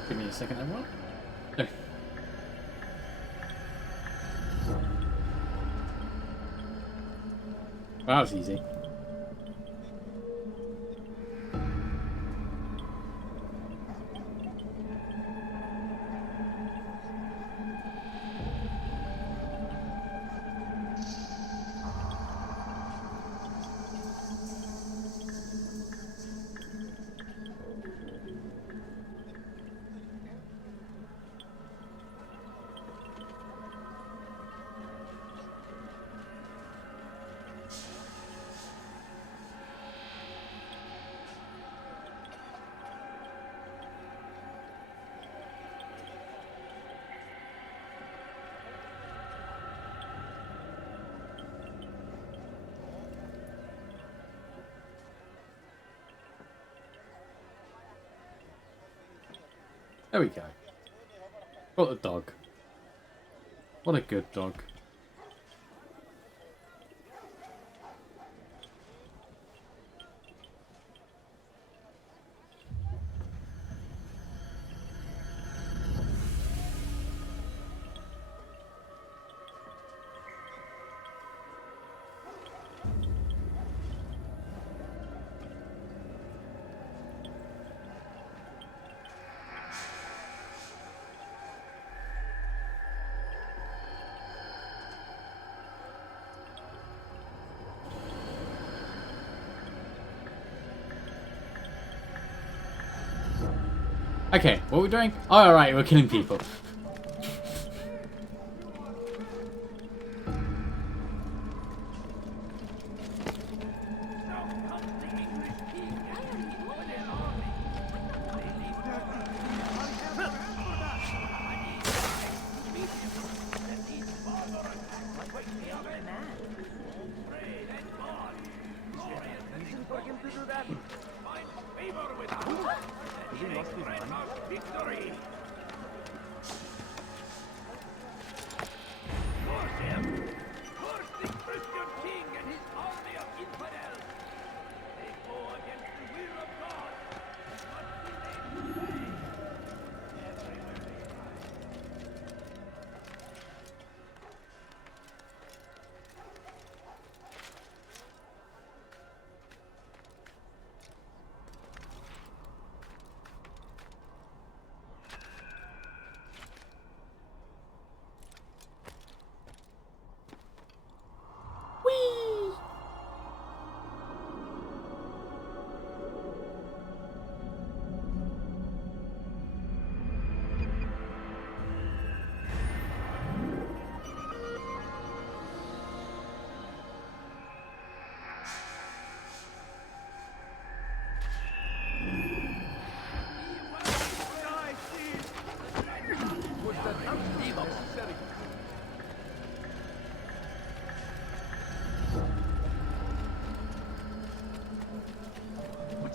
Give me a second, everyone. Okay. Wow, that was easy. There we go. Got the dog. What a good dog. Okay, what are we doing? Oh, alright, we're killing people.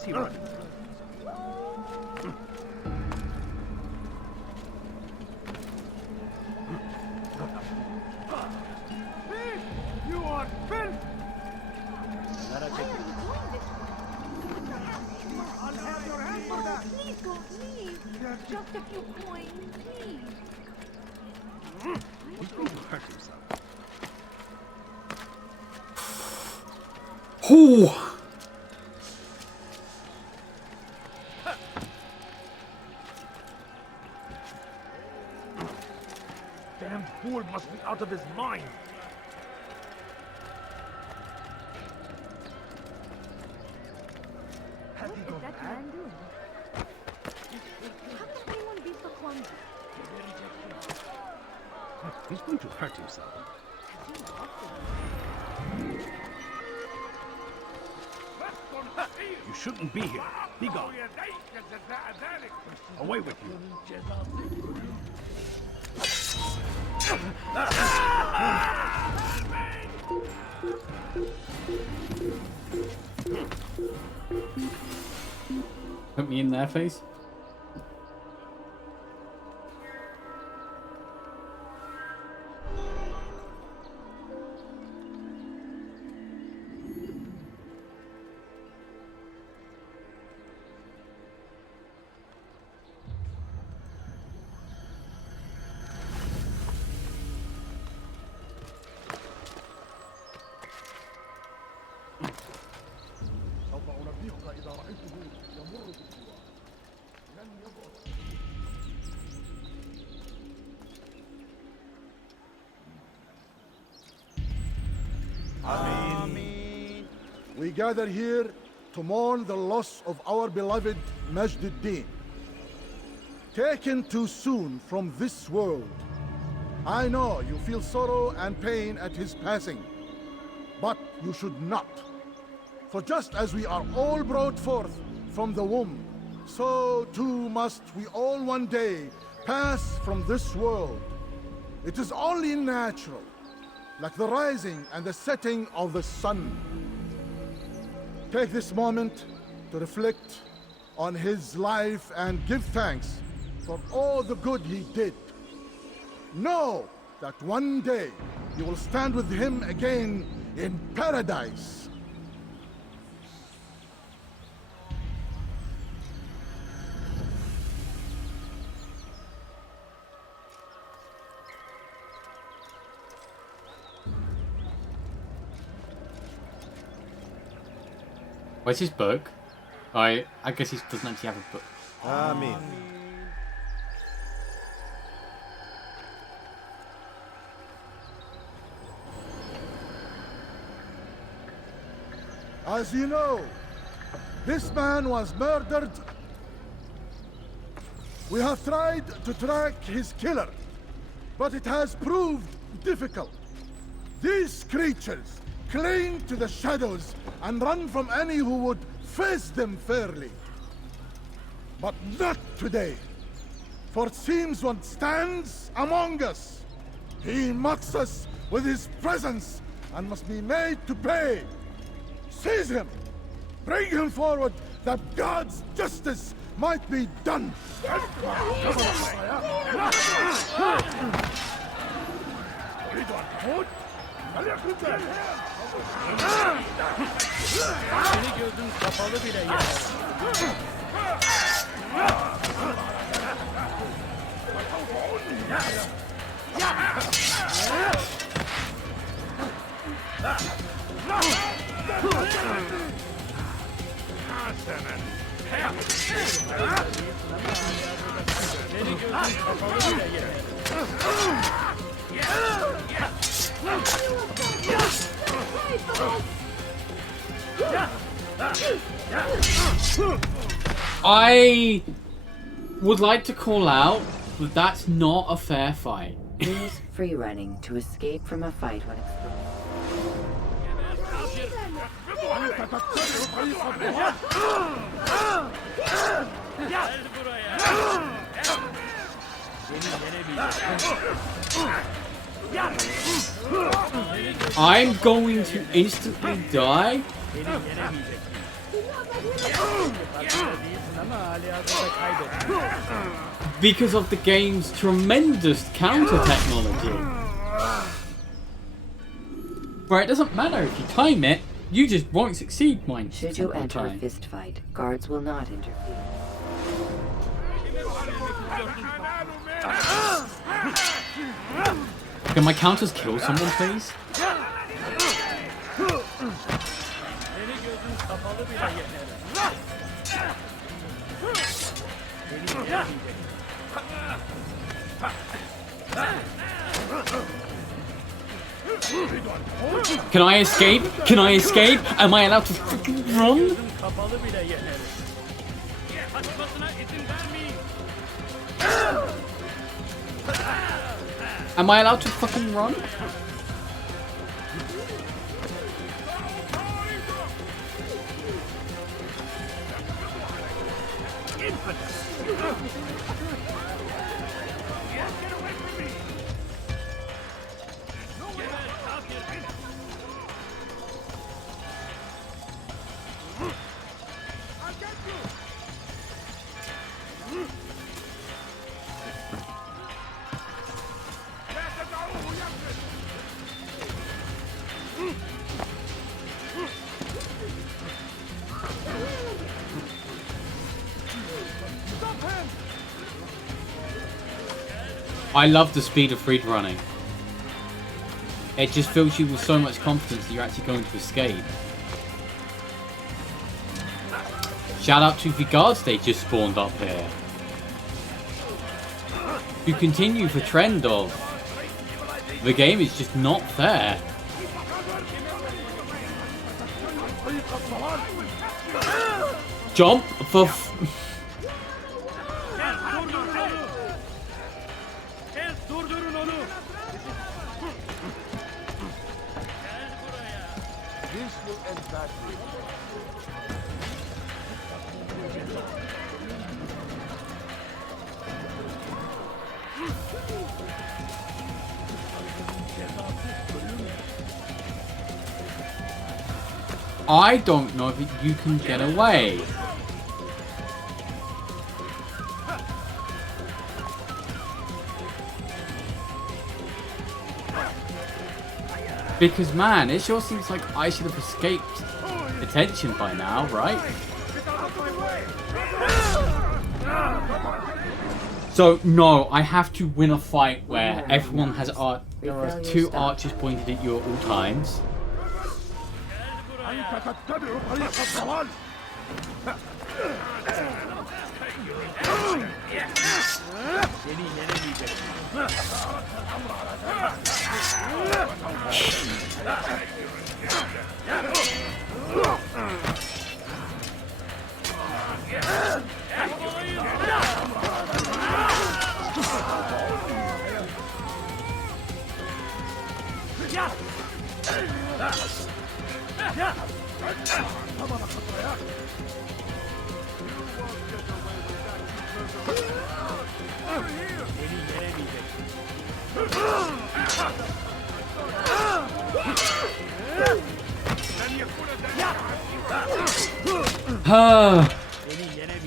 You are filth! I'll have your hand for that! Please don't leave! Just a few coins, please! He's going to hurt himself. Ooh. Damned fool must be out of his mind. What is that man doing? How can anyone be so clumsy? He's going to hurt himself. You shouldn't be here. Be gone. Away with you. Put me in their face. We gather here to mourn the loss of our beloved Majd-ud-Din. Taken too soon from this world. I know you feel sorrow and pain at his passing, but you should not. For just as we are all brought forth from the womb, so too must we all one day pass from this world. It is only natural, like the rising and the setting of the sun. Take this moment to reflect on his life and give thanks for all the good he did. Know that one day you will stand with him again in paradise. Where's his book? I guess he doesn't actually have a book. Amen. As you know, this man was murdered. We have tried to track his killer, but it has proved difficult. These creatures cling to the shadows and run from any who would face them fairly. But not today, for it seems one stands among us. He mocks us with his presence and must be made to pay. Seize him! Bring him forward that God's justice might be done! Seni gözüm kapalı bile I would like to call out that that's not a fair fight. Use free running to escape from a fight when exposed. I'm going to instantly die because of the game's tremendous counter technology. Where it doesn't matter if you time it, you just won't succeed mine. Should you enter a fist fight, guards will not interfere. Can my counters kill someone, please? Can I escape? Can I escape? Am I allowed to fucking run? Am I allowed to fucking run? I love the speed of free running. It just fills you with so much confidence that you're actually going to escape. Shout out to the guards they just spawned up here. You continue the trend of the game is just not fair. Jump for I don't know if you can get away. Because man, it sure seems like I should have escaped detention by now, right? So no, I have to win a fight where everyone has there are two archers pointed at you at all times.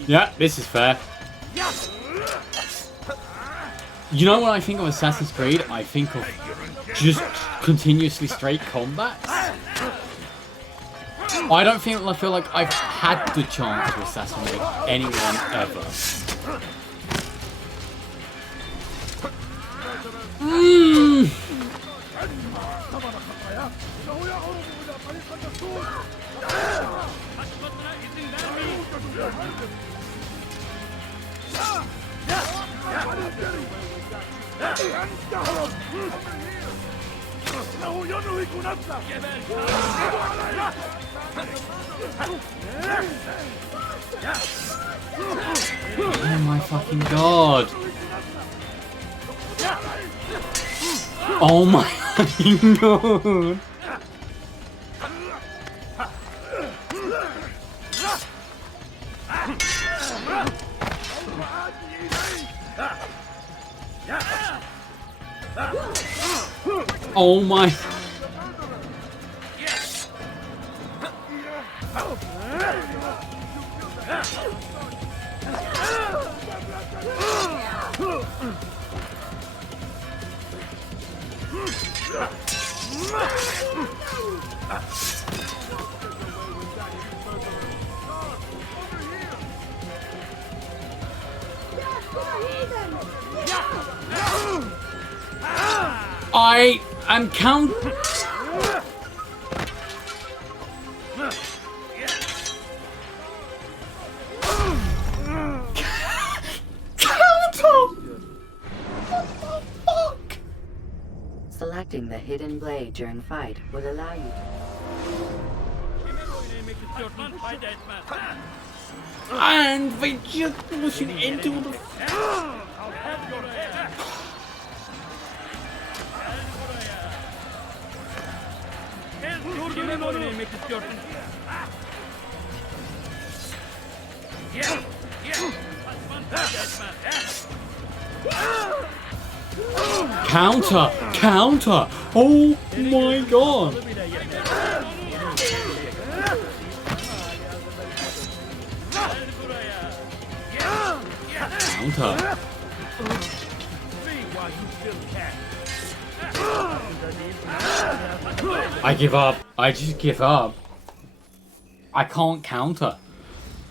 Yeah, this is fair. You know, when I think of Assassin's Creed, I think of just continuously straight combat. I don't feel like I've had the chance to assassinate anyone ever. Oh my fucking god. Oh my fucking god. Oh my. I am count. Selecting the hidden blade during fight will allow you And they just pushing into the... Counter! Counter! Oh my god! Counter! I give up. I just give up. I can't counter.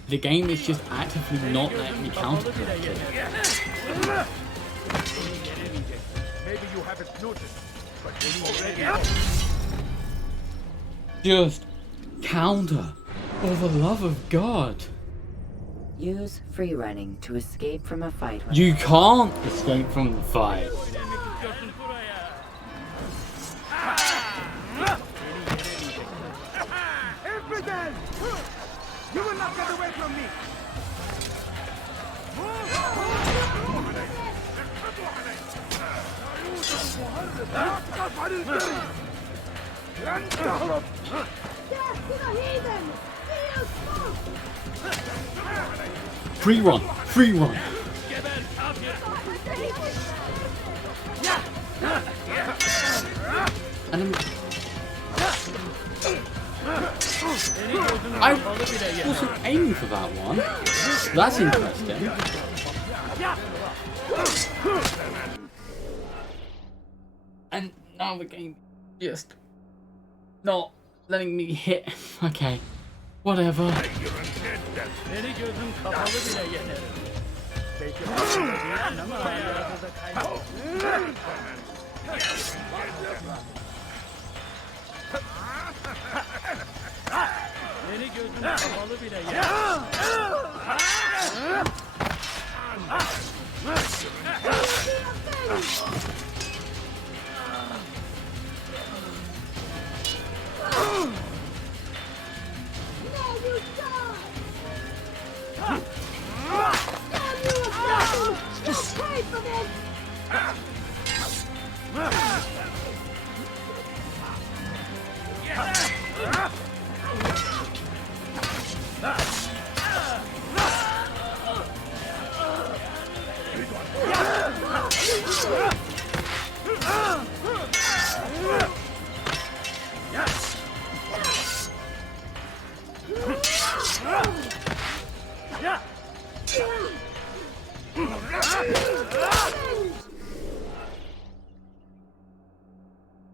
The game is just actively not letting me counter. Maybe you haven't noticed, but already. Just counter. For the love of God. use free running to escape from a fight. You can't escape from the fight. Everything! You will not get away from me! Free run! Free run! And I wasn't aiming for that one. That's interesting. And now the game just not letting me hit. Okay, whatever.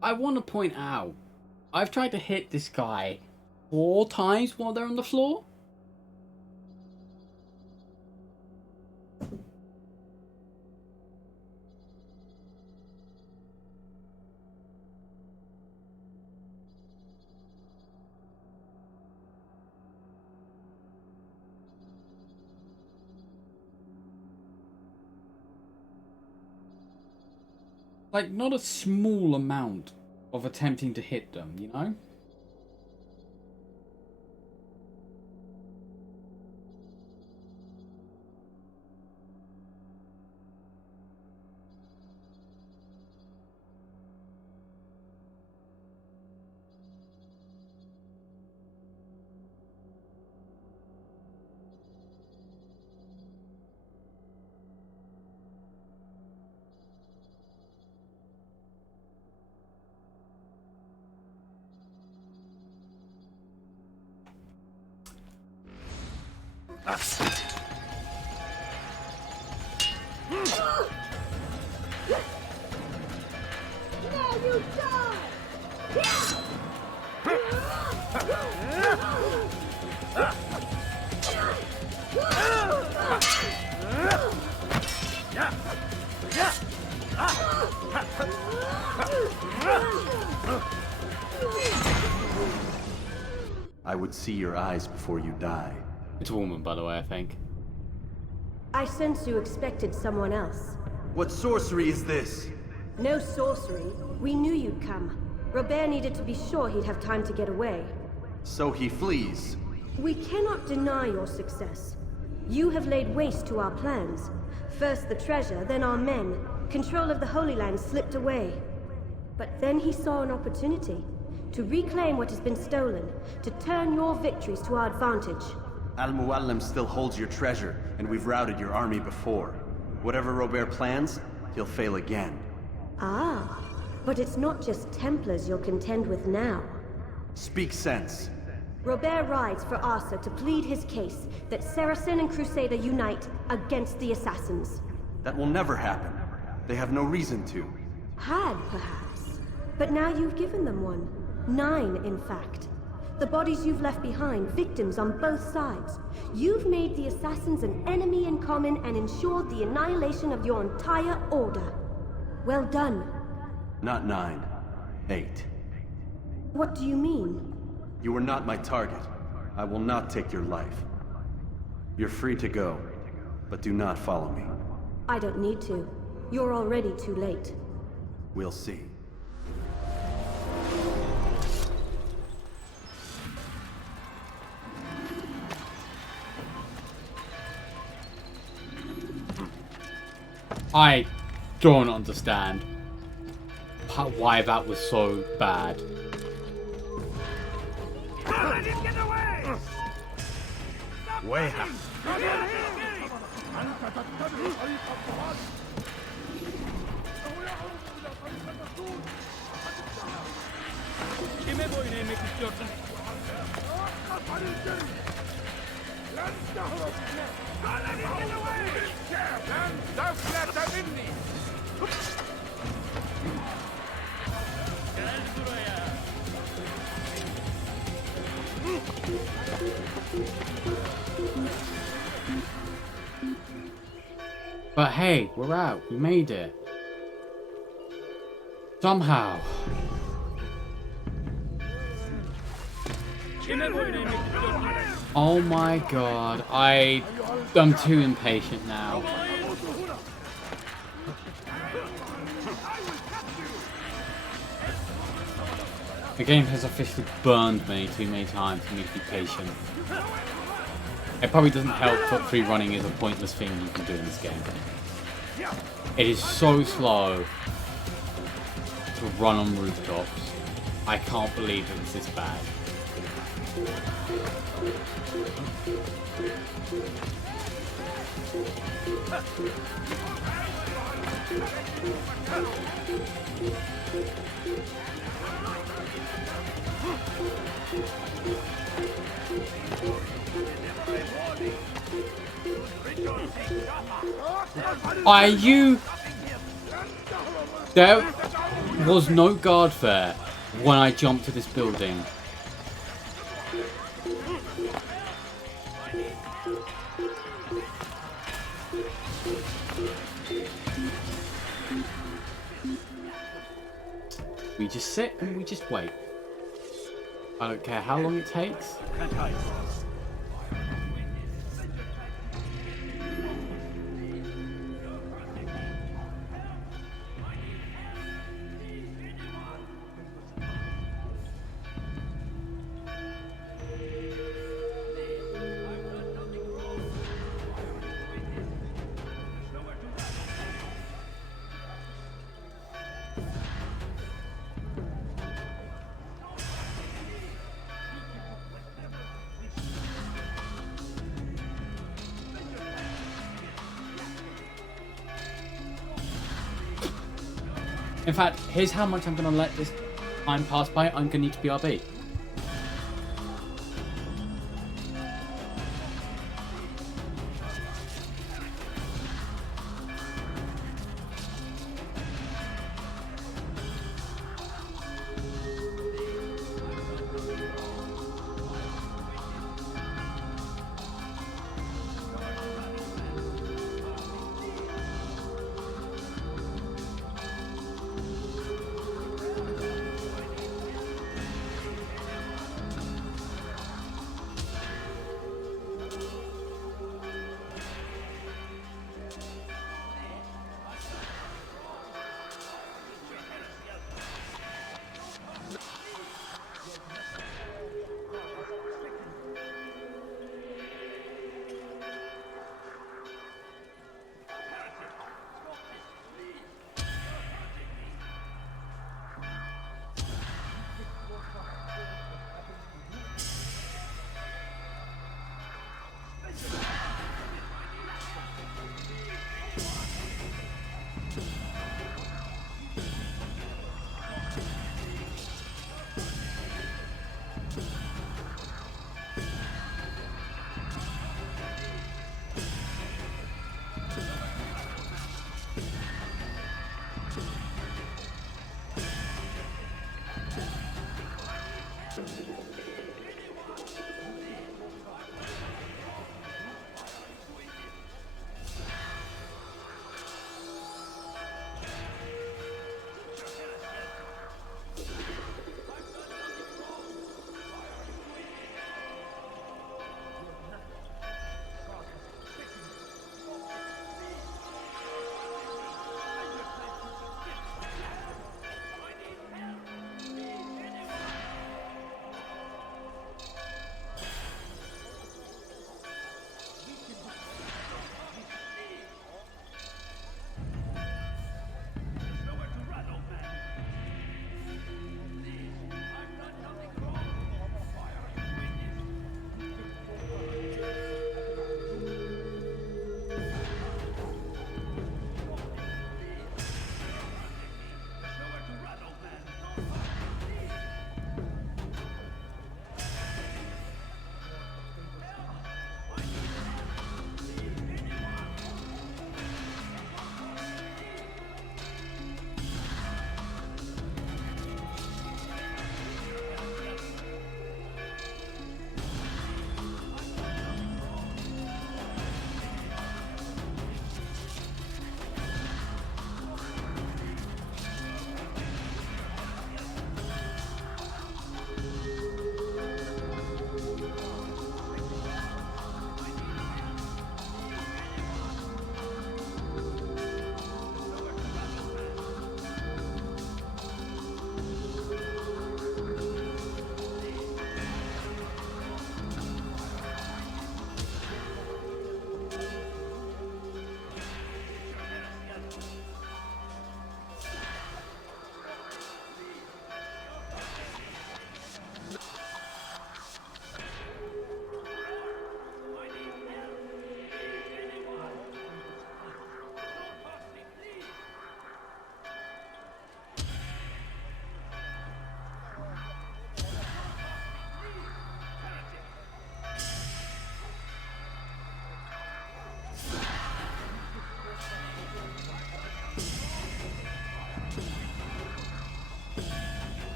I want to point out, I've tried to hit this guy 4 times while they're on the floor. Like, not a small amount of attempting to hit them, you know? I would see your eyes before you die. It's a woman, by the way, I think. I sense you expected someone else. What sorcery is this? No sorcery. We knew you'd come. Robert needed to be sure he'd have time to get away. So he flees. We cannot deny your success. You have laid waste to our plans. First the treasure, then our men. Control of the Holy Land slipped away. But then he saw an opportunity to reclaim what has been stolen, to turn your victories to our advantage. Al-Muallim still holds your treasure, and we've routed your army before. Whatever Robert plans, he'll fail again. Ah, but it's not just Templars you'll contend with now. Speak sense. Robert rides for Arsa to plead his case that Saracen and Crusader unite against the Assassins. That will never happen. They have no reason to. Had, perhaps. But now you've given them one. 9, in fact. The bodies you've left behind, victims on both sides. You've made the Assassins an enemy in common and ensured the annihilation of your entire order. Well done. Not 9. 8. What do you mean? You are not my target. I will not take your life. You're free to go, but do not follow me. I don't need to. You're already too late. We'll see. I don't understand why that was so bad. Way Kime boyun eğmek istiyorsun? Gel buraya. But hey, we're out. We made it. Somehow. Oh my god, I'm too impatient now. The game has officially burned me too many times for me to be patient. It probably doesn't help that free running is a pointless thing you can do in this game. It is so slow to run on rooftops. I can't believe it's this bad. Are you... There was no guard there when I jumped to this building. We just sit and we just wait. I don't care how long it takes. In fact, here's how much I'm going to let this time pass by. I'm going to need to BRB.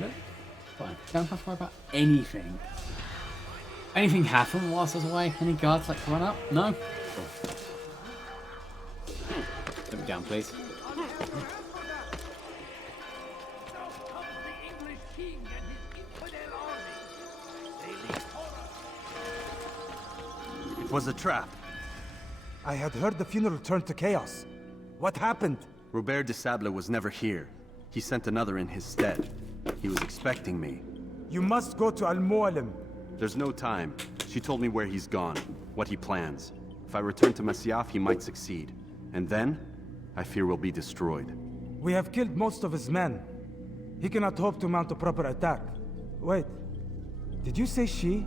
No, fine. Don't have to worry about anything. Anything happen whilst I was away? Any guards like to run up? No? Cool. Put me down, please. It was a trap. I had heard the funeral turned to chaos. What happened? Robert de Sable was never here. He sent another in his stead. He was expecting me. You must go to Al-Mualim. There's no time. She told me where he's gone, what he plans. If I return to Masyaf, he might succeed. And then, I fear we'll be destroyed. We have killed most of his men. He cannot hope to mount a proper attack. Wait, did you say she?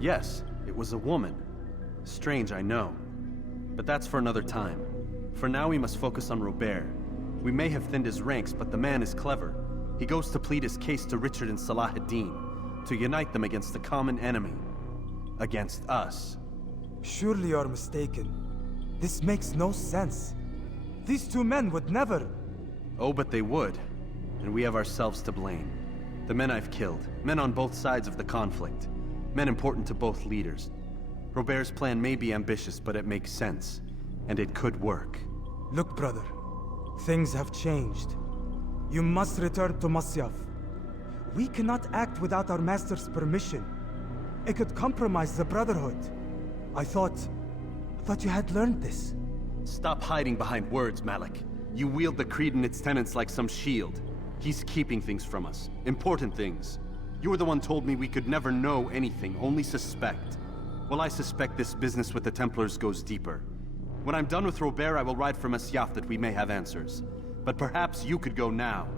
Yes, it was a woman. Strange, I know. But that's for another time. For now, we must focus on Robert. We may have thinned his ranks, but the man is clever. He goes to plead his case to Richard and Salah ad-Din, to unite them against the common enemy. Against us. Surely you're mistaken. This makes no sense. These two men would never... Oh, but they would. And we have ourselves to blame. The men I've killed, men on both sides of the conflict. Men important to both leaders. Robert's plan may be ambitious, but it makes sense. And it could work. Look, brother. Things have changed. You must return to Masyaf. We cannot act without our master's permission. It could compromise the Brotherhood. I thought you had learned this. Stop hiding behind words, Malik. You wield the creed and its tenets like some shield. He's keeping things from us. Important things. You were the one told me we could never know anything, only suspect. Well, I suspect this business with the Templars goes deeper. When I'm done with Robert, I will ride for Masyaf that we may have answers. But perhaps you could go now.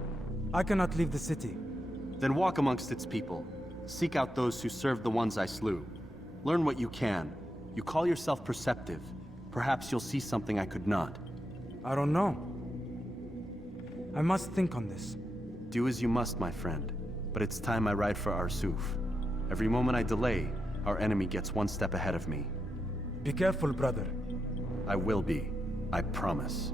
I cannot leave the city. Then walk amongst its people. Seek out those who served the ones I slew. Learn what you can. You call yourself perceptive. Perhaps you'll see something I could not. I don't know. I must think on this. Do as you must, my friend. But it's time I ride for Arsuf. Every moment I delay, our enemy gets one step ahead of me. Be careful, brother. I will be. I promise.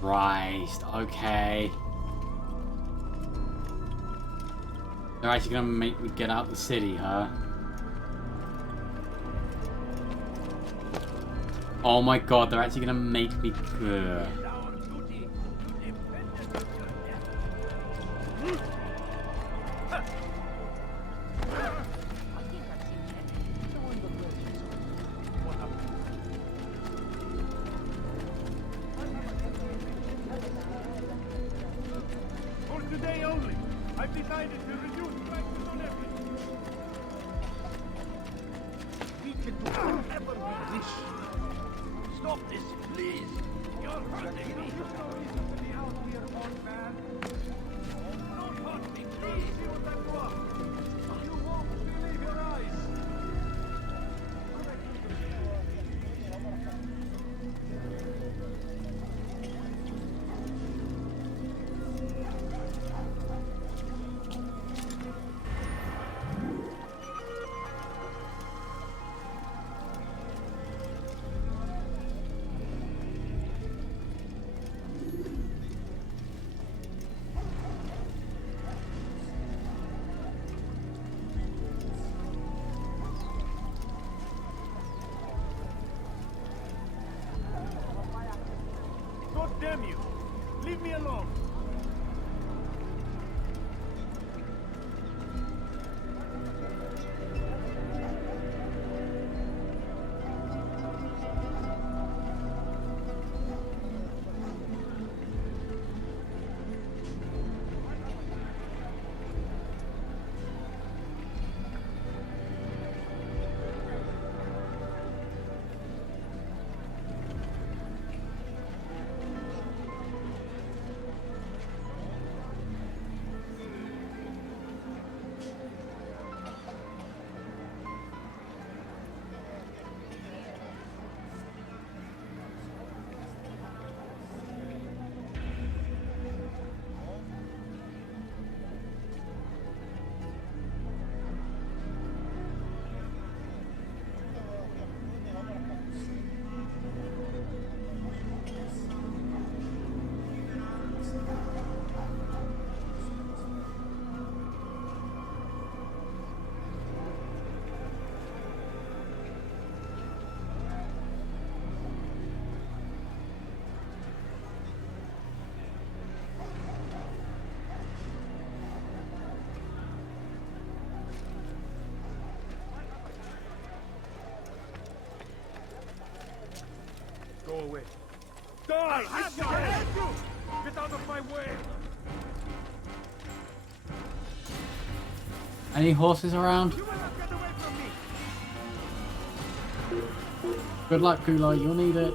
Christ, okay. They're actually gonna make me get out the city, huh? Oh my god, they're actually gonna make me... Today only, I've decided to reduce prices on everything. We can do whatever we wish. Stop this, please. You're hurting me. Don't hurt me, please. You won't believe your eyes. away. Die! Get out of my way! Any horses around? Good luck, Kulai. You'll need it.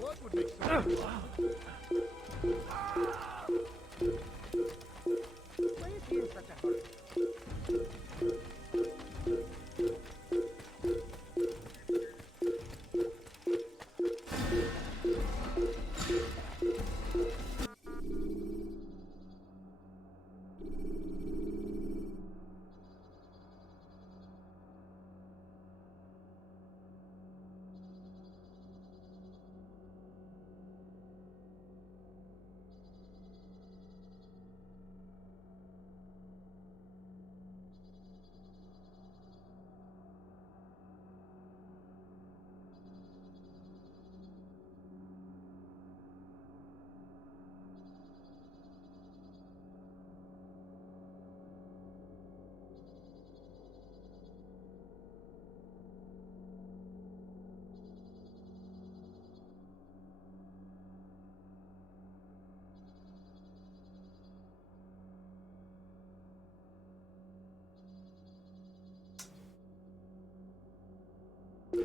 What would make sense? Why is he in such a hurry?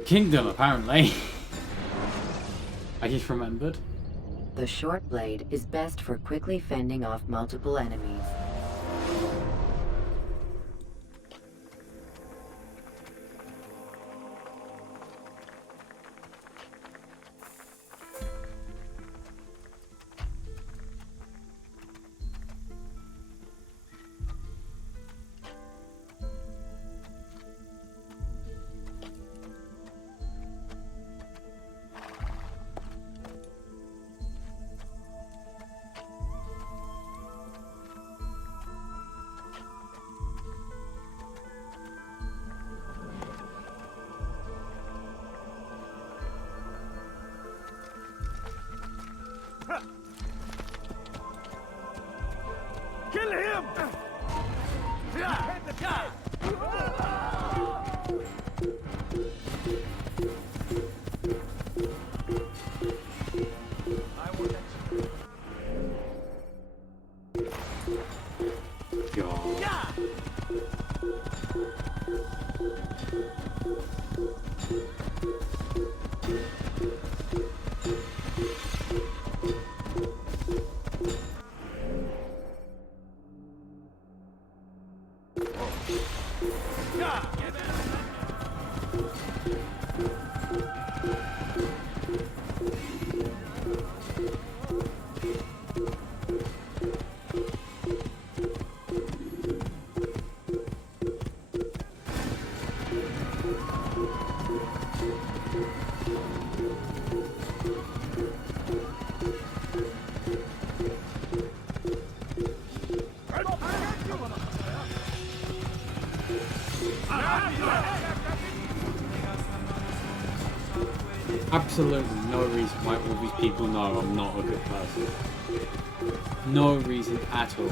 Kingdom, apparently. I just remembered. The short blade is best for quickly fending off multiple enemies. Kill him! Absolutely no reason why all these people know I'm not a good person. No reason at all.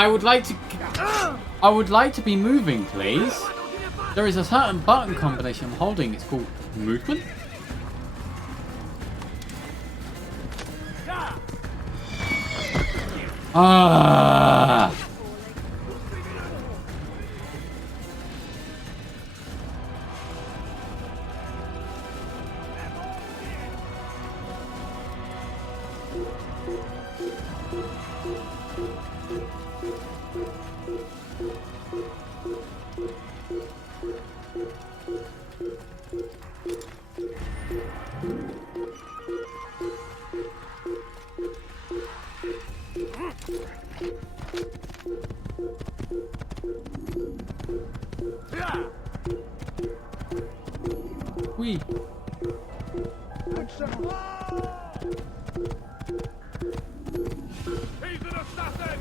I would like to be moving, please. There is a certain button combination I'm holding. It's called movement. Ah. Oui. He's an assassin!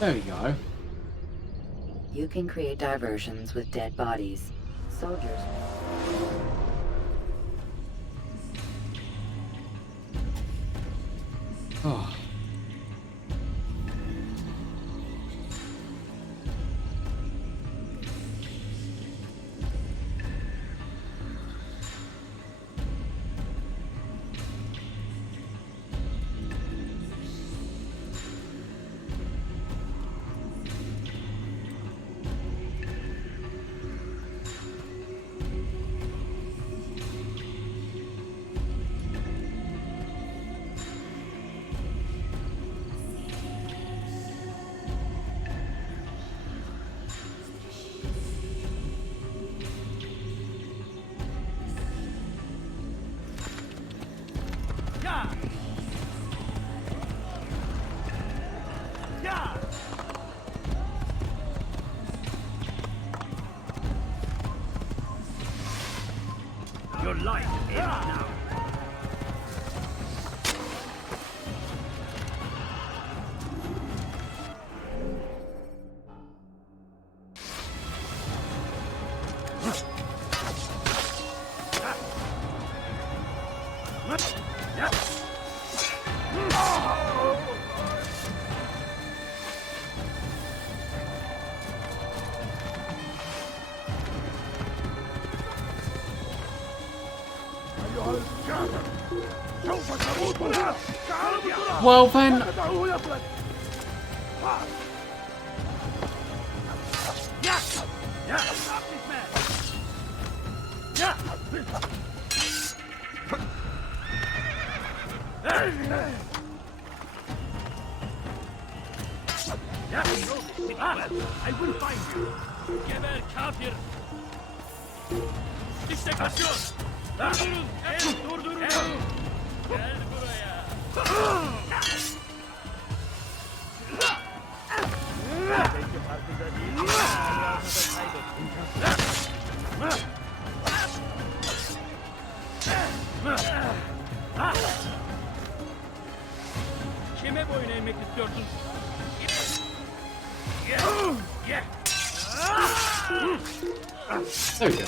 There we go. You can create diversions with dead bodies. Soldiers. Oh. Your life ends now. Well then. I will find you. Geber kafir. İşte kaçıyor. Durdurun. Durdurun. Gel buraya. Belki farkında değil. Kime boyun eğmek istiyorsun? There we go.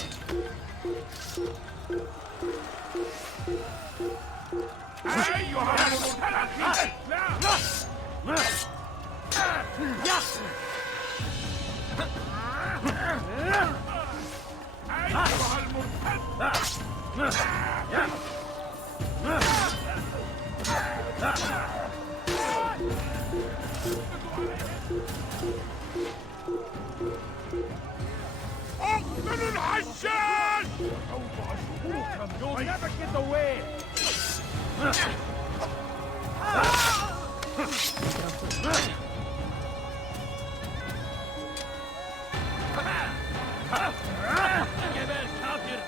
You'll never get away! Geber kafir!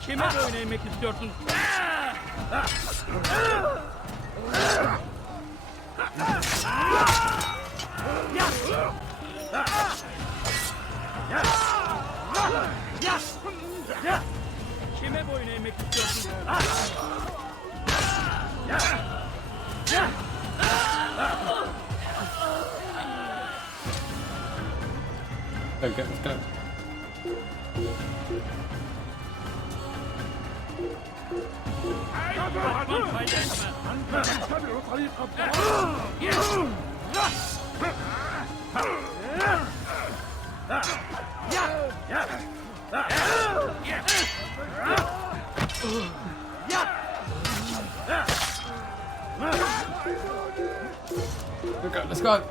Kime böyle yemek istiyorsun? Kime boyun eğmek istiyorsun? Okay, let's go. Okay, let's go.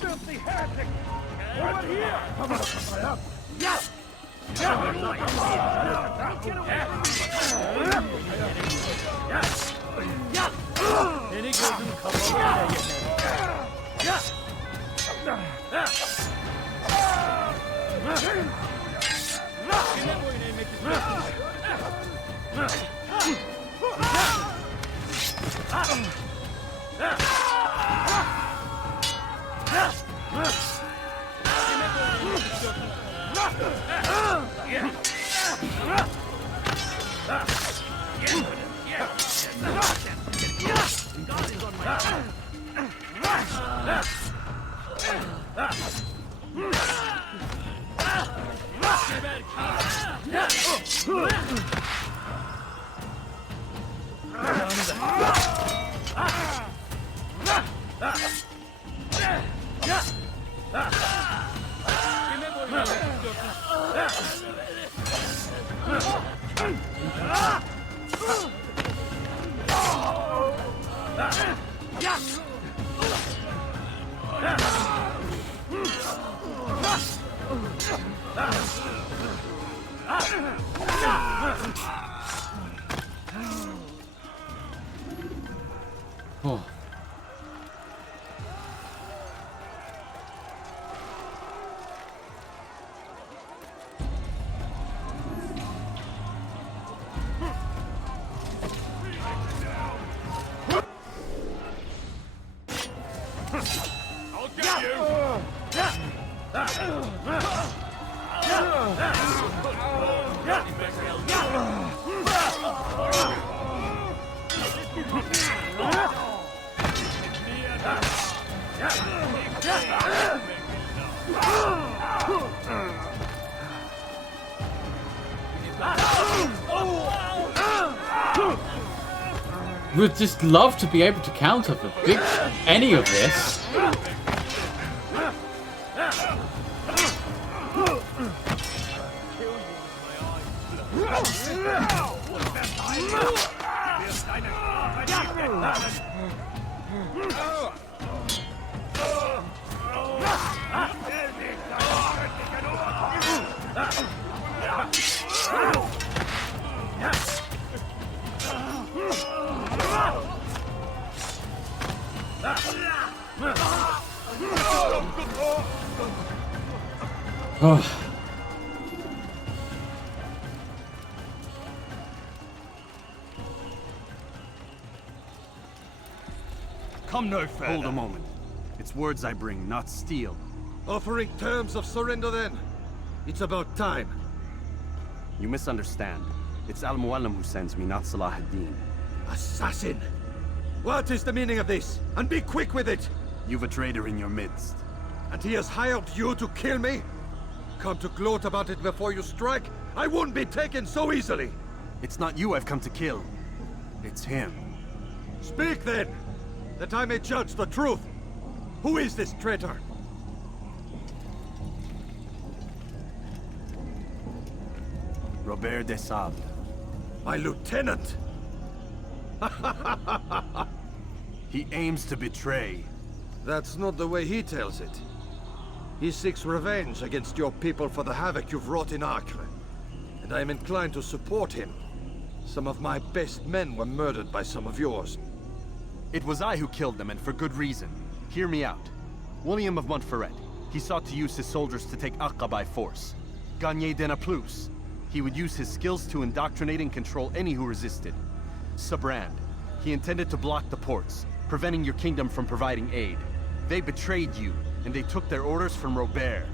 Filthy heretic! Over here! Seni gözüm kapalı yeter. Kime boyun eğmek istiyorsun? Oh. I'll get you! Would just love to be able to counter any of this. Oh. Come no further. Hold a moment. It's words I bring, not steel. Offering terms of surrender then. It's about time. You misunderstand. It's Al-Mualim who sends me, not Salah ad-Din. Assassin! What is the meaning of this? And be quick with it! You've a traitor in your midst. And he has hired you to kill me? Come to gloat about it before you strike? I won't be taken so easily! It's not you I've come to kill. It's him. Speak then! That I may judge the truth! Who is this traitor? Robert de Sable. My lieutenant! He aims to betray. That's not the way he tells it. He seeks revenge against your people for the havoc you've wrought in Acre. And I am inclined to support him. Some of my best men were murdered by some of yours. It was I who killed them, and for good reason. Hear me out. William of Montferrat. He sought to use his soldiers to take Acre by force. Gagné de Naplouse. He would use his skills to indoctrinate and control any who resisted. Sabrand. He intended to block the ports, preventing your kingdom from providing aid. They betrayed you, and they took their orders from Robert.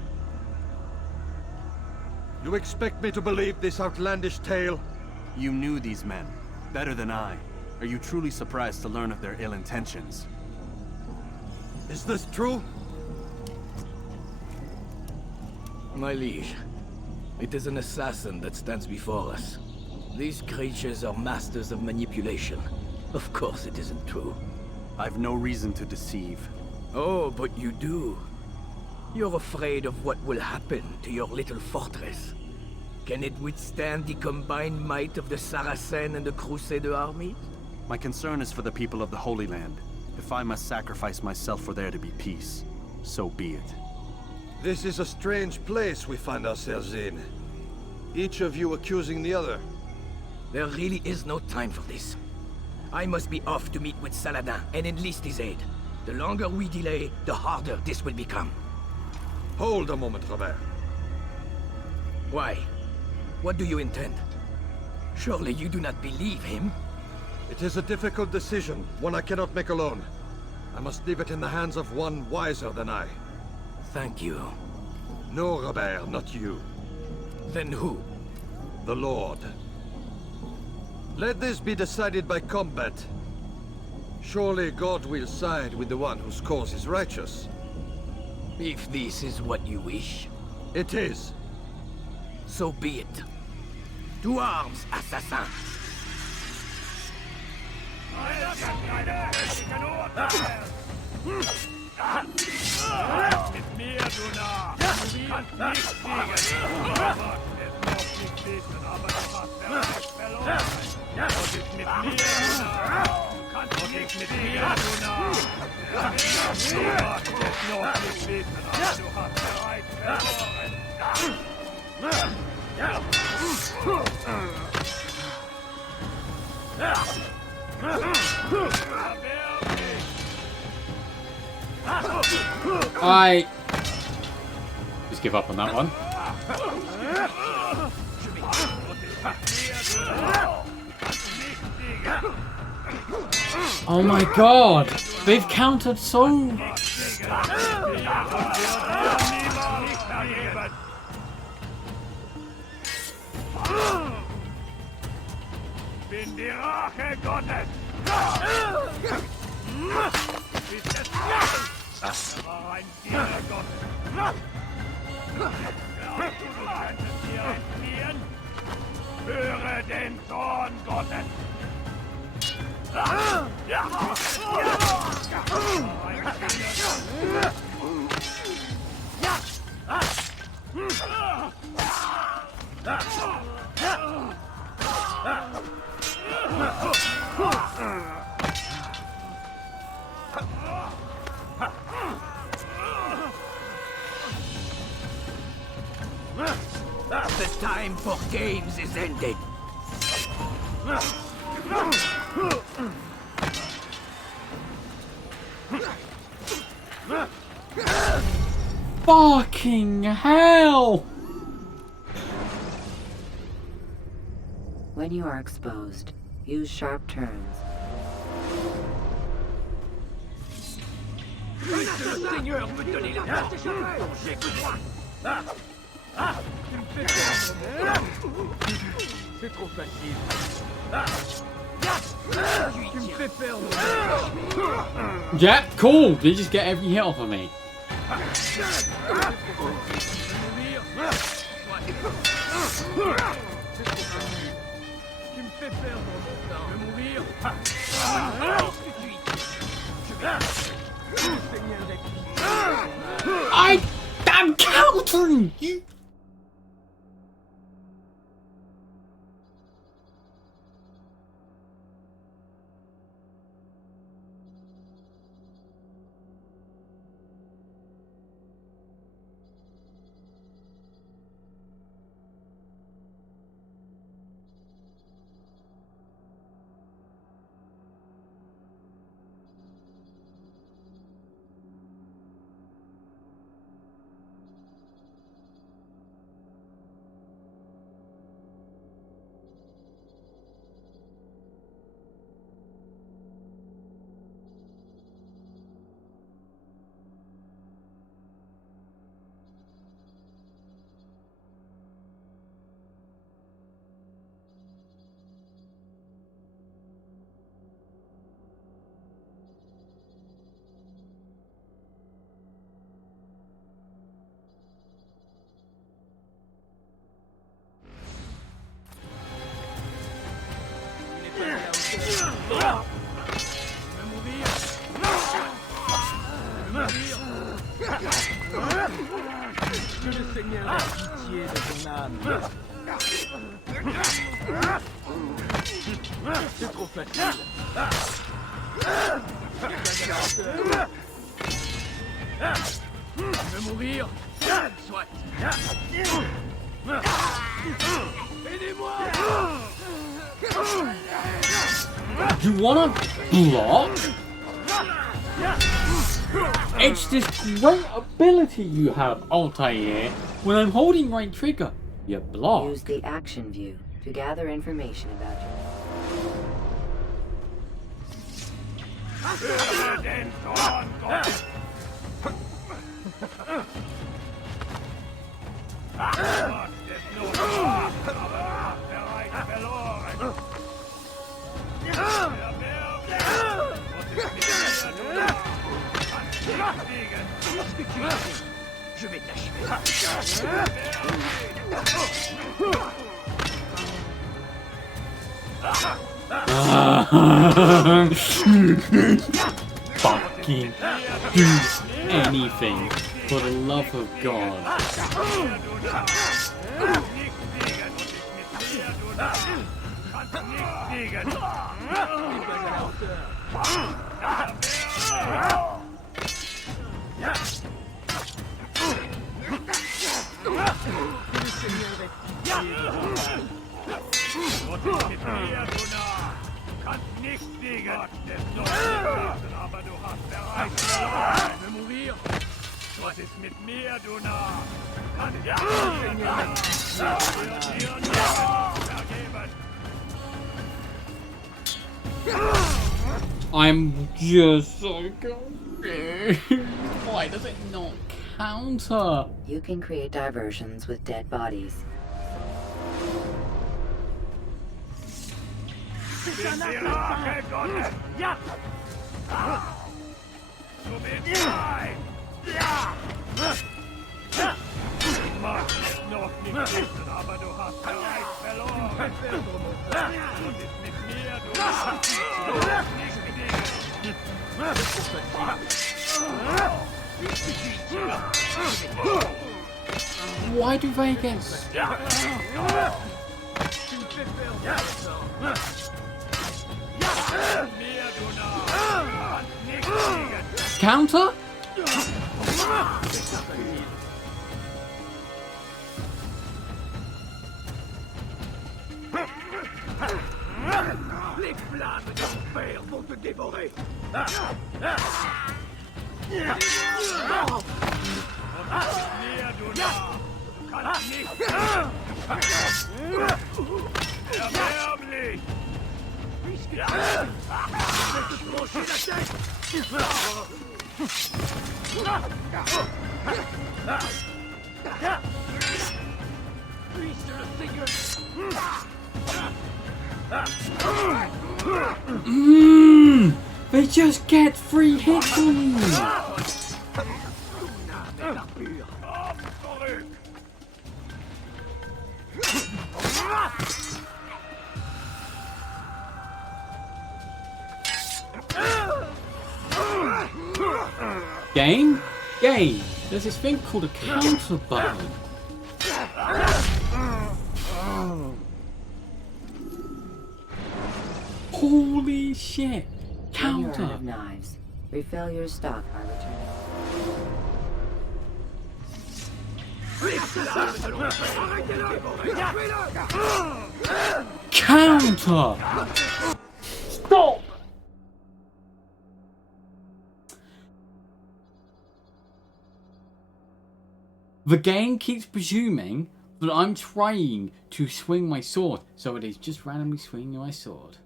You expect me to believe this outlandish tale? You knew these men, better than I. Are you truly surprised to learn of their ill intentions? Is this true? My liege, it is an assassin that stands before us. These creatures are masters of manipulation. Of course it isn't true. I've no reason to deceive. Oh, but you do. You're afraid of what will happen to your little fortress. Can it withstand the combined might of the Saracen and the Crusader armies? My concern is for the people of the Holy Land. If I must sacrifice myself for there to be peace, so be it. This is a strange place we find ourselves in. Each of you accusing the other. There really is no time for this. I must be off to meet with Saladin and enlist his aid. The longer we delay, the harder this will become. Hold a moment, Robert. Why? What do you intend? Surely you do not believe him? It is a difficult decision, one I cannot make alone. I must leave it in the hands of one wiser than I. Thank you. No, Robert, not you. Then who? The Lord. Let this be decided by combat. Surely God will side with the one whose cause is righteous. If this is what you wish. It is. So be it. To arms, assassin! Mit mir, du Narr! Du kannst nicht siegen! Es noch nicht wissen, aber du hast bereits verloren! Und ist mit mir, du Narr! Du kannst nicht mit mir, du Narr! Du hast es noch nicht wissen, aber du hast bereits verloren! I just give up on that one. Oh my god! They've countered so... Bin die Rache Gottes! Ist es das war ein Diener Gottes. Glaubst du, du könntest hier entfliehen? Höre den Zorn Gottes! The time for games is ended. Fucking hell! When you are exposed, use sharp turns. Le Seigneur me donner la force d'échapper! J'ai besoin! Tu me fais perdre mon temps! C'est trop facile! Tu me fais perdre mon temps! Yeah, cool! They just get every hit off of me. Tu me fais perdre mon temps! Je vais mourir! I'm countering you! Que le Seigneur ait pitié de ton âme. C'est trop facile. Tu veux mourir? Soit. Aidez-moi! You wanna block? It's this great ability you have, Altair. When I'm holding right trigger, you block. Use the action view to gather information about Je vais t'achever. Fucking do anything for the love of God. Was ist mit mir, du Narr? Kann ich I'm just so confused. Why does it not counter? You can create diversions with dead bodies. Du bist frei! Ja! Mag es noch nicht wissen, aber du hast bereits verloren. Und ist mit mir, du hast nicht gedient. Why do they get... Counter? Les flammes de l'enfer vont te dévorer. Erbärmlich! They just get 3 hits on you! Game? Game! There's this thing called a counter button. Holy shit! When you're out Counter! of knives, refill your stock by returning. Counter! Stop! The game keeps presuming that I'm trying to swing my sword, so it is just randomly swinging my sword.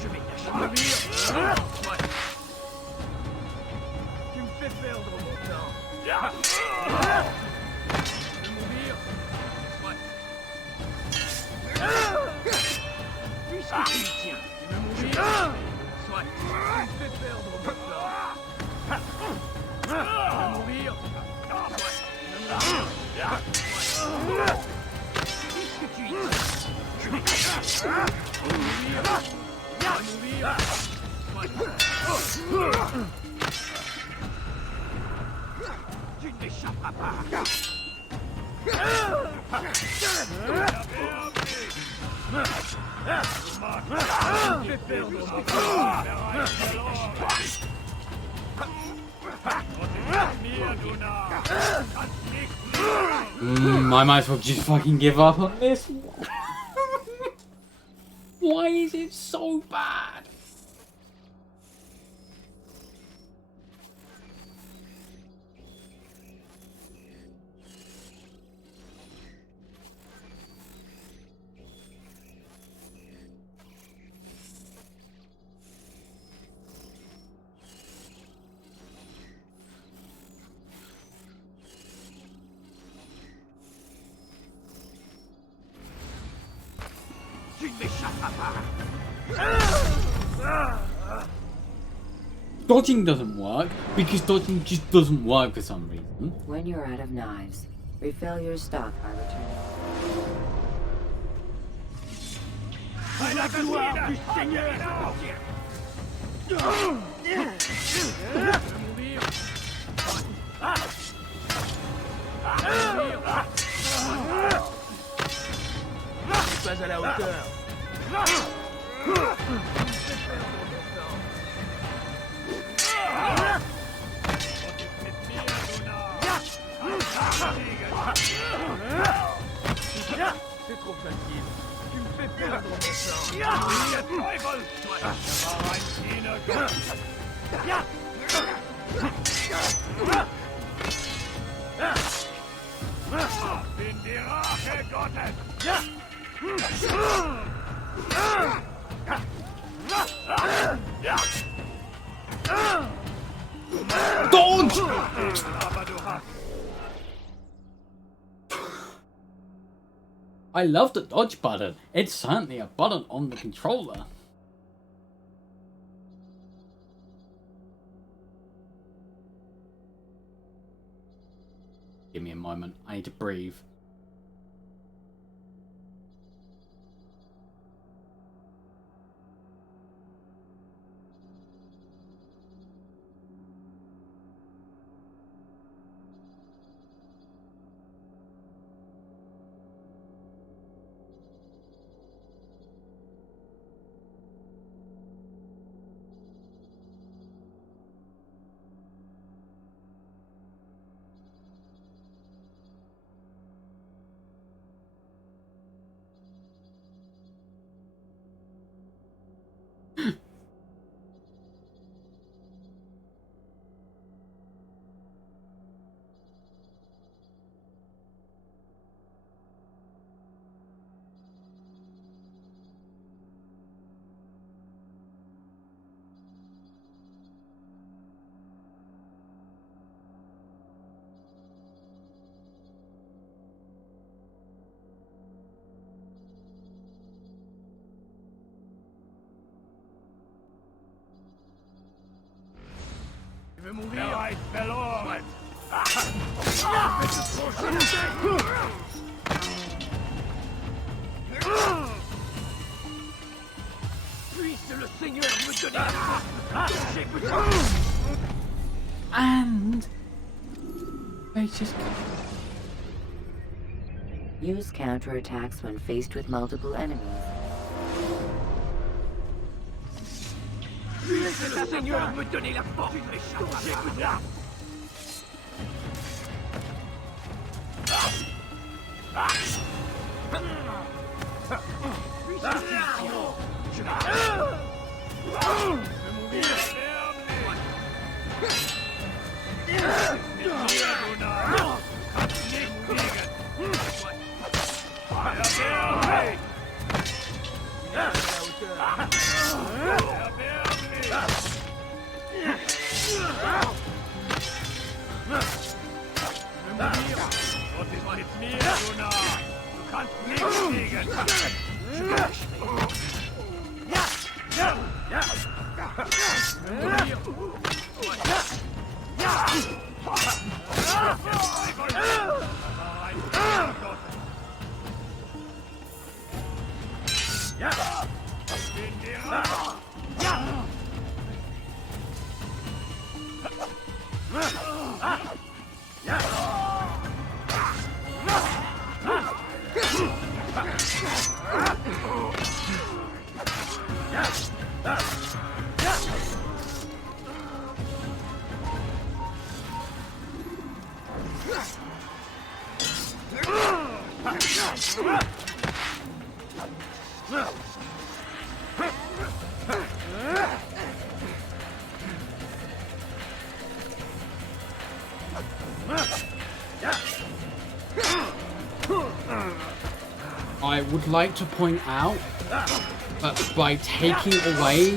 Je vais t'achever. Tu me fais perdre mon temps. Je vais mourir. Puisque tu y tiens, tu veux mourir. Soit. Tu me fais perdre mon temps. Je vais mourir. Puisque tu y tiens, je vais t'achever. Mourir. Mourir. Tu ne m'échapperas pas. Fais perdre mon temps. I might as well just fucking give up on this. Why is it so bad? Tu ne m'échapperas pas. Dodging doesn't work because dodging just doesn't work for some reason. When you're out of knives, refill your stock by returning. À la gloire du Seigneur. Mourir. Pas à la hauteur. C'est trop facile. Tu me fais perdre mon Bin die Rache Gottes! Dodge! I love the dodge button. It's certainly a button on the controller. Give me a moment. I need to breathe. Tu veux mourir? Bereit verloren! Puisse le Seigneur me donner la force. J'ai besoin. And they just use counterattacks when faced with multiple enemies. Puisse le Seigneur me donner la force. J'ai besoin. mit mir, Luna. Du kannst nichts kriegen. Smash me. Ja, ja, ja. Ja. I would like to point out that by taking away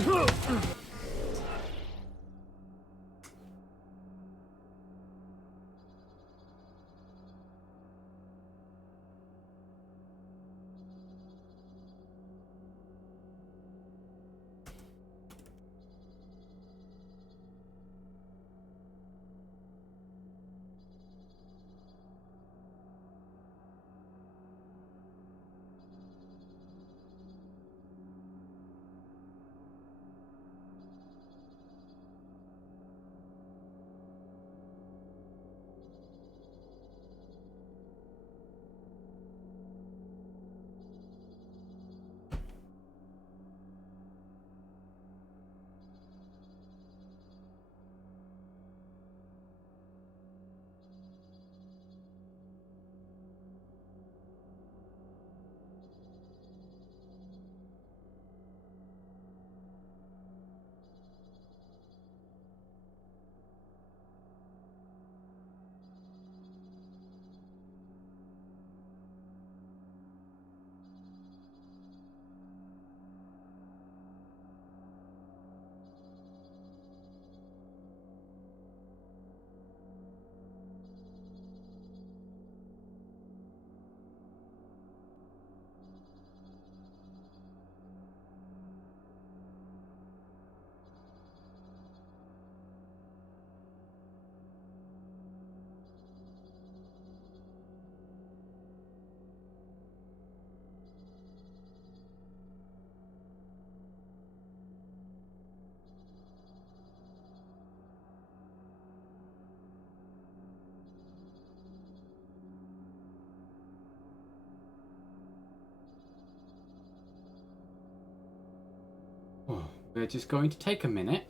we're just going to take a minute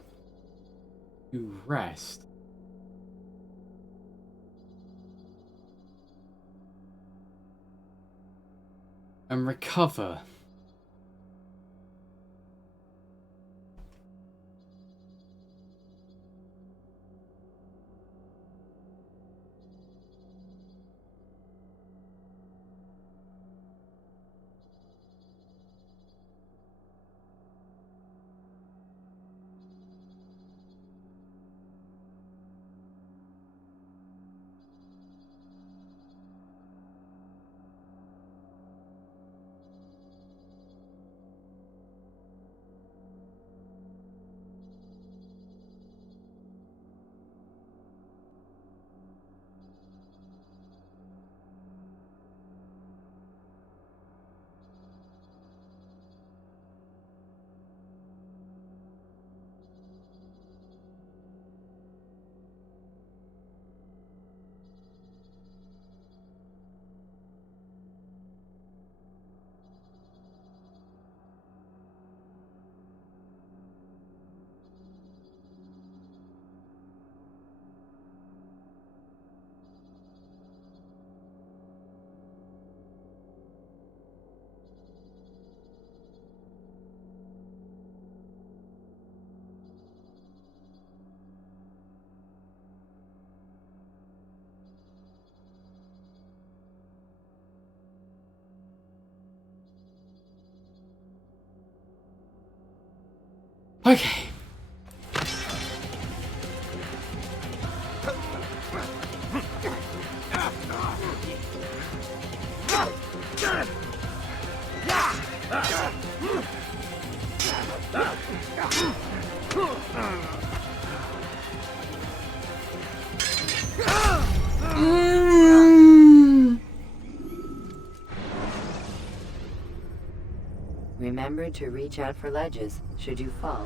to rest. And recover. Okay. Remember to reach out for ledges should you fall.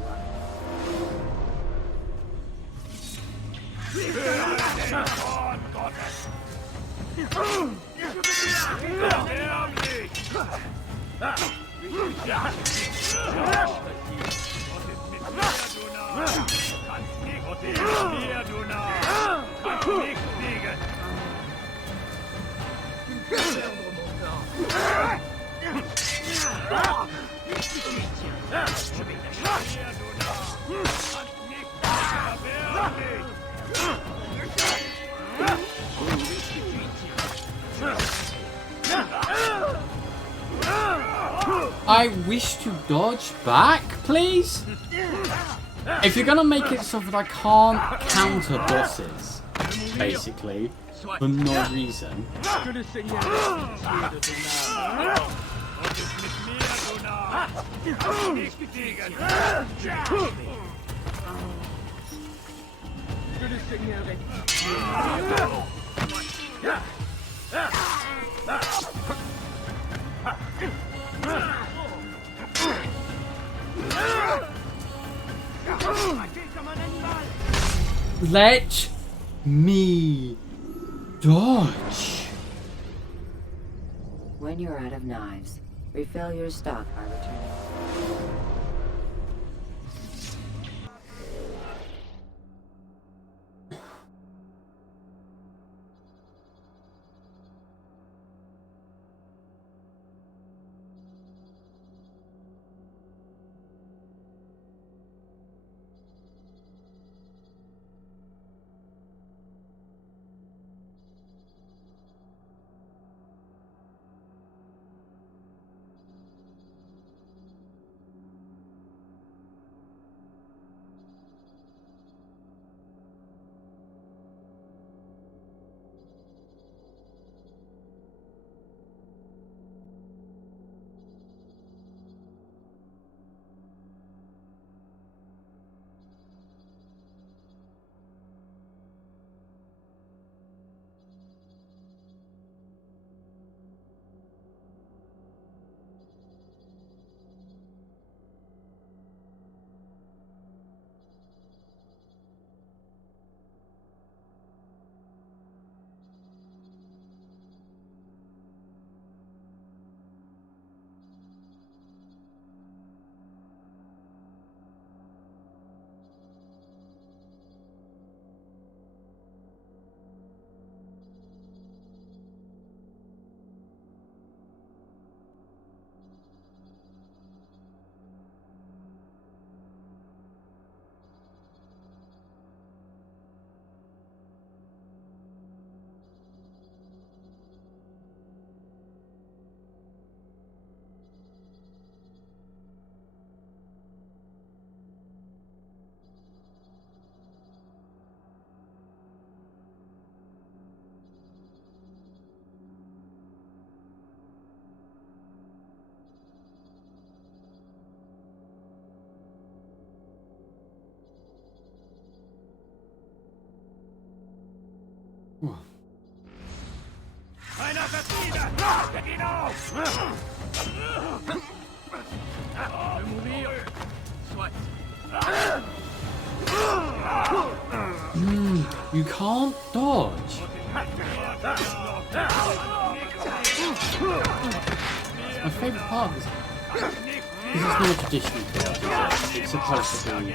I wish to dodge back, please? If you're gonna make it so that I can't counter bosses, basically, for no reason. Let me dodge. When you're out of knives, refill your stock by returning. You can't dodge. My favourite part is because it's not a traditional dodge, is it? It's supposed to be.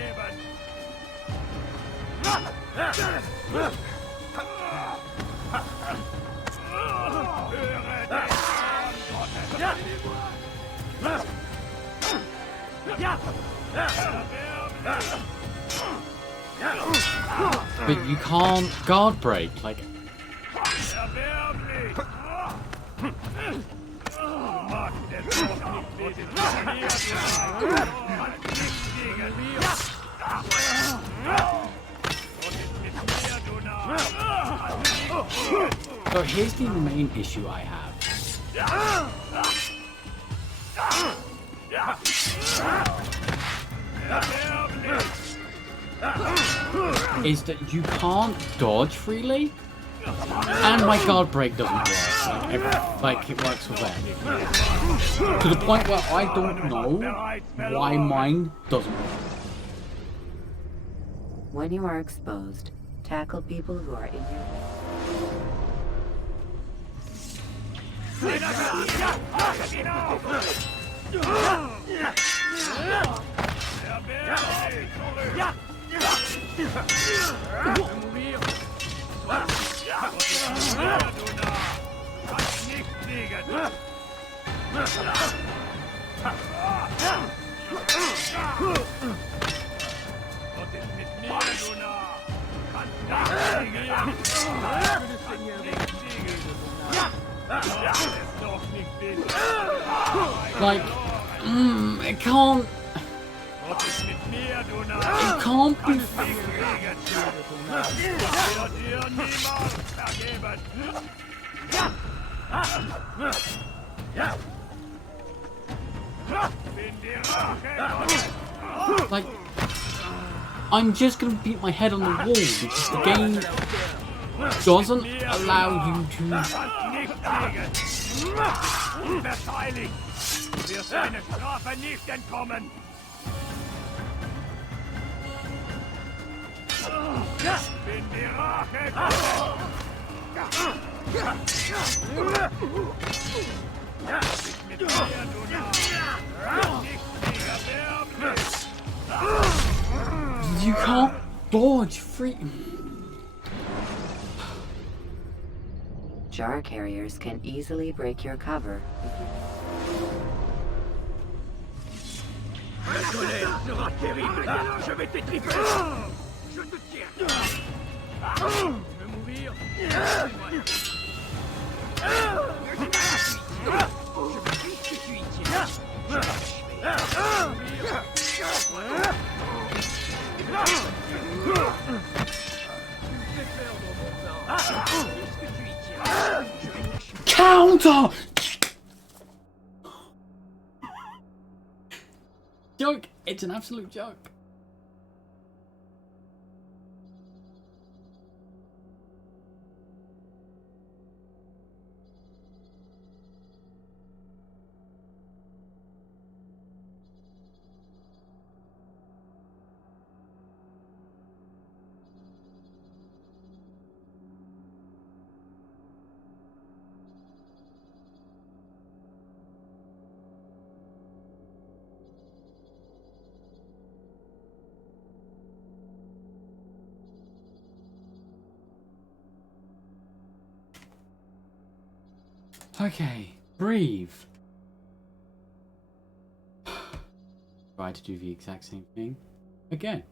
But you can't guard break, like. So here's the main issue I have. Is that you can't dodge freely, And my guard break doesn't work, like it works for them. To the point where I don't know why mine doesn't work. When you are exposed, tackle people who are in your way. Like, it can't. It can't be. Like, I'm just gonna beat my head on the wall because the game doesn't allow you to. Wirst deine Strafe nicht entkommen! Bin die Rache! Mit mir, du Narr! You can't dodge free. Jar carriers can easily break your cover. La colère sera terrible! Je vais t'étriper! Je te tiens! Tu veux mourir? Je vais vite que tu y tiens! Je vais Counter! Joke! It's an absolute joke. Okay, breathe. Try to do the exact same thing again.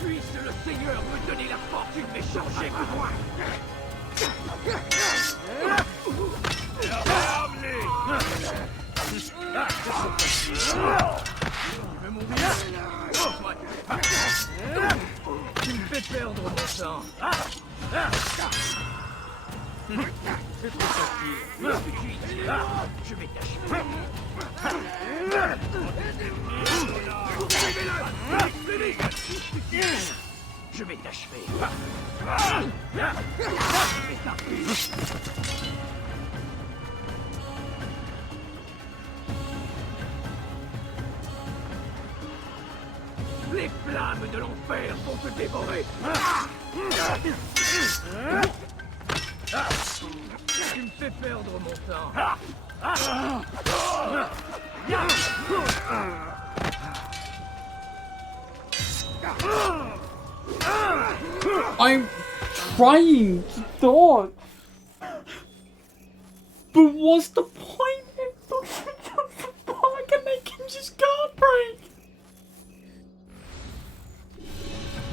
Puisse le Seigneur me donner la fortune d'échanger moi. Tu me fais perdre mon sang. C'est trop facile. Je vais t'achever. Je vais t'achever. Les flammes de l'enfer vont te dévorer. Tu me fais perdre mon temps. I'm trying to dodge. But what's the point if the park and they can just guard break?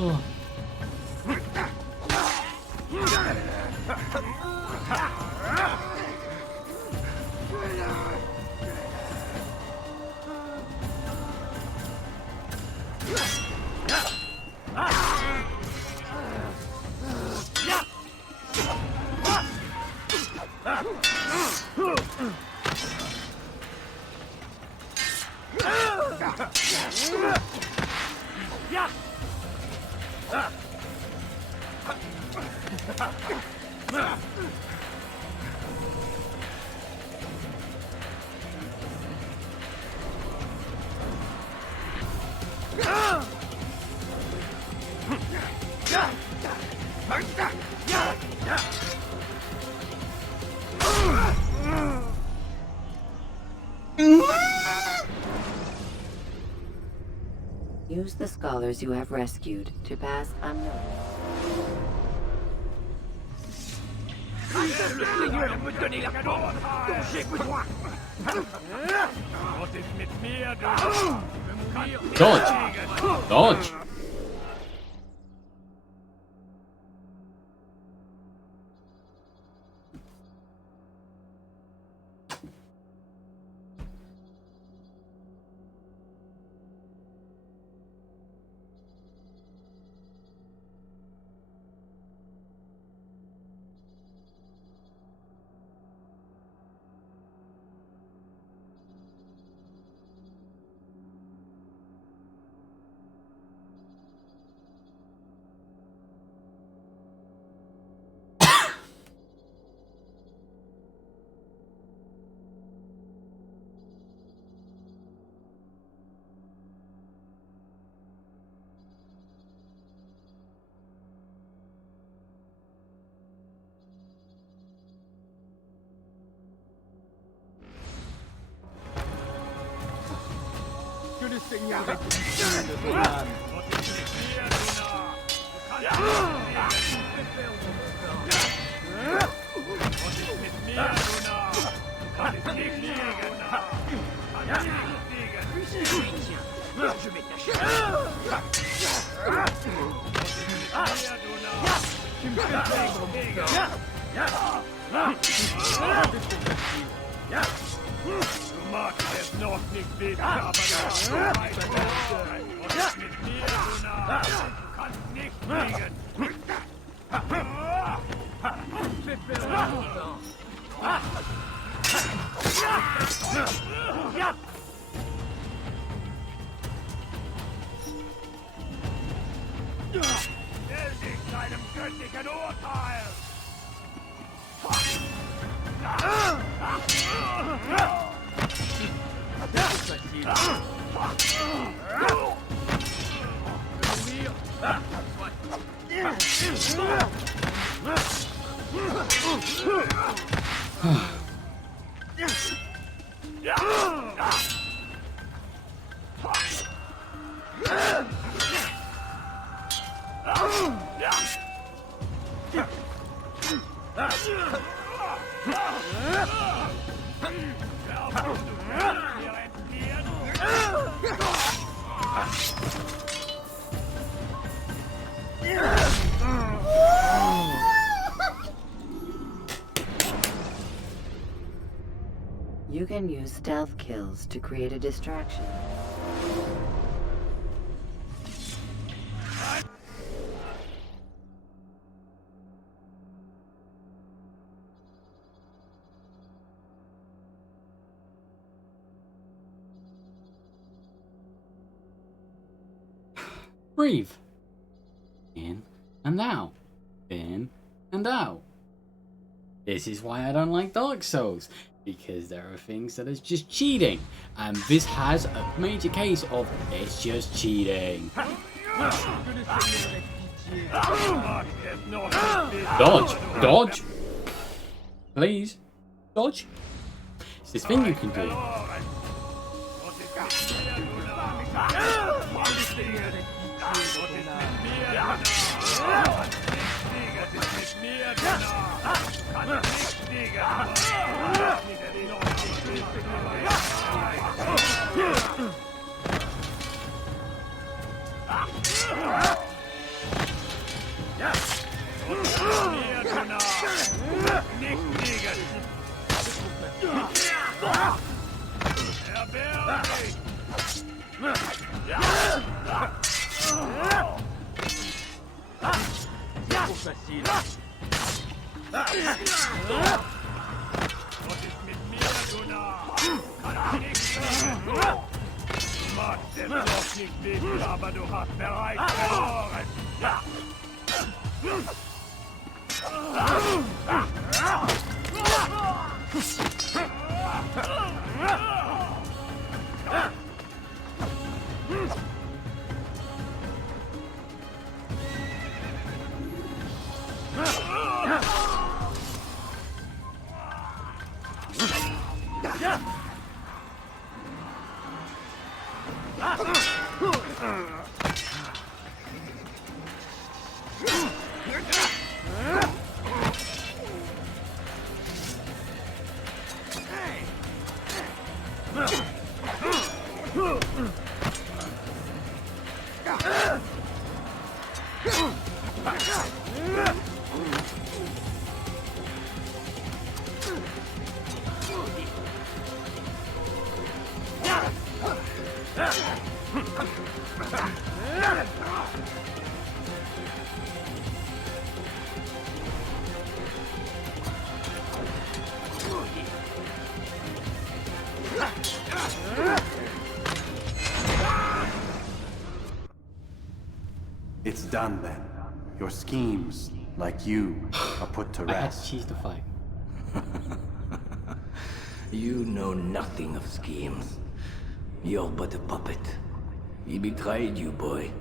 Oh. Use the scholars you have rescued to pass unnoticed. Le Seigneur me donner la force dont j'ai besoin. Dodge! Dodge! Que le Seigneur ait pitié de ton âme. Je vais t'acheter. Tu me fais perdre mon Du magst es noch nicht wissen, aber das ist mein Vorteil. Und mit mir, Luna, du kannst nicht fliegen. Fais perdre mon temps. Stell dich deinem göttlichen Urteil! You can use stealth kills to create a distraction. Breathe. In and out. In and out. This is why I don't like Dark Souls. Because there are things that is just cheating. And this has a major case of it's just cheating. Dodge! Dodge! Please. Dodge. It's this thing you can do. Aber du hast bereits verloren. It's done then. Your schemes, like you, are put to I had rest. to choose the fight. You know nothing of schemes. You're but a puppet. He betrayed you, boy.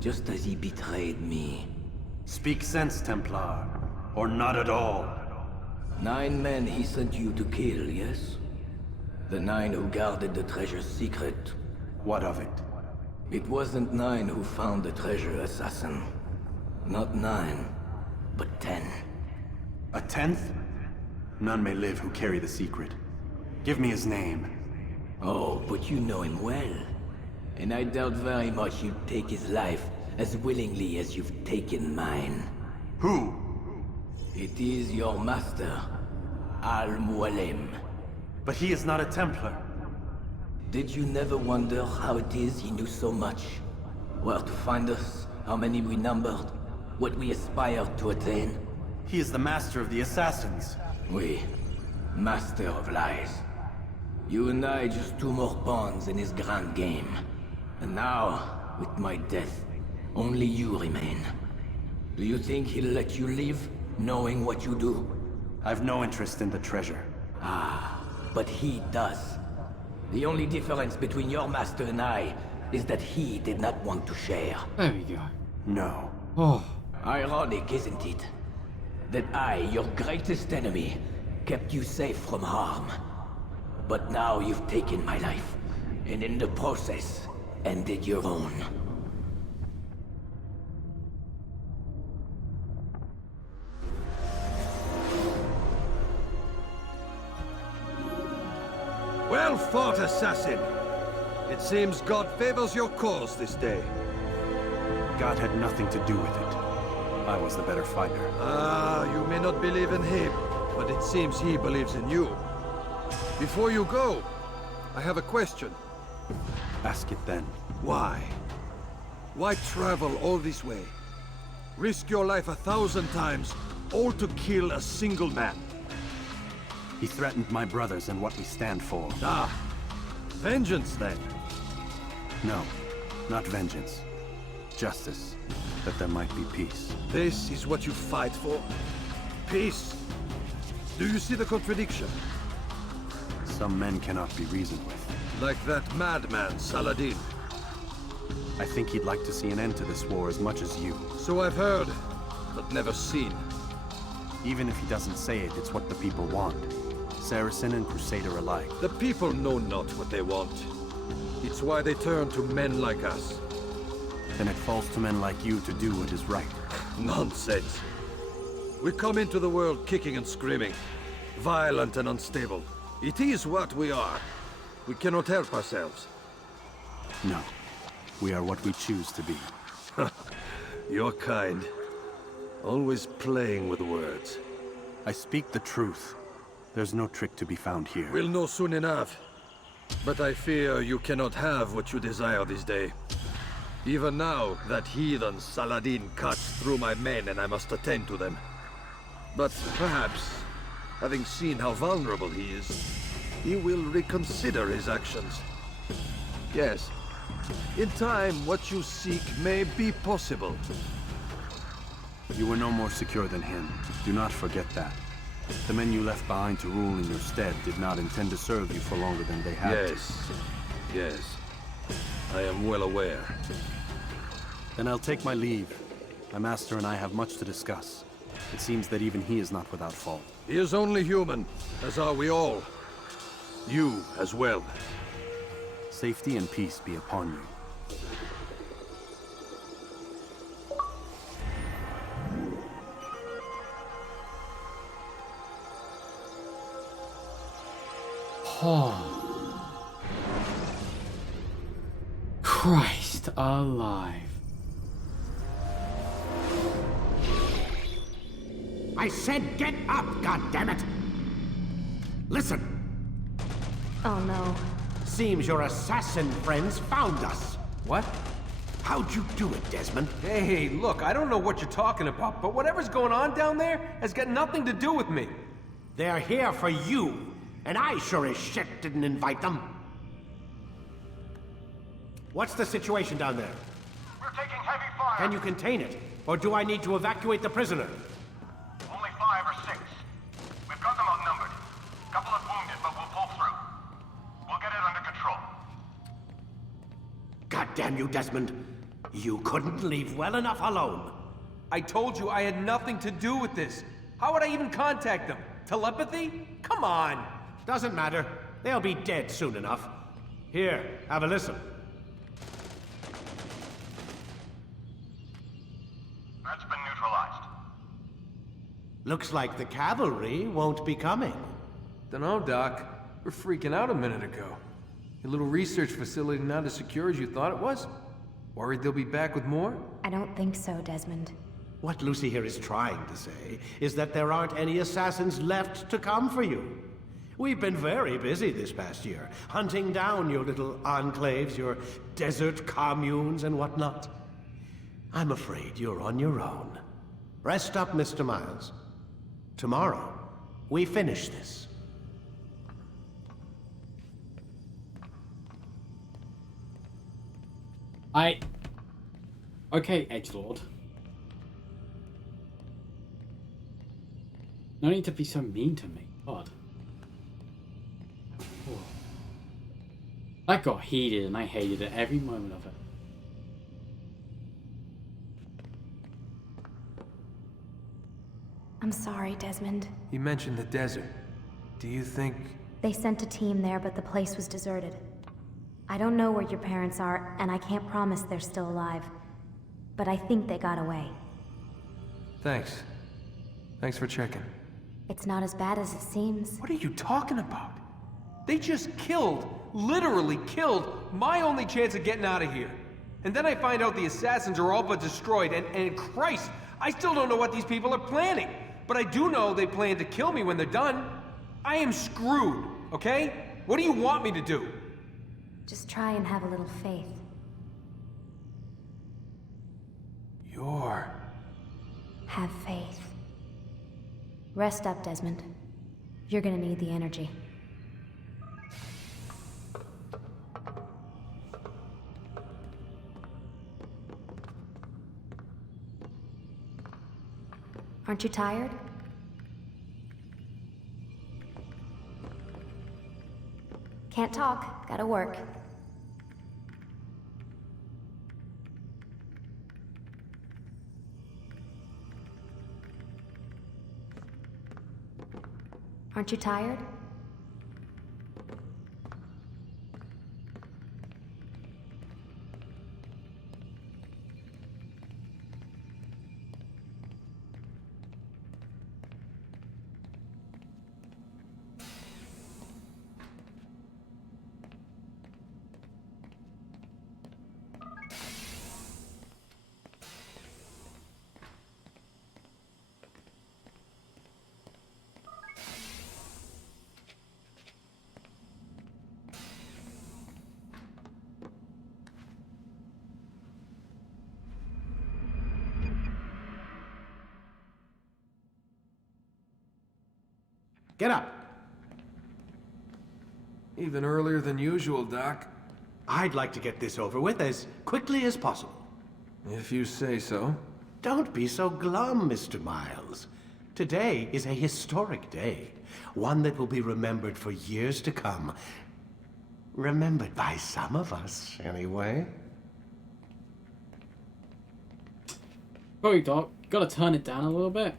Just as he betrayed me. Speak sense, Templar. Or not at all. 9 men he sent you to kill, yes? The 9 who guarded the treasure's secret. What of it? It wasn't 9 who found the treasure, assassin. Not 9, but 10. A 10th? None may live who carry the secret. Give me his name. Oh, but you know him well. And I doubt very much you'd take his life as willingly as you've taken mine. Who? It is your master, Al-Mualim. But he is not a Templar. Did you never wonder how it is he knew so much? Where to find us, how many we numbered, what we aspired to attain? He is the master of the assassins. Oui, master of lies. You and I just 2 more pawns in his grand game. And now, with my death, only you remain. Do you think he'll let you live, knowing what you do? I've no interest in the treasure. Ah, but he does. The only difference between your master and I is that he did not want to share. There we go. No. Oh. Ironic, isn't it? That I, your greatest enemy, kept you safe from harm. But now you've taken my life, and in the process, ended your own. Well fought, assassin! It seems God favors your cause this day. God had nothing to do with it. I was the better fighter. Ah, you may not believe in him, but it seems he believes in you. Before you go, I have a question. Ask it then. Why? Why travel all this way? Risk your life 1,000 times, all to kill a single man? He threatened my brothers and what we stand for. Ah, vengeance then? No, not vengeance. Justice, that there might be peace. This is what you fight for? Peace? Do you see the contradiction? Some men cannot be reasoned with. Like that madman, Saladin. I think he'd like to see an end to this war as much as you. So I've heard, but never seen. Even if he doesn't say it, it's what the people want. Saracen and Crusader alike. The people know not what they want. It's why they turn to men like us. Then it falls to men like you to do what is right. Nonsense. We come into the world kicking and screaming, violent and unstable. It is what we are. We cannot help ourselves. No. We are what we choose to be. You're kind. Always playing with words. I speak the truth. There's no trick to be found here. We'll know soon enough. But I fear you cannot have what you desire this day. Even now, that heathen Saladin cuts through my men and I must attend to them. But perhaps, having seen how vulnerable he is, he will reconsider his actions. Yes, in time, what you seek may be possible. You were no more secure than him. Do not forget that. The men you left behind to rule in your stead did not intend to serve you for longer than they had to. Yes. I am well aware. Then I'll take my leave. My master and I have much to discuss. It seems that even he is not without fault. He is only human, as are we all. You as well. Safety and peace be upon you. Oh. Christ alive. I said get up, goddammit! Listen! Oh no. Seems your assassin friends found us. What? How'd you do it, Desmond? Hey, look, I don't know what you're talking about, but whatever's going on down there has got nothing to do with me. They're here for you, and I sure as shit didn't invite them. What's the situation down there? We're taking heavy fire. Can you contain it? Or do I need to evacuate the prisoner? Only 5 or 6. We've got them outnumbered. Couple of wounded, but we'll pull through. We'll get it under control. God damn you, Desmond. You couldn't leave well enough alone. I told you I had nothing to do with this. How would I even contact them? Telepathy? Come on. Doesn't matter. They'll be dead soon enough. Here, have a listen. That's been neutralized. Looks like the cavalry won't be coming. Dunno, Doc. We're freaking out a minute ago. Your little research facility not as secure as you thought it was? Worried they'll be back with more? I don't think so, Desmond. What Lucy here is trying to say is that there aren't any assassins left to come for you. We've been very busy this past year, hunting down your little enclaves, your desert communes and whatnot. I'm afraid you're on your own. Rest up, Mr. Miles. Tomorrow, we finish this. Okay, Edgelord. No need to be so mean to me. God. Oh. That got heated and I hated it every moment of it. I'm sorry, Desmond. You mentioned the desert. Do you think... They sent a team there, but the place was deserted. I don't know where your parents are, and I can't promise they're still alive. But I think they got away. Thanks. Thanks for checking. It's not as bad as it seems. What are you talking about? They just killed, literally killed, my only chance of getting out of here. And then I find out the assassins are all but destroyed, and Christ, I still don't know what these people are planning. But I do know they plan to kill me when they're done. I am screwed, okay? What do you want me to do? Just try and have a little faith. Have faith. Rest up, Desmond. You're gonna need the energy. Aren't you tired? Can't talk. Gotta work. Aren't you tired? Get up! Even earlier than usual, Doc. I'd like to get this over with as quickly as possible. If you say so. Don't be so glum, Mr. Miles. Today is a historic day. One that will be remembered for years to come. Remembered by some of us, anyway. Sorry, Doc. Gotta turn it down a little bit.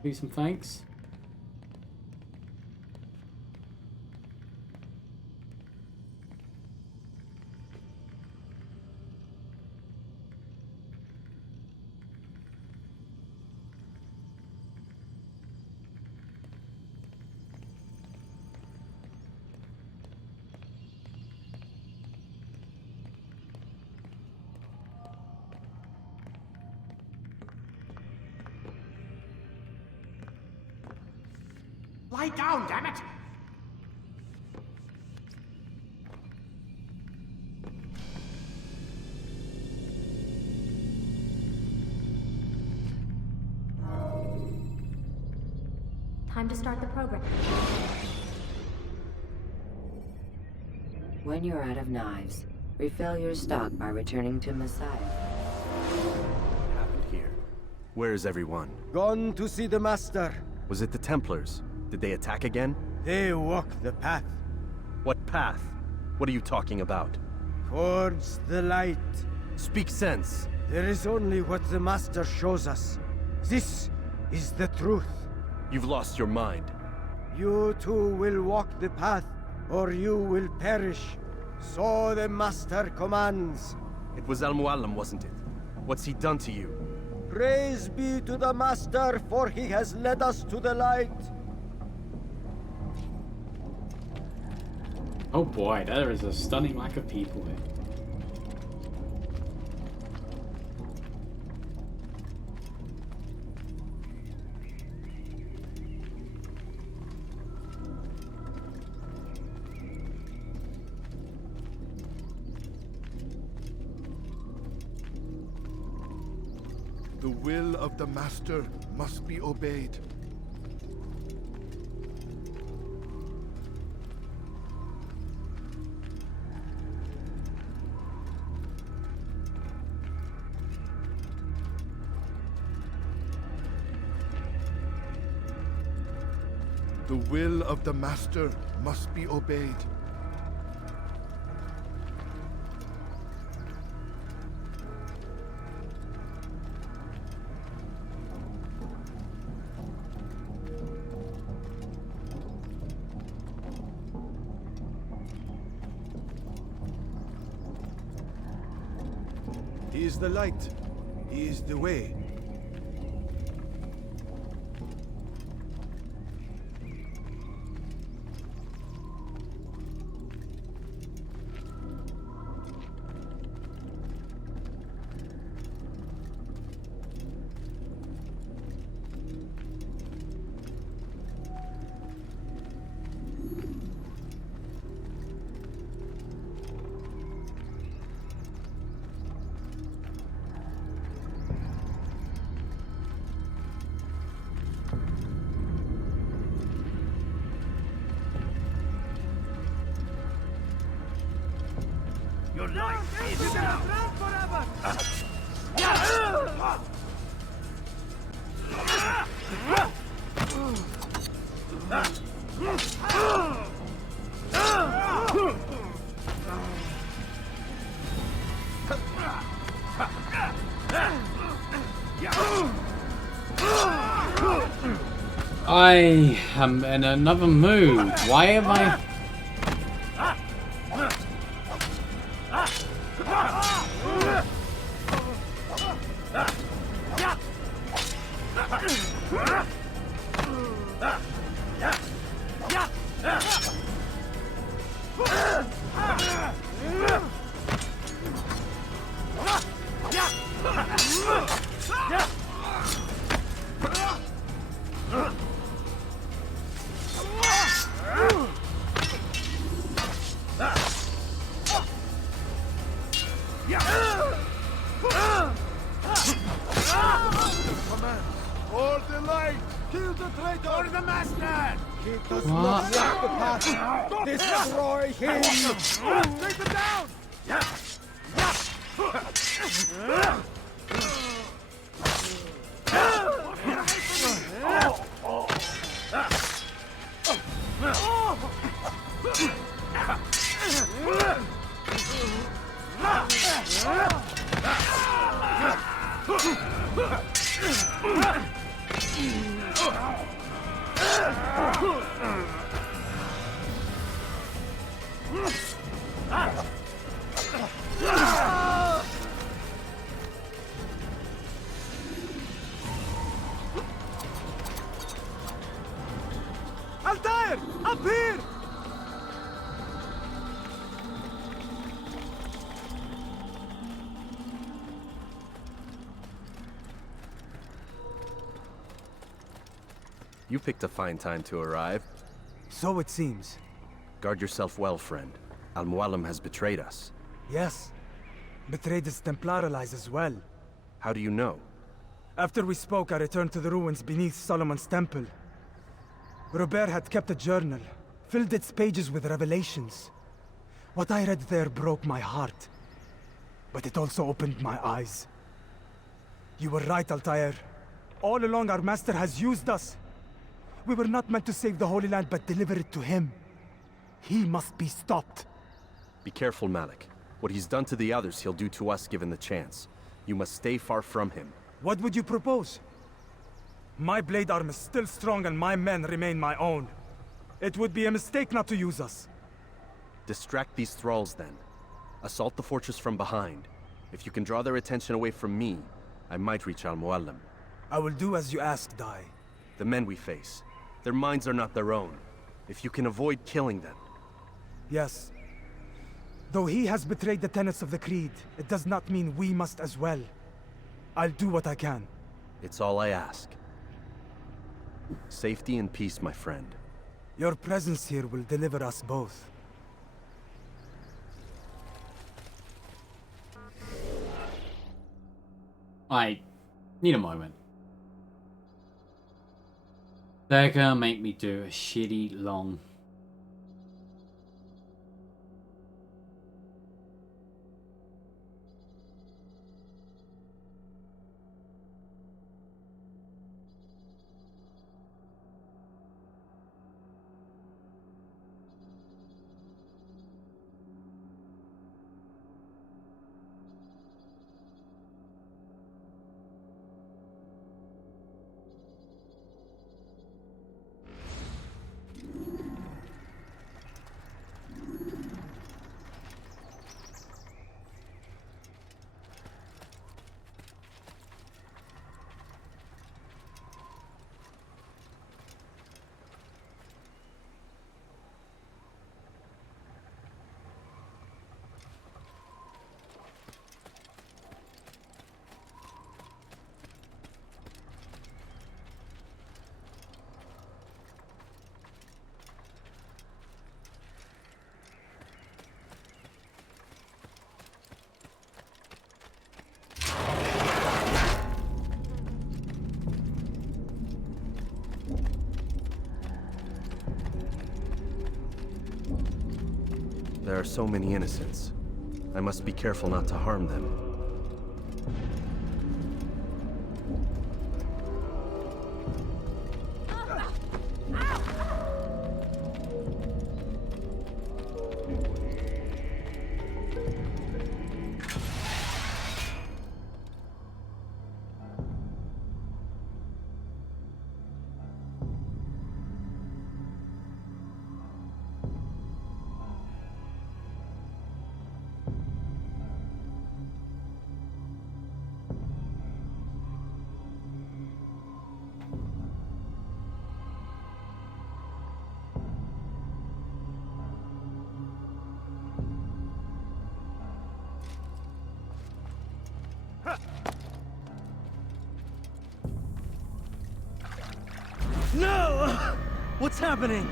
Do some thanks. Lie down, damn it! Time to start the program. When you're out of knives, refill your stock by returning to Messiah. What happened here? Where is everyone? Gone to see the Master. Was it the Templars? Did they attack again? They walk the path. What path? What are you talking about? Towards the light. Speak sense. There is only what the Master shows us. This is the truth. You've lost your mind. You too will walk the path, or you will perish. So the Master commands. It was Al-Mualim, wasn't it? What's he done to you? Praise be to the Master, for he has led us to the light. Oh boy, there is a stunning lack of people here. The will of the Master must be obeyed. The will of the Master must be obeyed. He is the light. He is the way. Your life is now! I am in another mood. Why have I... Hold the light! Kill the traitor! Order the master! He does What? not walk the path! Destroy him! Take him down! Altair! Up here! You picked a fine time to arrive. So it seems. Guard yourself well, friend. Al-Mualim has betrayed us. Yes. Betrayed his Templar allies as well. How do you know? After we spoke, I returned to the ruins beneath Solomon's temple. Robert had kept a journal, filled its pages with revelations. What I read there broke my heart. But it also opened my eyes. You were right, Altair. All along our master has used us. We were not meant to save the Holy Land, but deliver it to him. He must be stopped. Be careful, Malik. What he's done to the others, he'll do to us given the chance. You must stay far from him. What would you propose? My blade arm is still strong and my men remain my own. It would be a mistake not to use us. Distract these thralls then. Assault the fortress from behind. If you can draw their attention away from me, I might reach Al-Mualim. I will do as you ask, Dai. The men we face, their minds are not their own. If you can avoid killing them. Yes. Though he has betrayed the tenets of the Creed, it does not mean we must as well. I'll do what I can. It's all I ask. Safety and peace, my friend. Your presence here will deliver us both. I need a moment. They're gonna make me do a shitty long... There are so many innocents. I must be careful not to harm them. What's happening?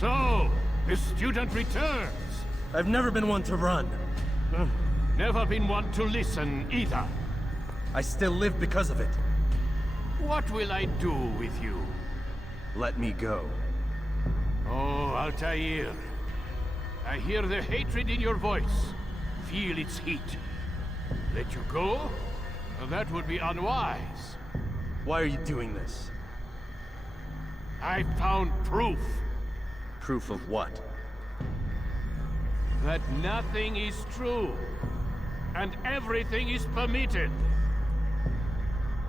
So, the student returns. I've never been one to run. Never been one to listen either. I still live because of it. What will I do with you? Let me go. Oh, Altair. I hear the hatred in your voice. Feel its heat. Let you go? That would be unwise. Why are you doing this? I found proof. Proof of what? That nothing is true. And everything is permitted.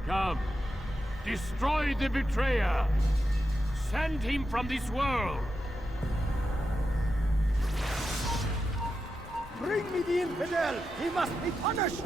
Come. Destroy the betrayer. Send him from this world. Bring me the infidel! He must be punished!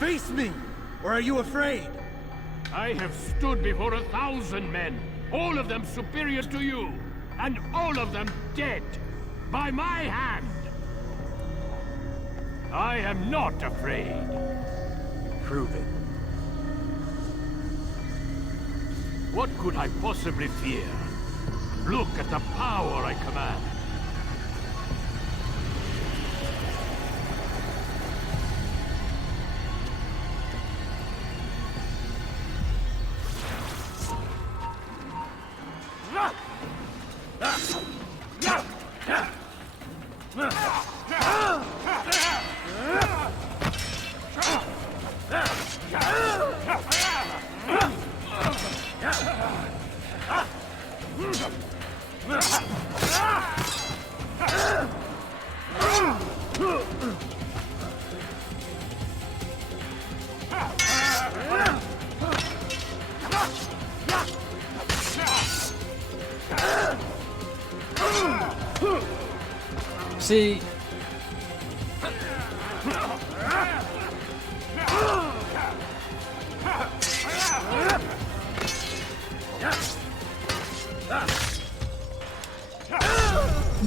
Face me! Or are you afraid? I have stood before 1,000 men, all of them superior to you, and all of them dead, by my hand. I am not afraid. Prove it. What could I possibly fear? Look at the power I command. See,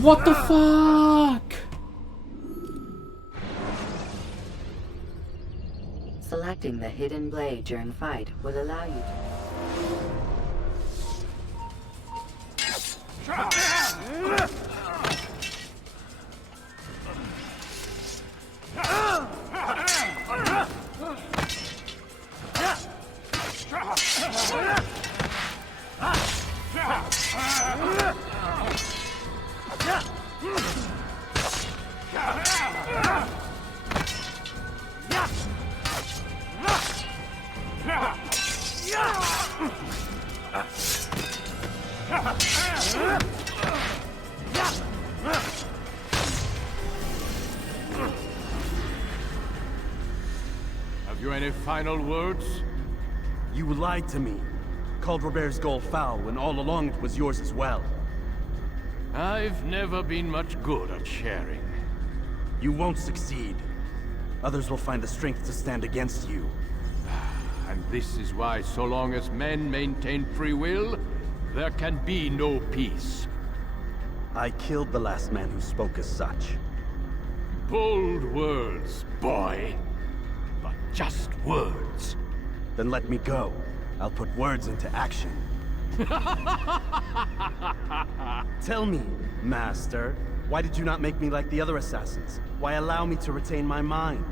what the fuck? Selecting the hidden blade during fight will allow you Have you any final words? You lied to me. Called Robert's goal foul when all along it was yours as well. I've never been much good at sharing. You won't succeed. Others will find the strength to stand against you. And this is why, so long as men maintain free will, there can be no peace. I killed the last man who spoke as such. Bold words, boy. But just words. Then let me go. I'll put words into action. Tell me, Master, why did you not make me like the other assassins? Why allow me to retain my mind?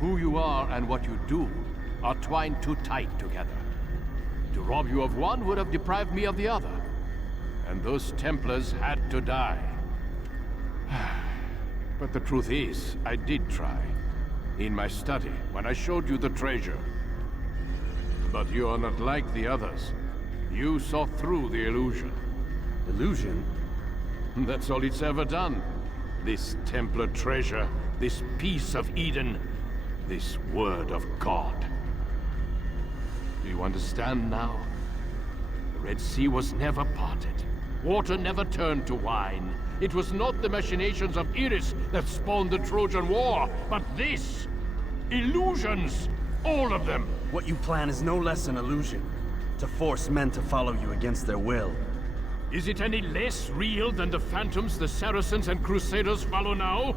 Who you are and what you do are twined too tight together. To rob you of one would have deprived me of the other. And those Templars had to die. But the truth is, I did try. In my study, when I showed you the treasure. But you are not like the others. You saw through the illusion. Illusion? That's all it's ever done. This Templar treasure, this piece of Eden, this word of God. Do you understand now? The Red Sea was never parted. Water never turned to wine. It was not the machinations of Iris that spawned the Trojan War, but this! Illusions! All of them! What you plan is no less an illusion. To force men to follow you against their will. Is it any less real than the phantoms the Saracens and Crusaders follow now?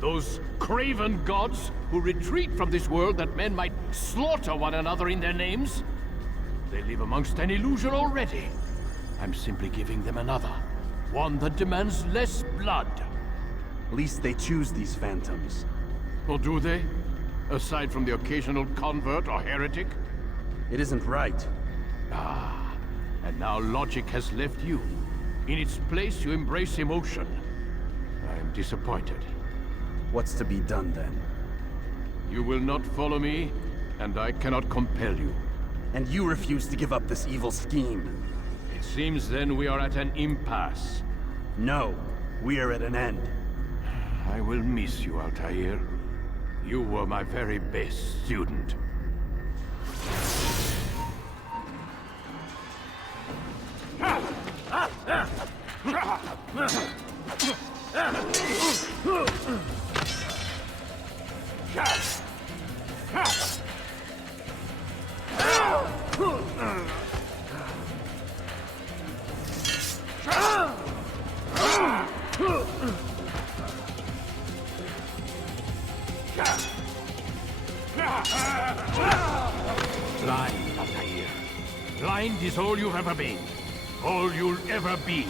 Those craven gods who retreat from this world that men might slaughter one another in their names? They live amongst an illusion already. I'm simply giving them another. One that demands less blood. At least they choose these phantoms. Or do they? Aside from the occasional convert or heretic? It isn't right. Ah, and now logic has left you. In its place, you embrace emotion. I am disappointed. What's to be done then? You will not follow me, and I cannot compel you. And you refuse to give up this evil scheme. It seems then we are at an impasse. No, we are at an end. I will miss you, Altair. You were my very best student. Blind, Altair. Blind is all you've ever been. All you'll ever be.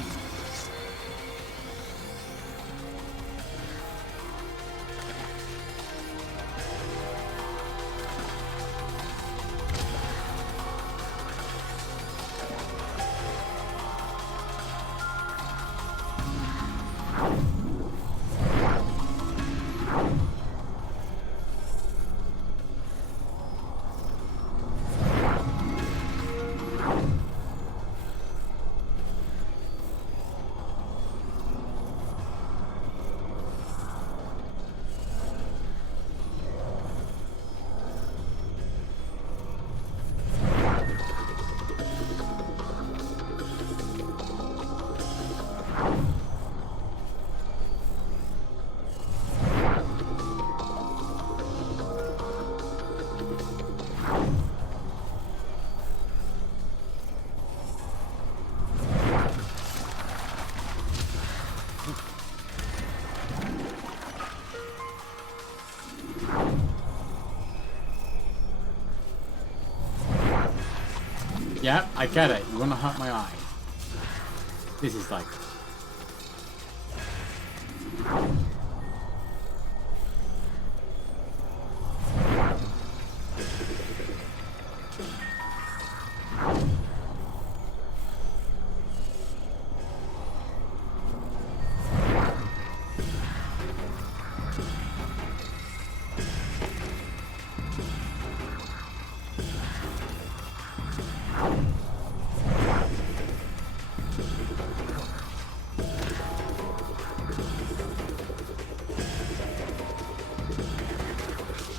Yeah, I get it. You want to hurt my eye. This is like...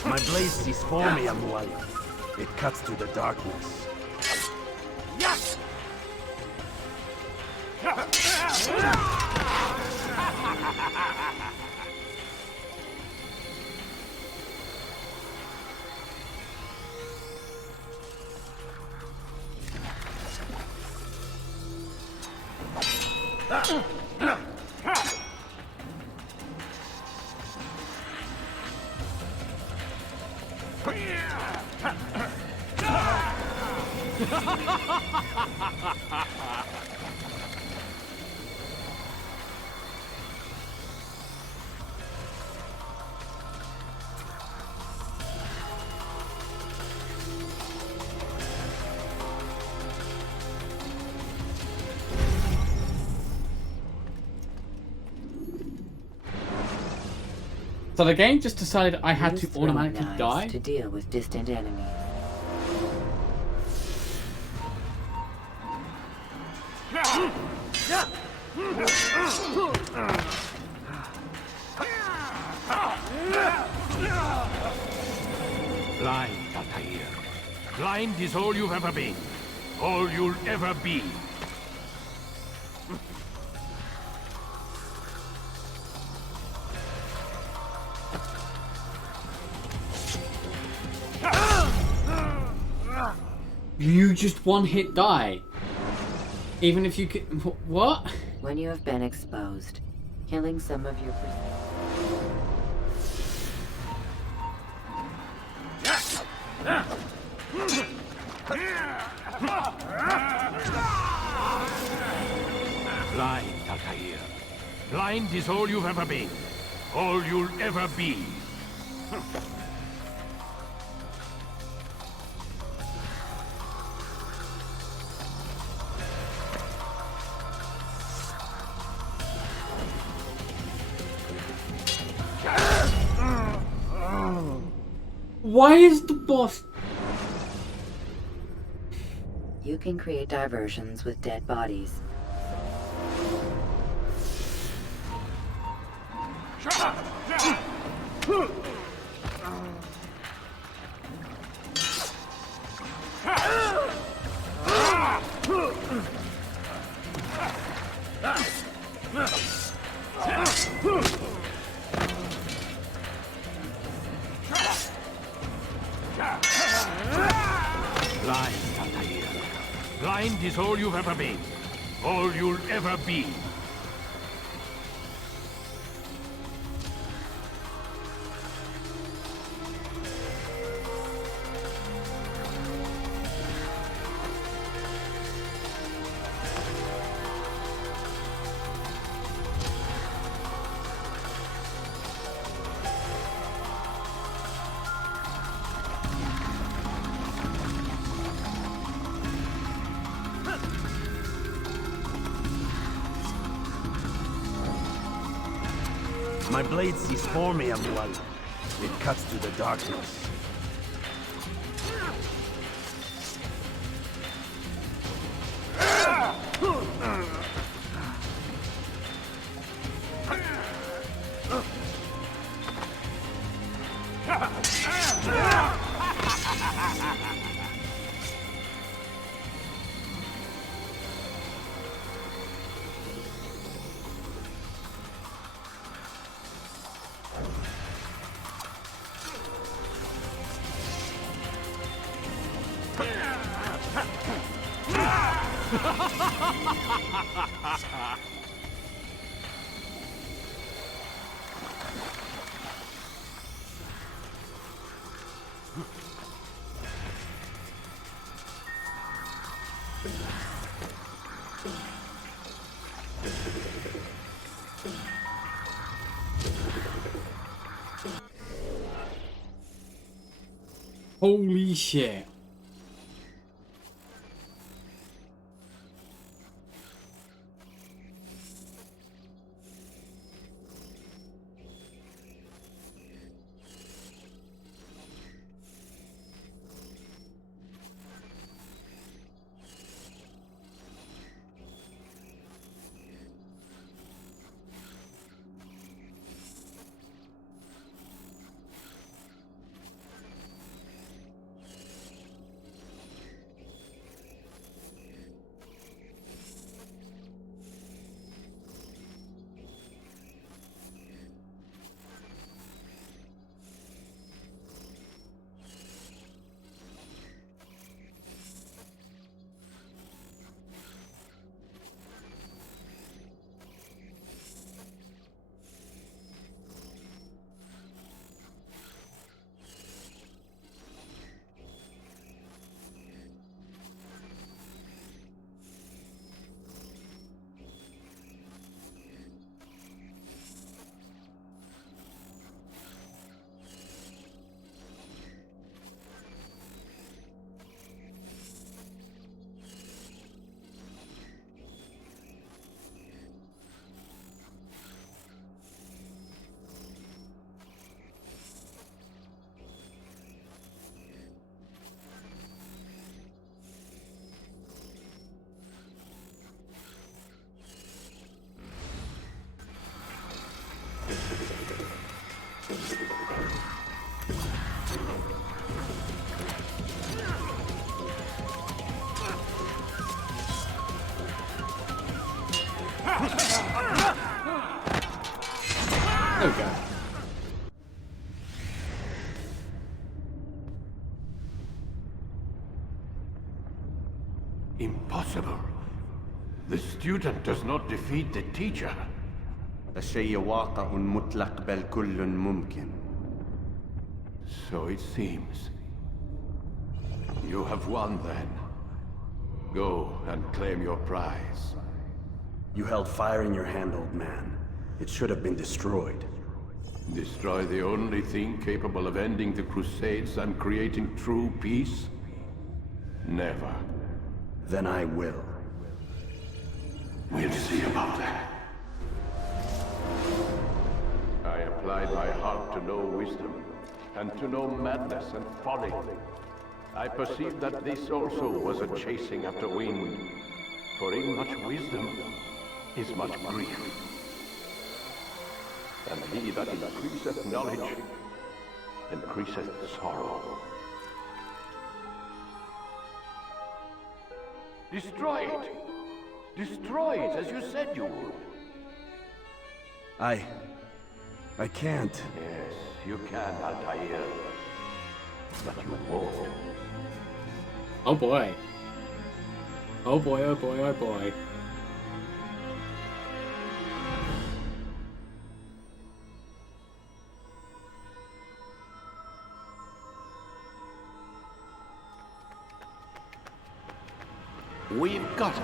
My blade sees for me, Amual. It cuts through the darkness. Yes! So the game just decided I had Use to throwing automatically knives die? to deal with distant enemies. Blind, Altair. Blind is all you've ever been. All you'll ever be. You just one hit die. Even if you could... What? When you have been exposed, killing some of your... Blind, Altair. Blind is all you've ever been. All you'll ever be. Why is the boss... You can create diversions with dead bodies. Blind, Altair. Blind is all you've ever been. All you'll ever be. My blade sees for me, everyone. It cuts through the darkness. Holy shit. Impossible. The student does not defeat the teacher. الشيء واقع مطلق بل كل ممكن. So it seems. You have won then. Go and claim your prize. You held fire in your hand, old man. It should have been destroyed. Destroy the only thing capable of ending the Crusades and creating true peace? Never. Then I will. We'll see about that. I applied my heart to know wisdom, and to know madness and folly. I perceived that this also was a chasing after wind. For in much wisdom is much grief. And he that increaseth knowledge, increaseth sorrow. Destroy it! Destroy it, as you said you would. I can't. Yes, you can, Altair. But you won't. Oh boy. Oh boy, oh boy, oh boy. We've got it.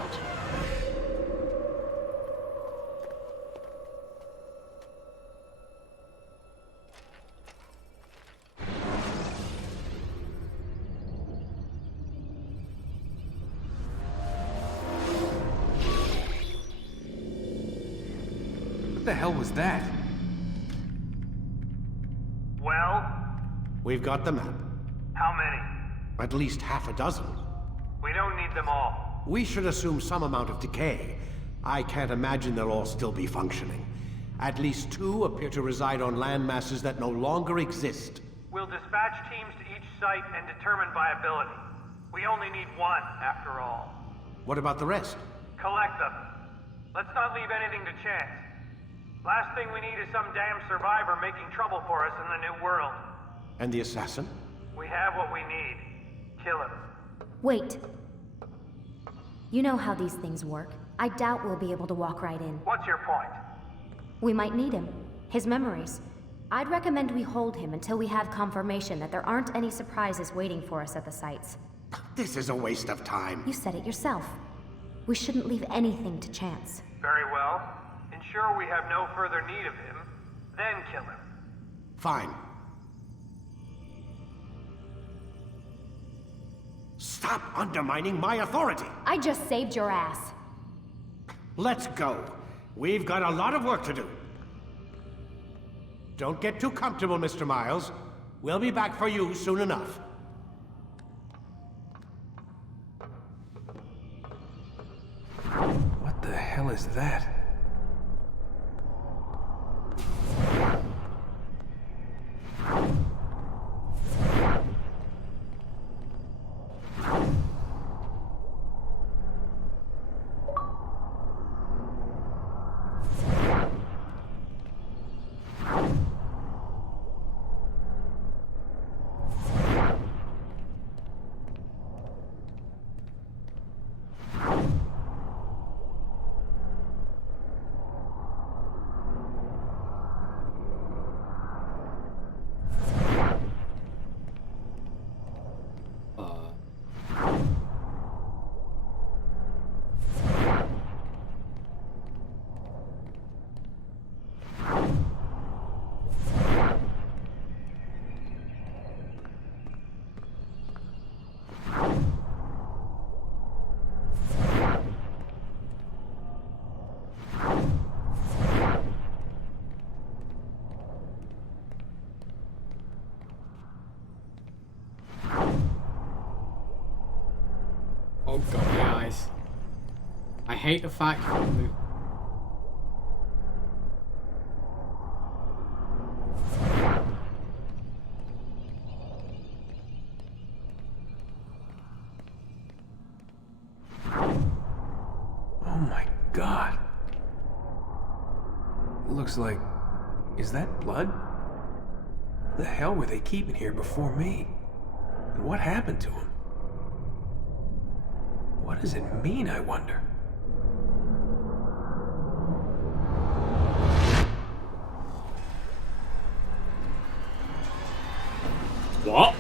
What the hell was that? Well? We've got the map. How many? At least half a dozen. We don't need them all. We should assume some amount of decay. I can't imagine they'll all still be functioning. At least 2 appear to reside on land masses that no longer exist. We'll dispatch teams to each site and determine viability. We only need 1, after all. What about the rest? Collect them. Let's not leave anything to chance. Last thing we need is some damn survivor making trouble for us in the new world. And the assassin? We have what we need. Kill him. Wait. You know how these things work. I doubt we'll be able to walk right in. What's your point? We might need him. His memories. I'd recommend we hold him until we have confirmation that there aren't any surprises waiting for us at the sites. This is a waste of time. You said it yourself. We shouldn't leave anything to chance. Very well. Ensure we have no further need of him, then kill him. Fine. Stop undermining my authority! I just saved your ass. Let's go. We've got a lot of work to do. Don't get too comfortable, Mr. Miles. We'll be back for you soon enough. What the hell is that? Oh god, my eyes. I hate the fact that Oh my god. It looks like... Is that blood? What the hell were they keeping here before me? And what happened to him? What does it mean, I wonder? What?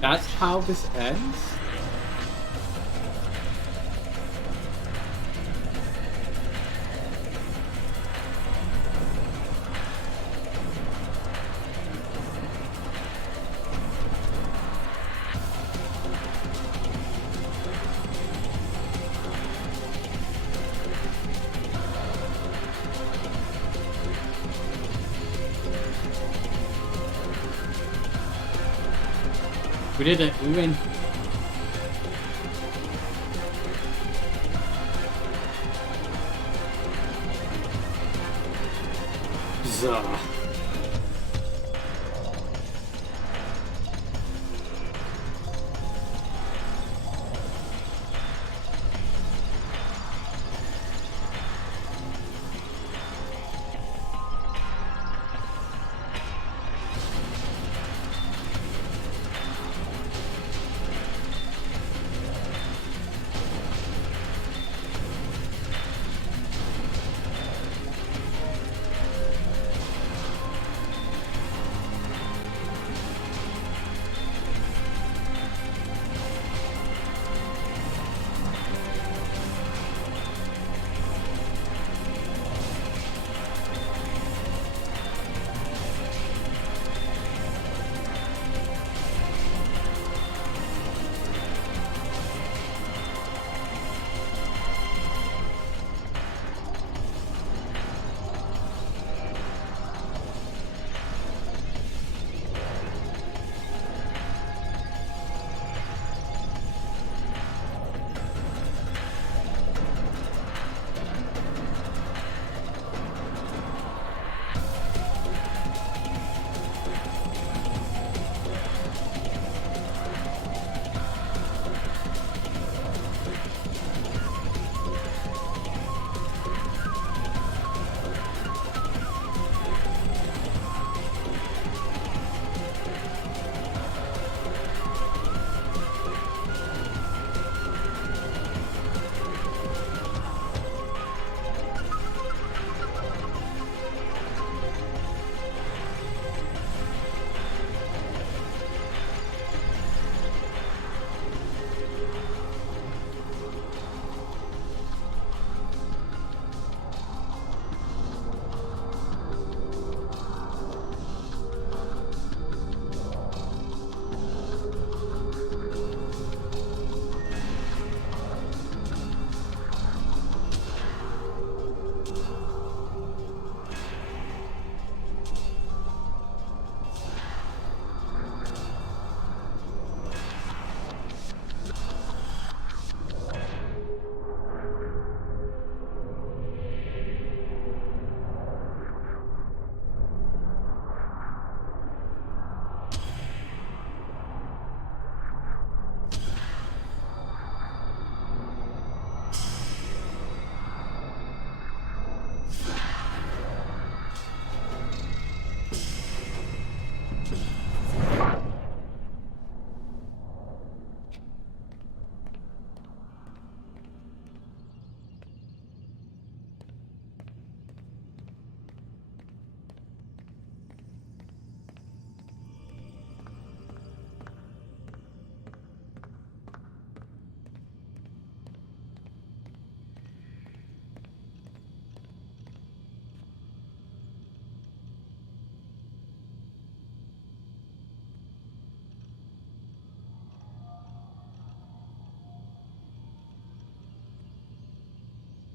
That's how this ends? We did it, we win. Bizarre.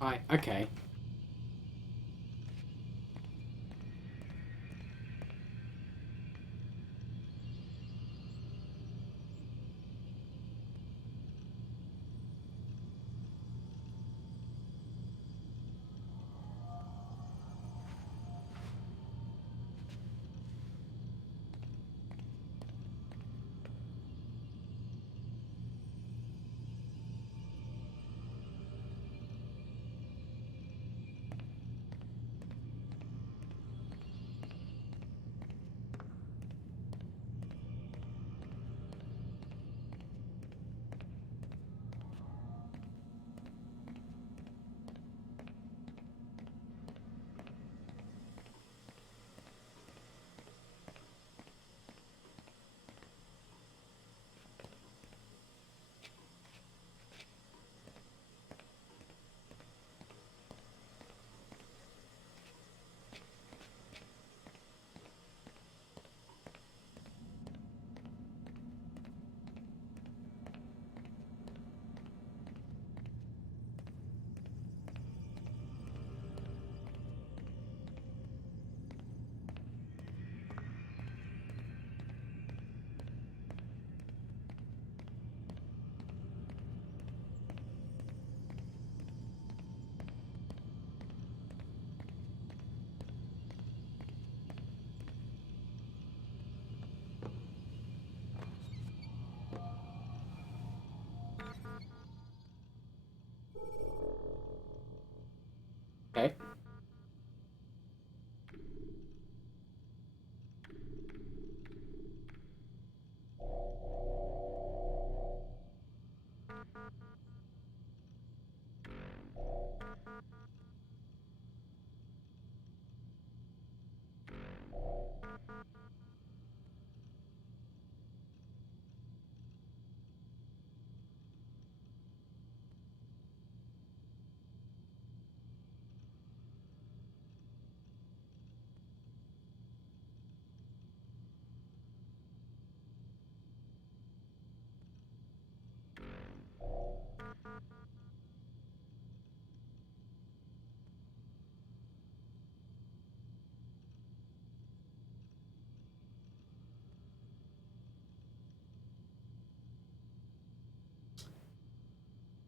Right, okay.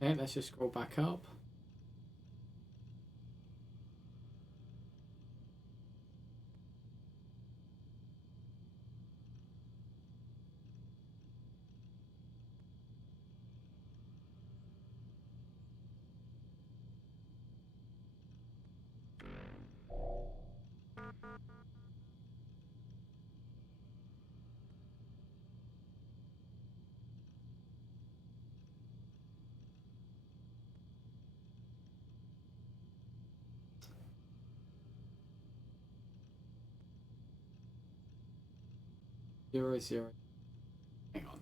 Okay, let's just scroll back up. Zero, zero. Hang on.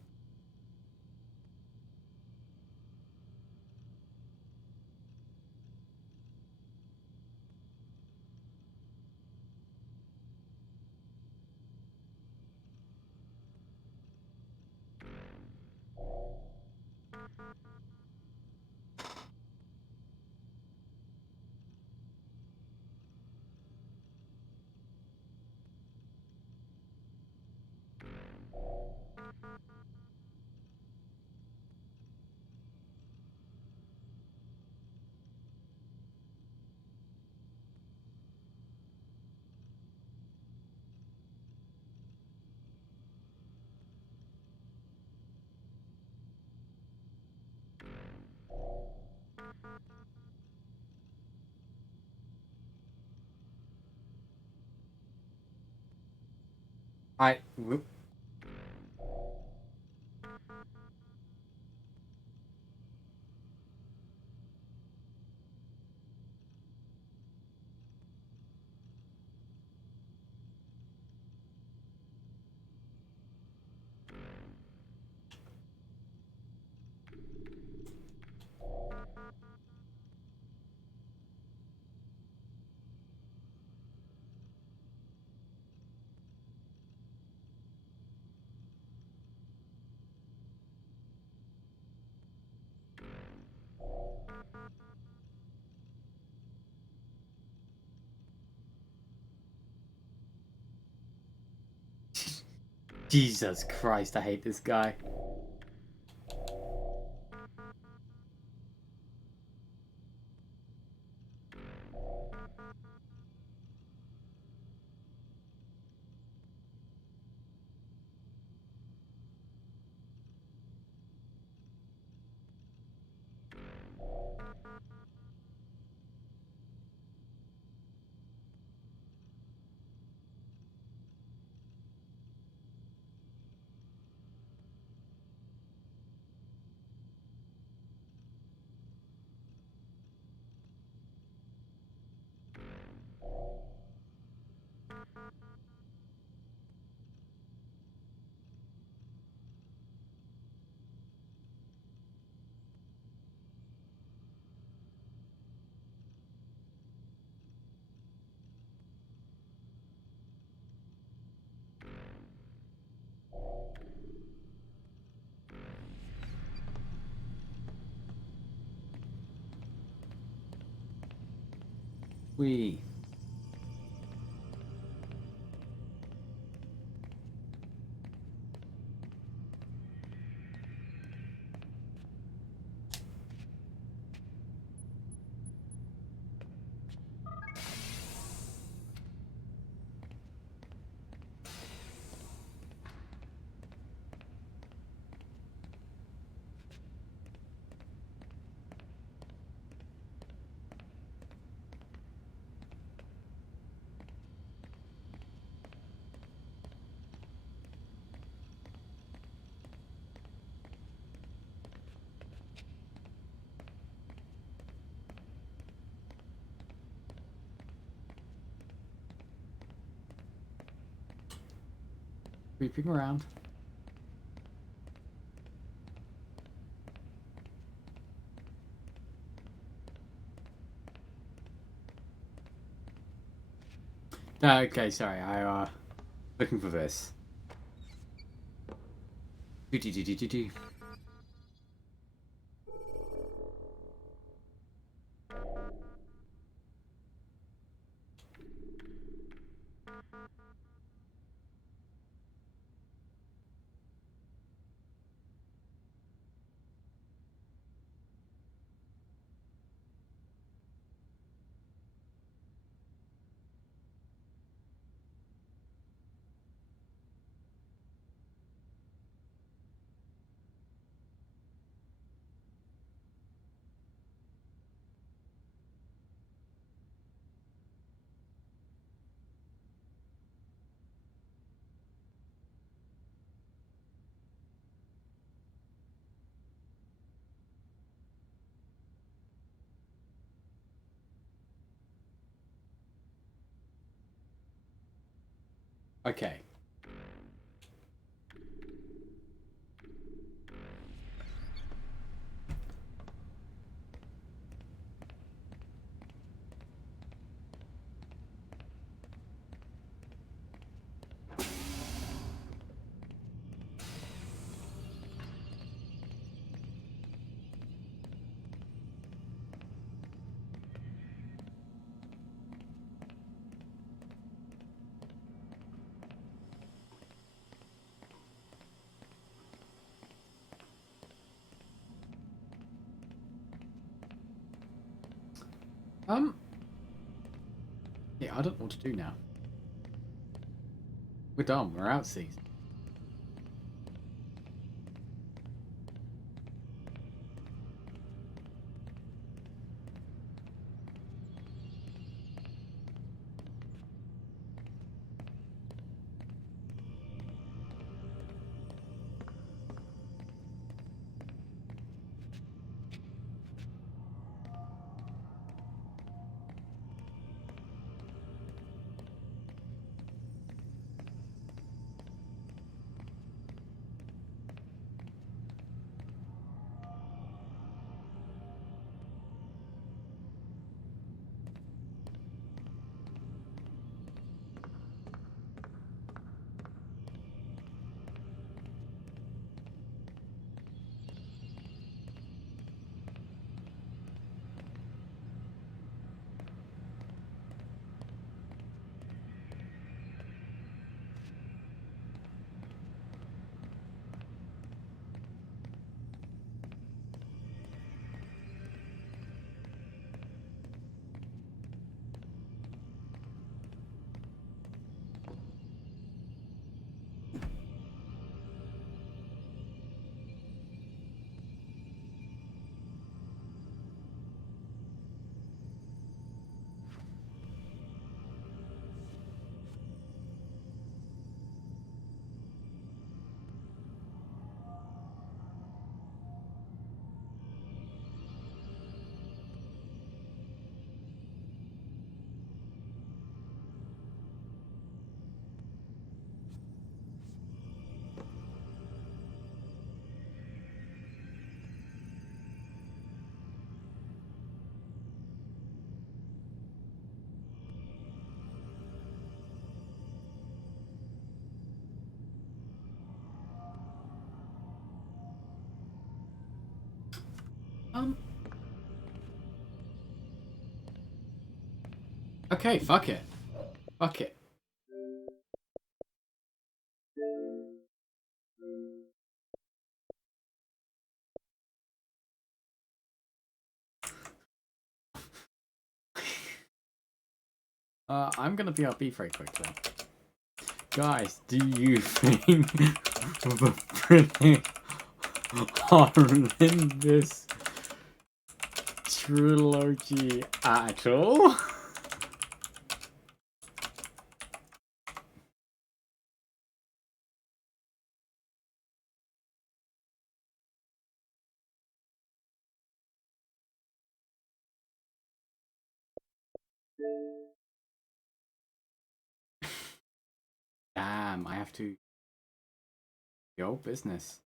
Whoop. Jesus Christ, I hate this guy. We. Creeping around. Okay, sorry, I looking for this. Do. Okay. Yeah, I don't know what to do now. We're done. We're out season. Okay, fuck it. Fuck it. I'm gonna BRB very quickly. Guys, do you think the British are in this trilogy at all? Damn, I have to... Yo, business.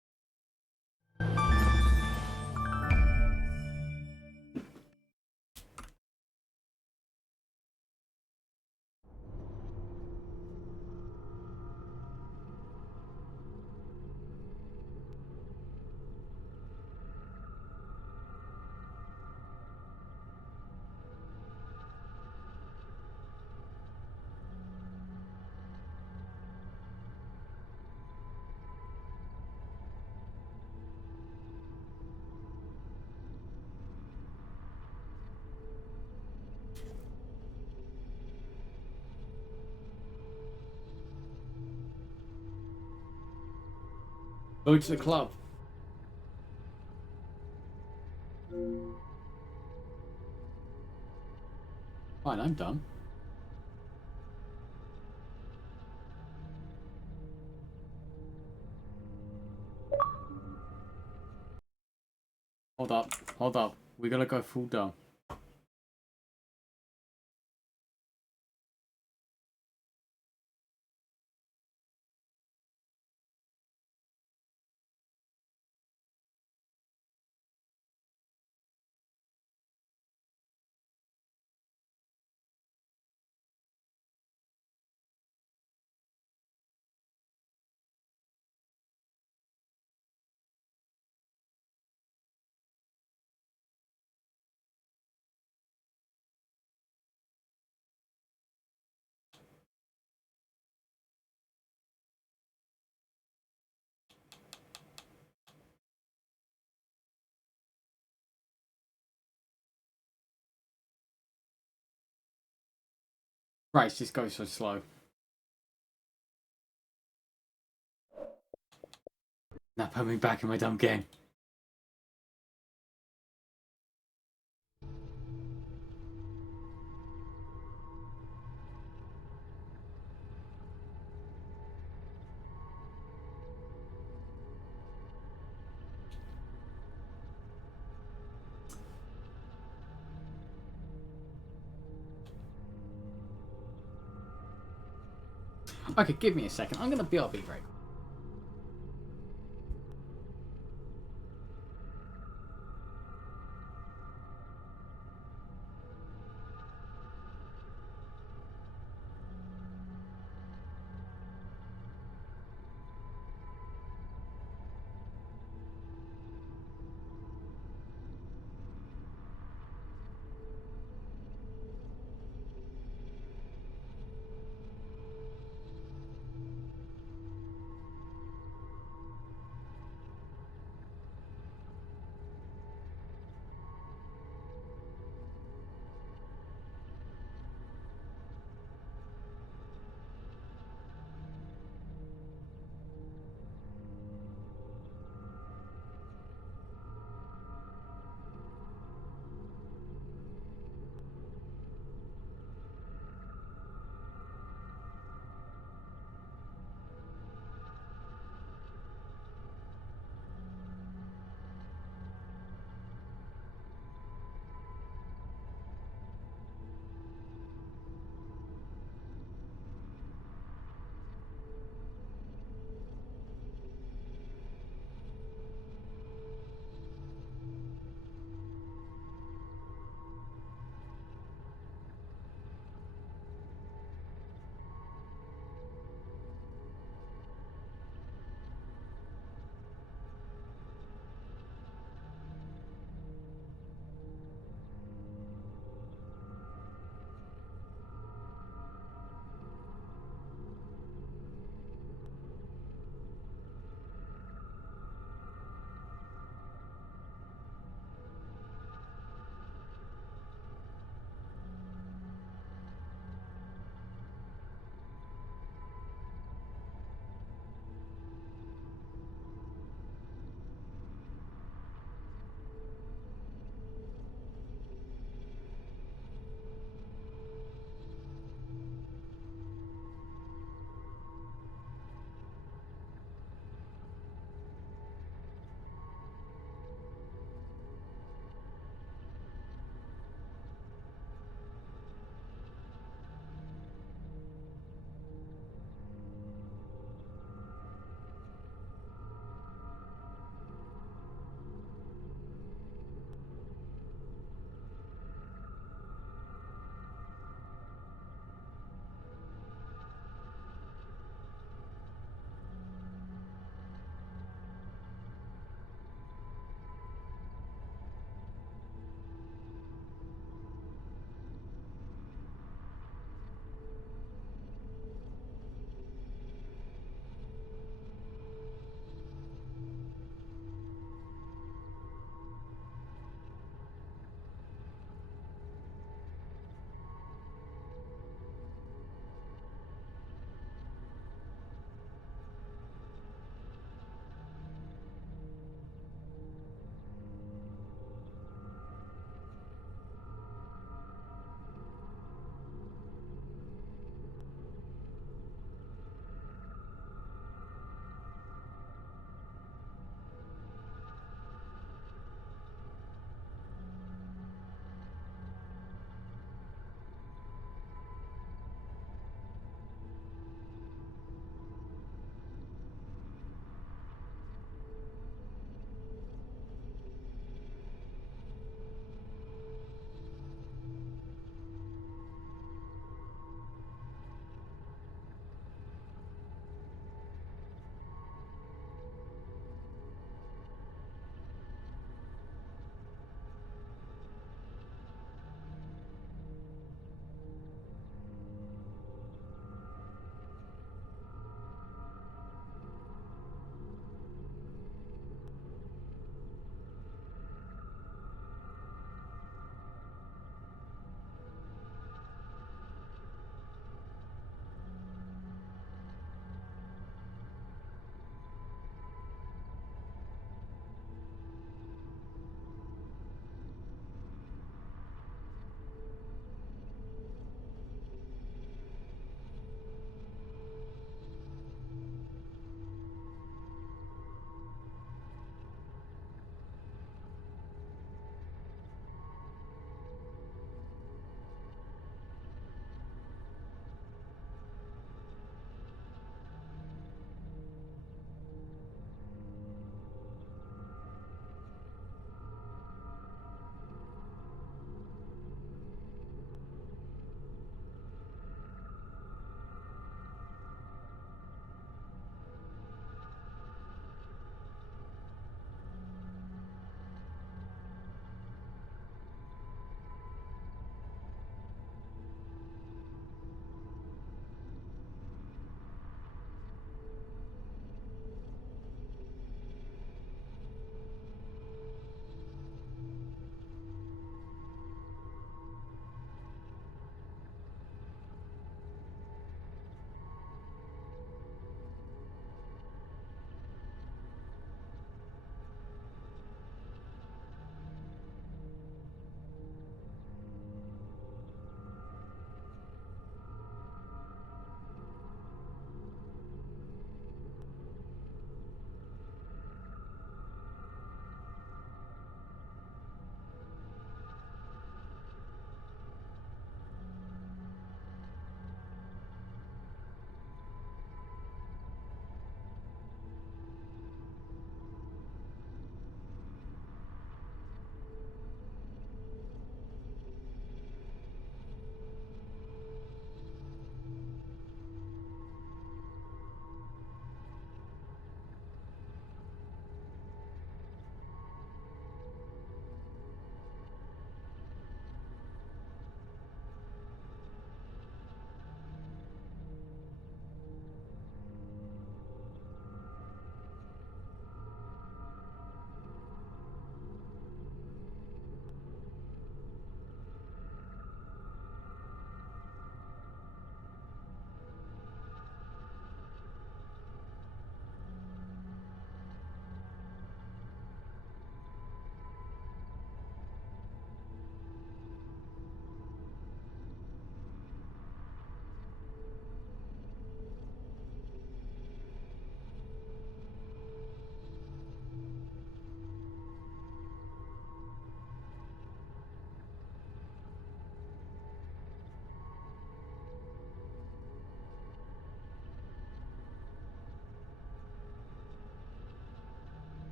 Go to the club. Fine, I'm done. Hold up, hold up. We gotta go full dome. Christ, this goes so slow. Now put me back in my dumb game. Okay, give me a second. I'm gonna BRB right.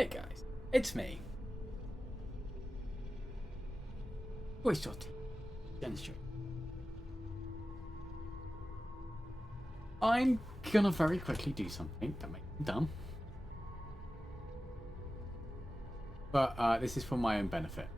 Hey guys, it's me. Voice shot. Demonstrate. I'm gonna very quickly do something that makes me dumb. But this is for my own benefit.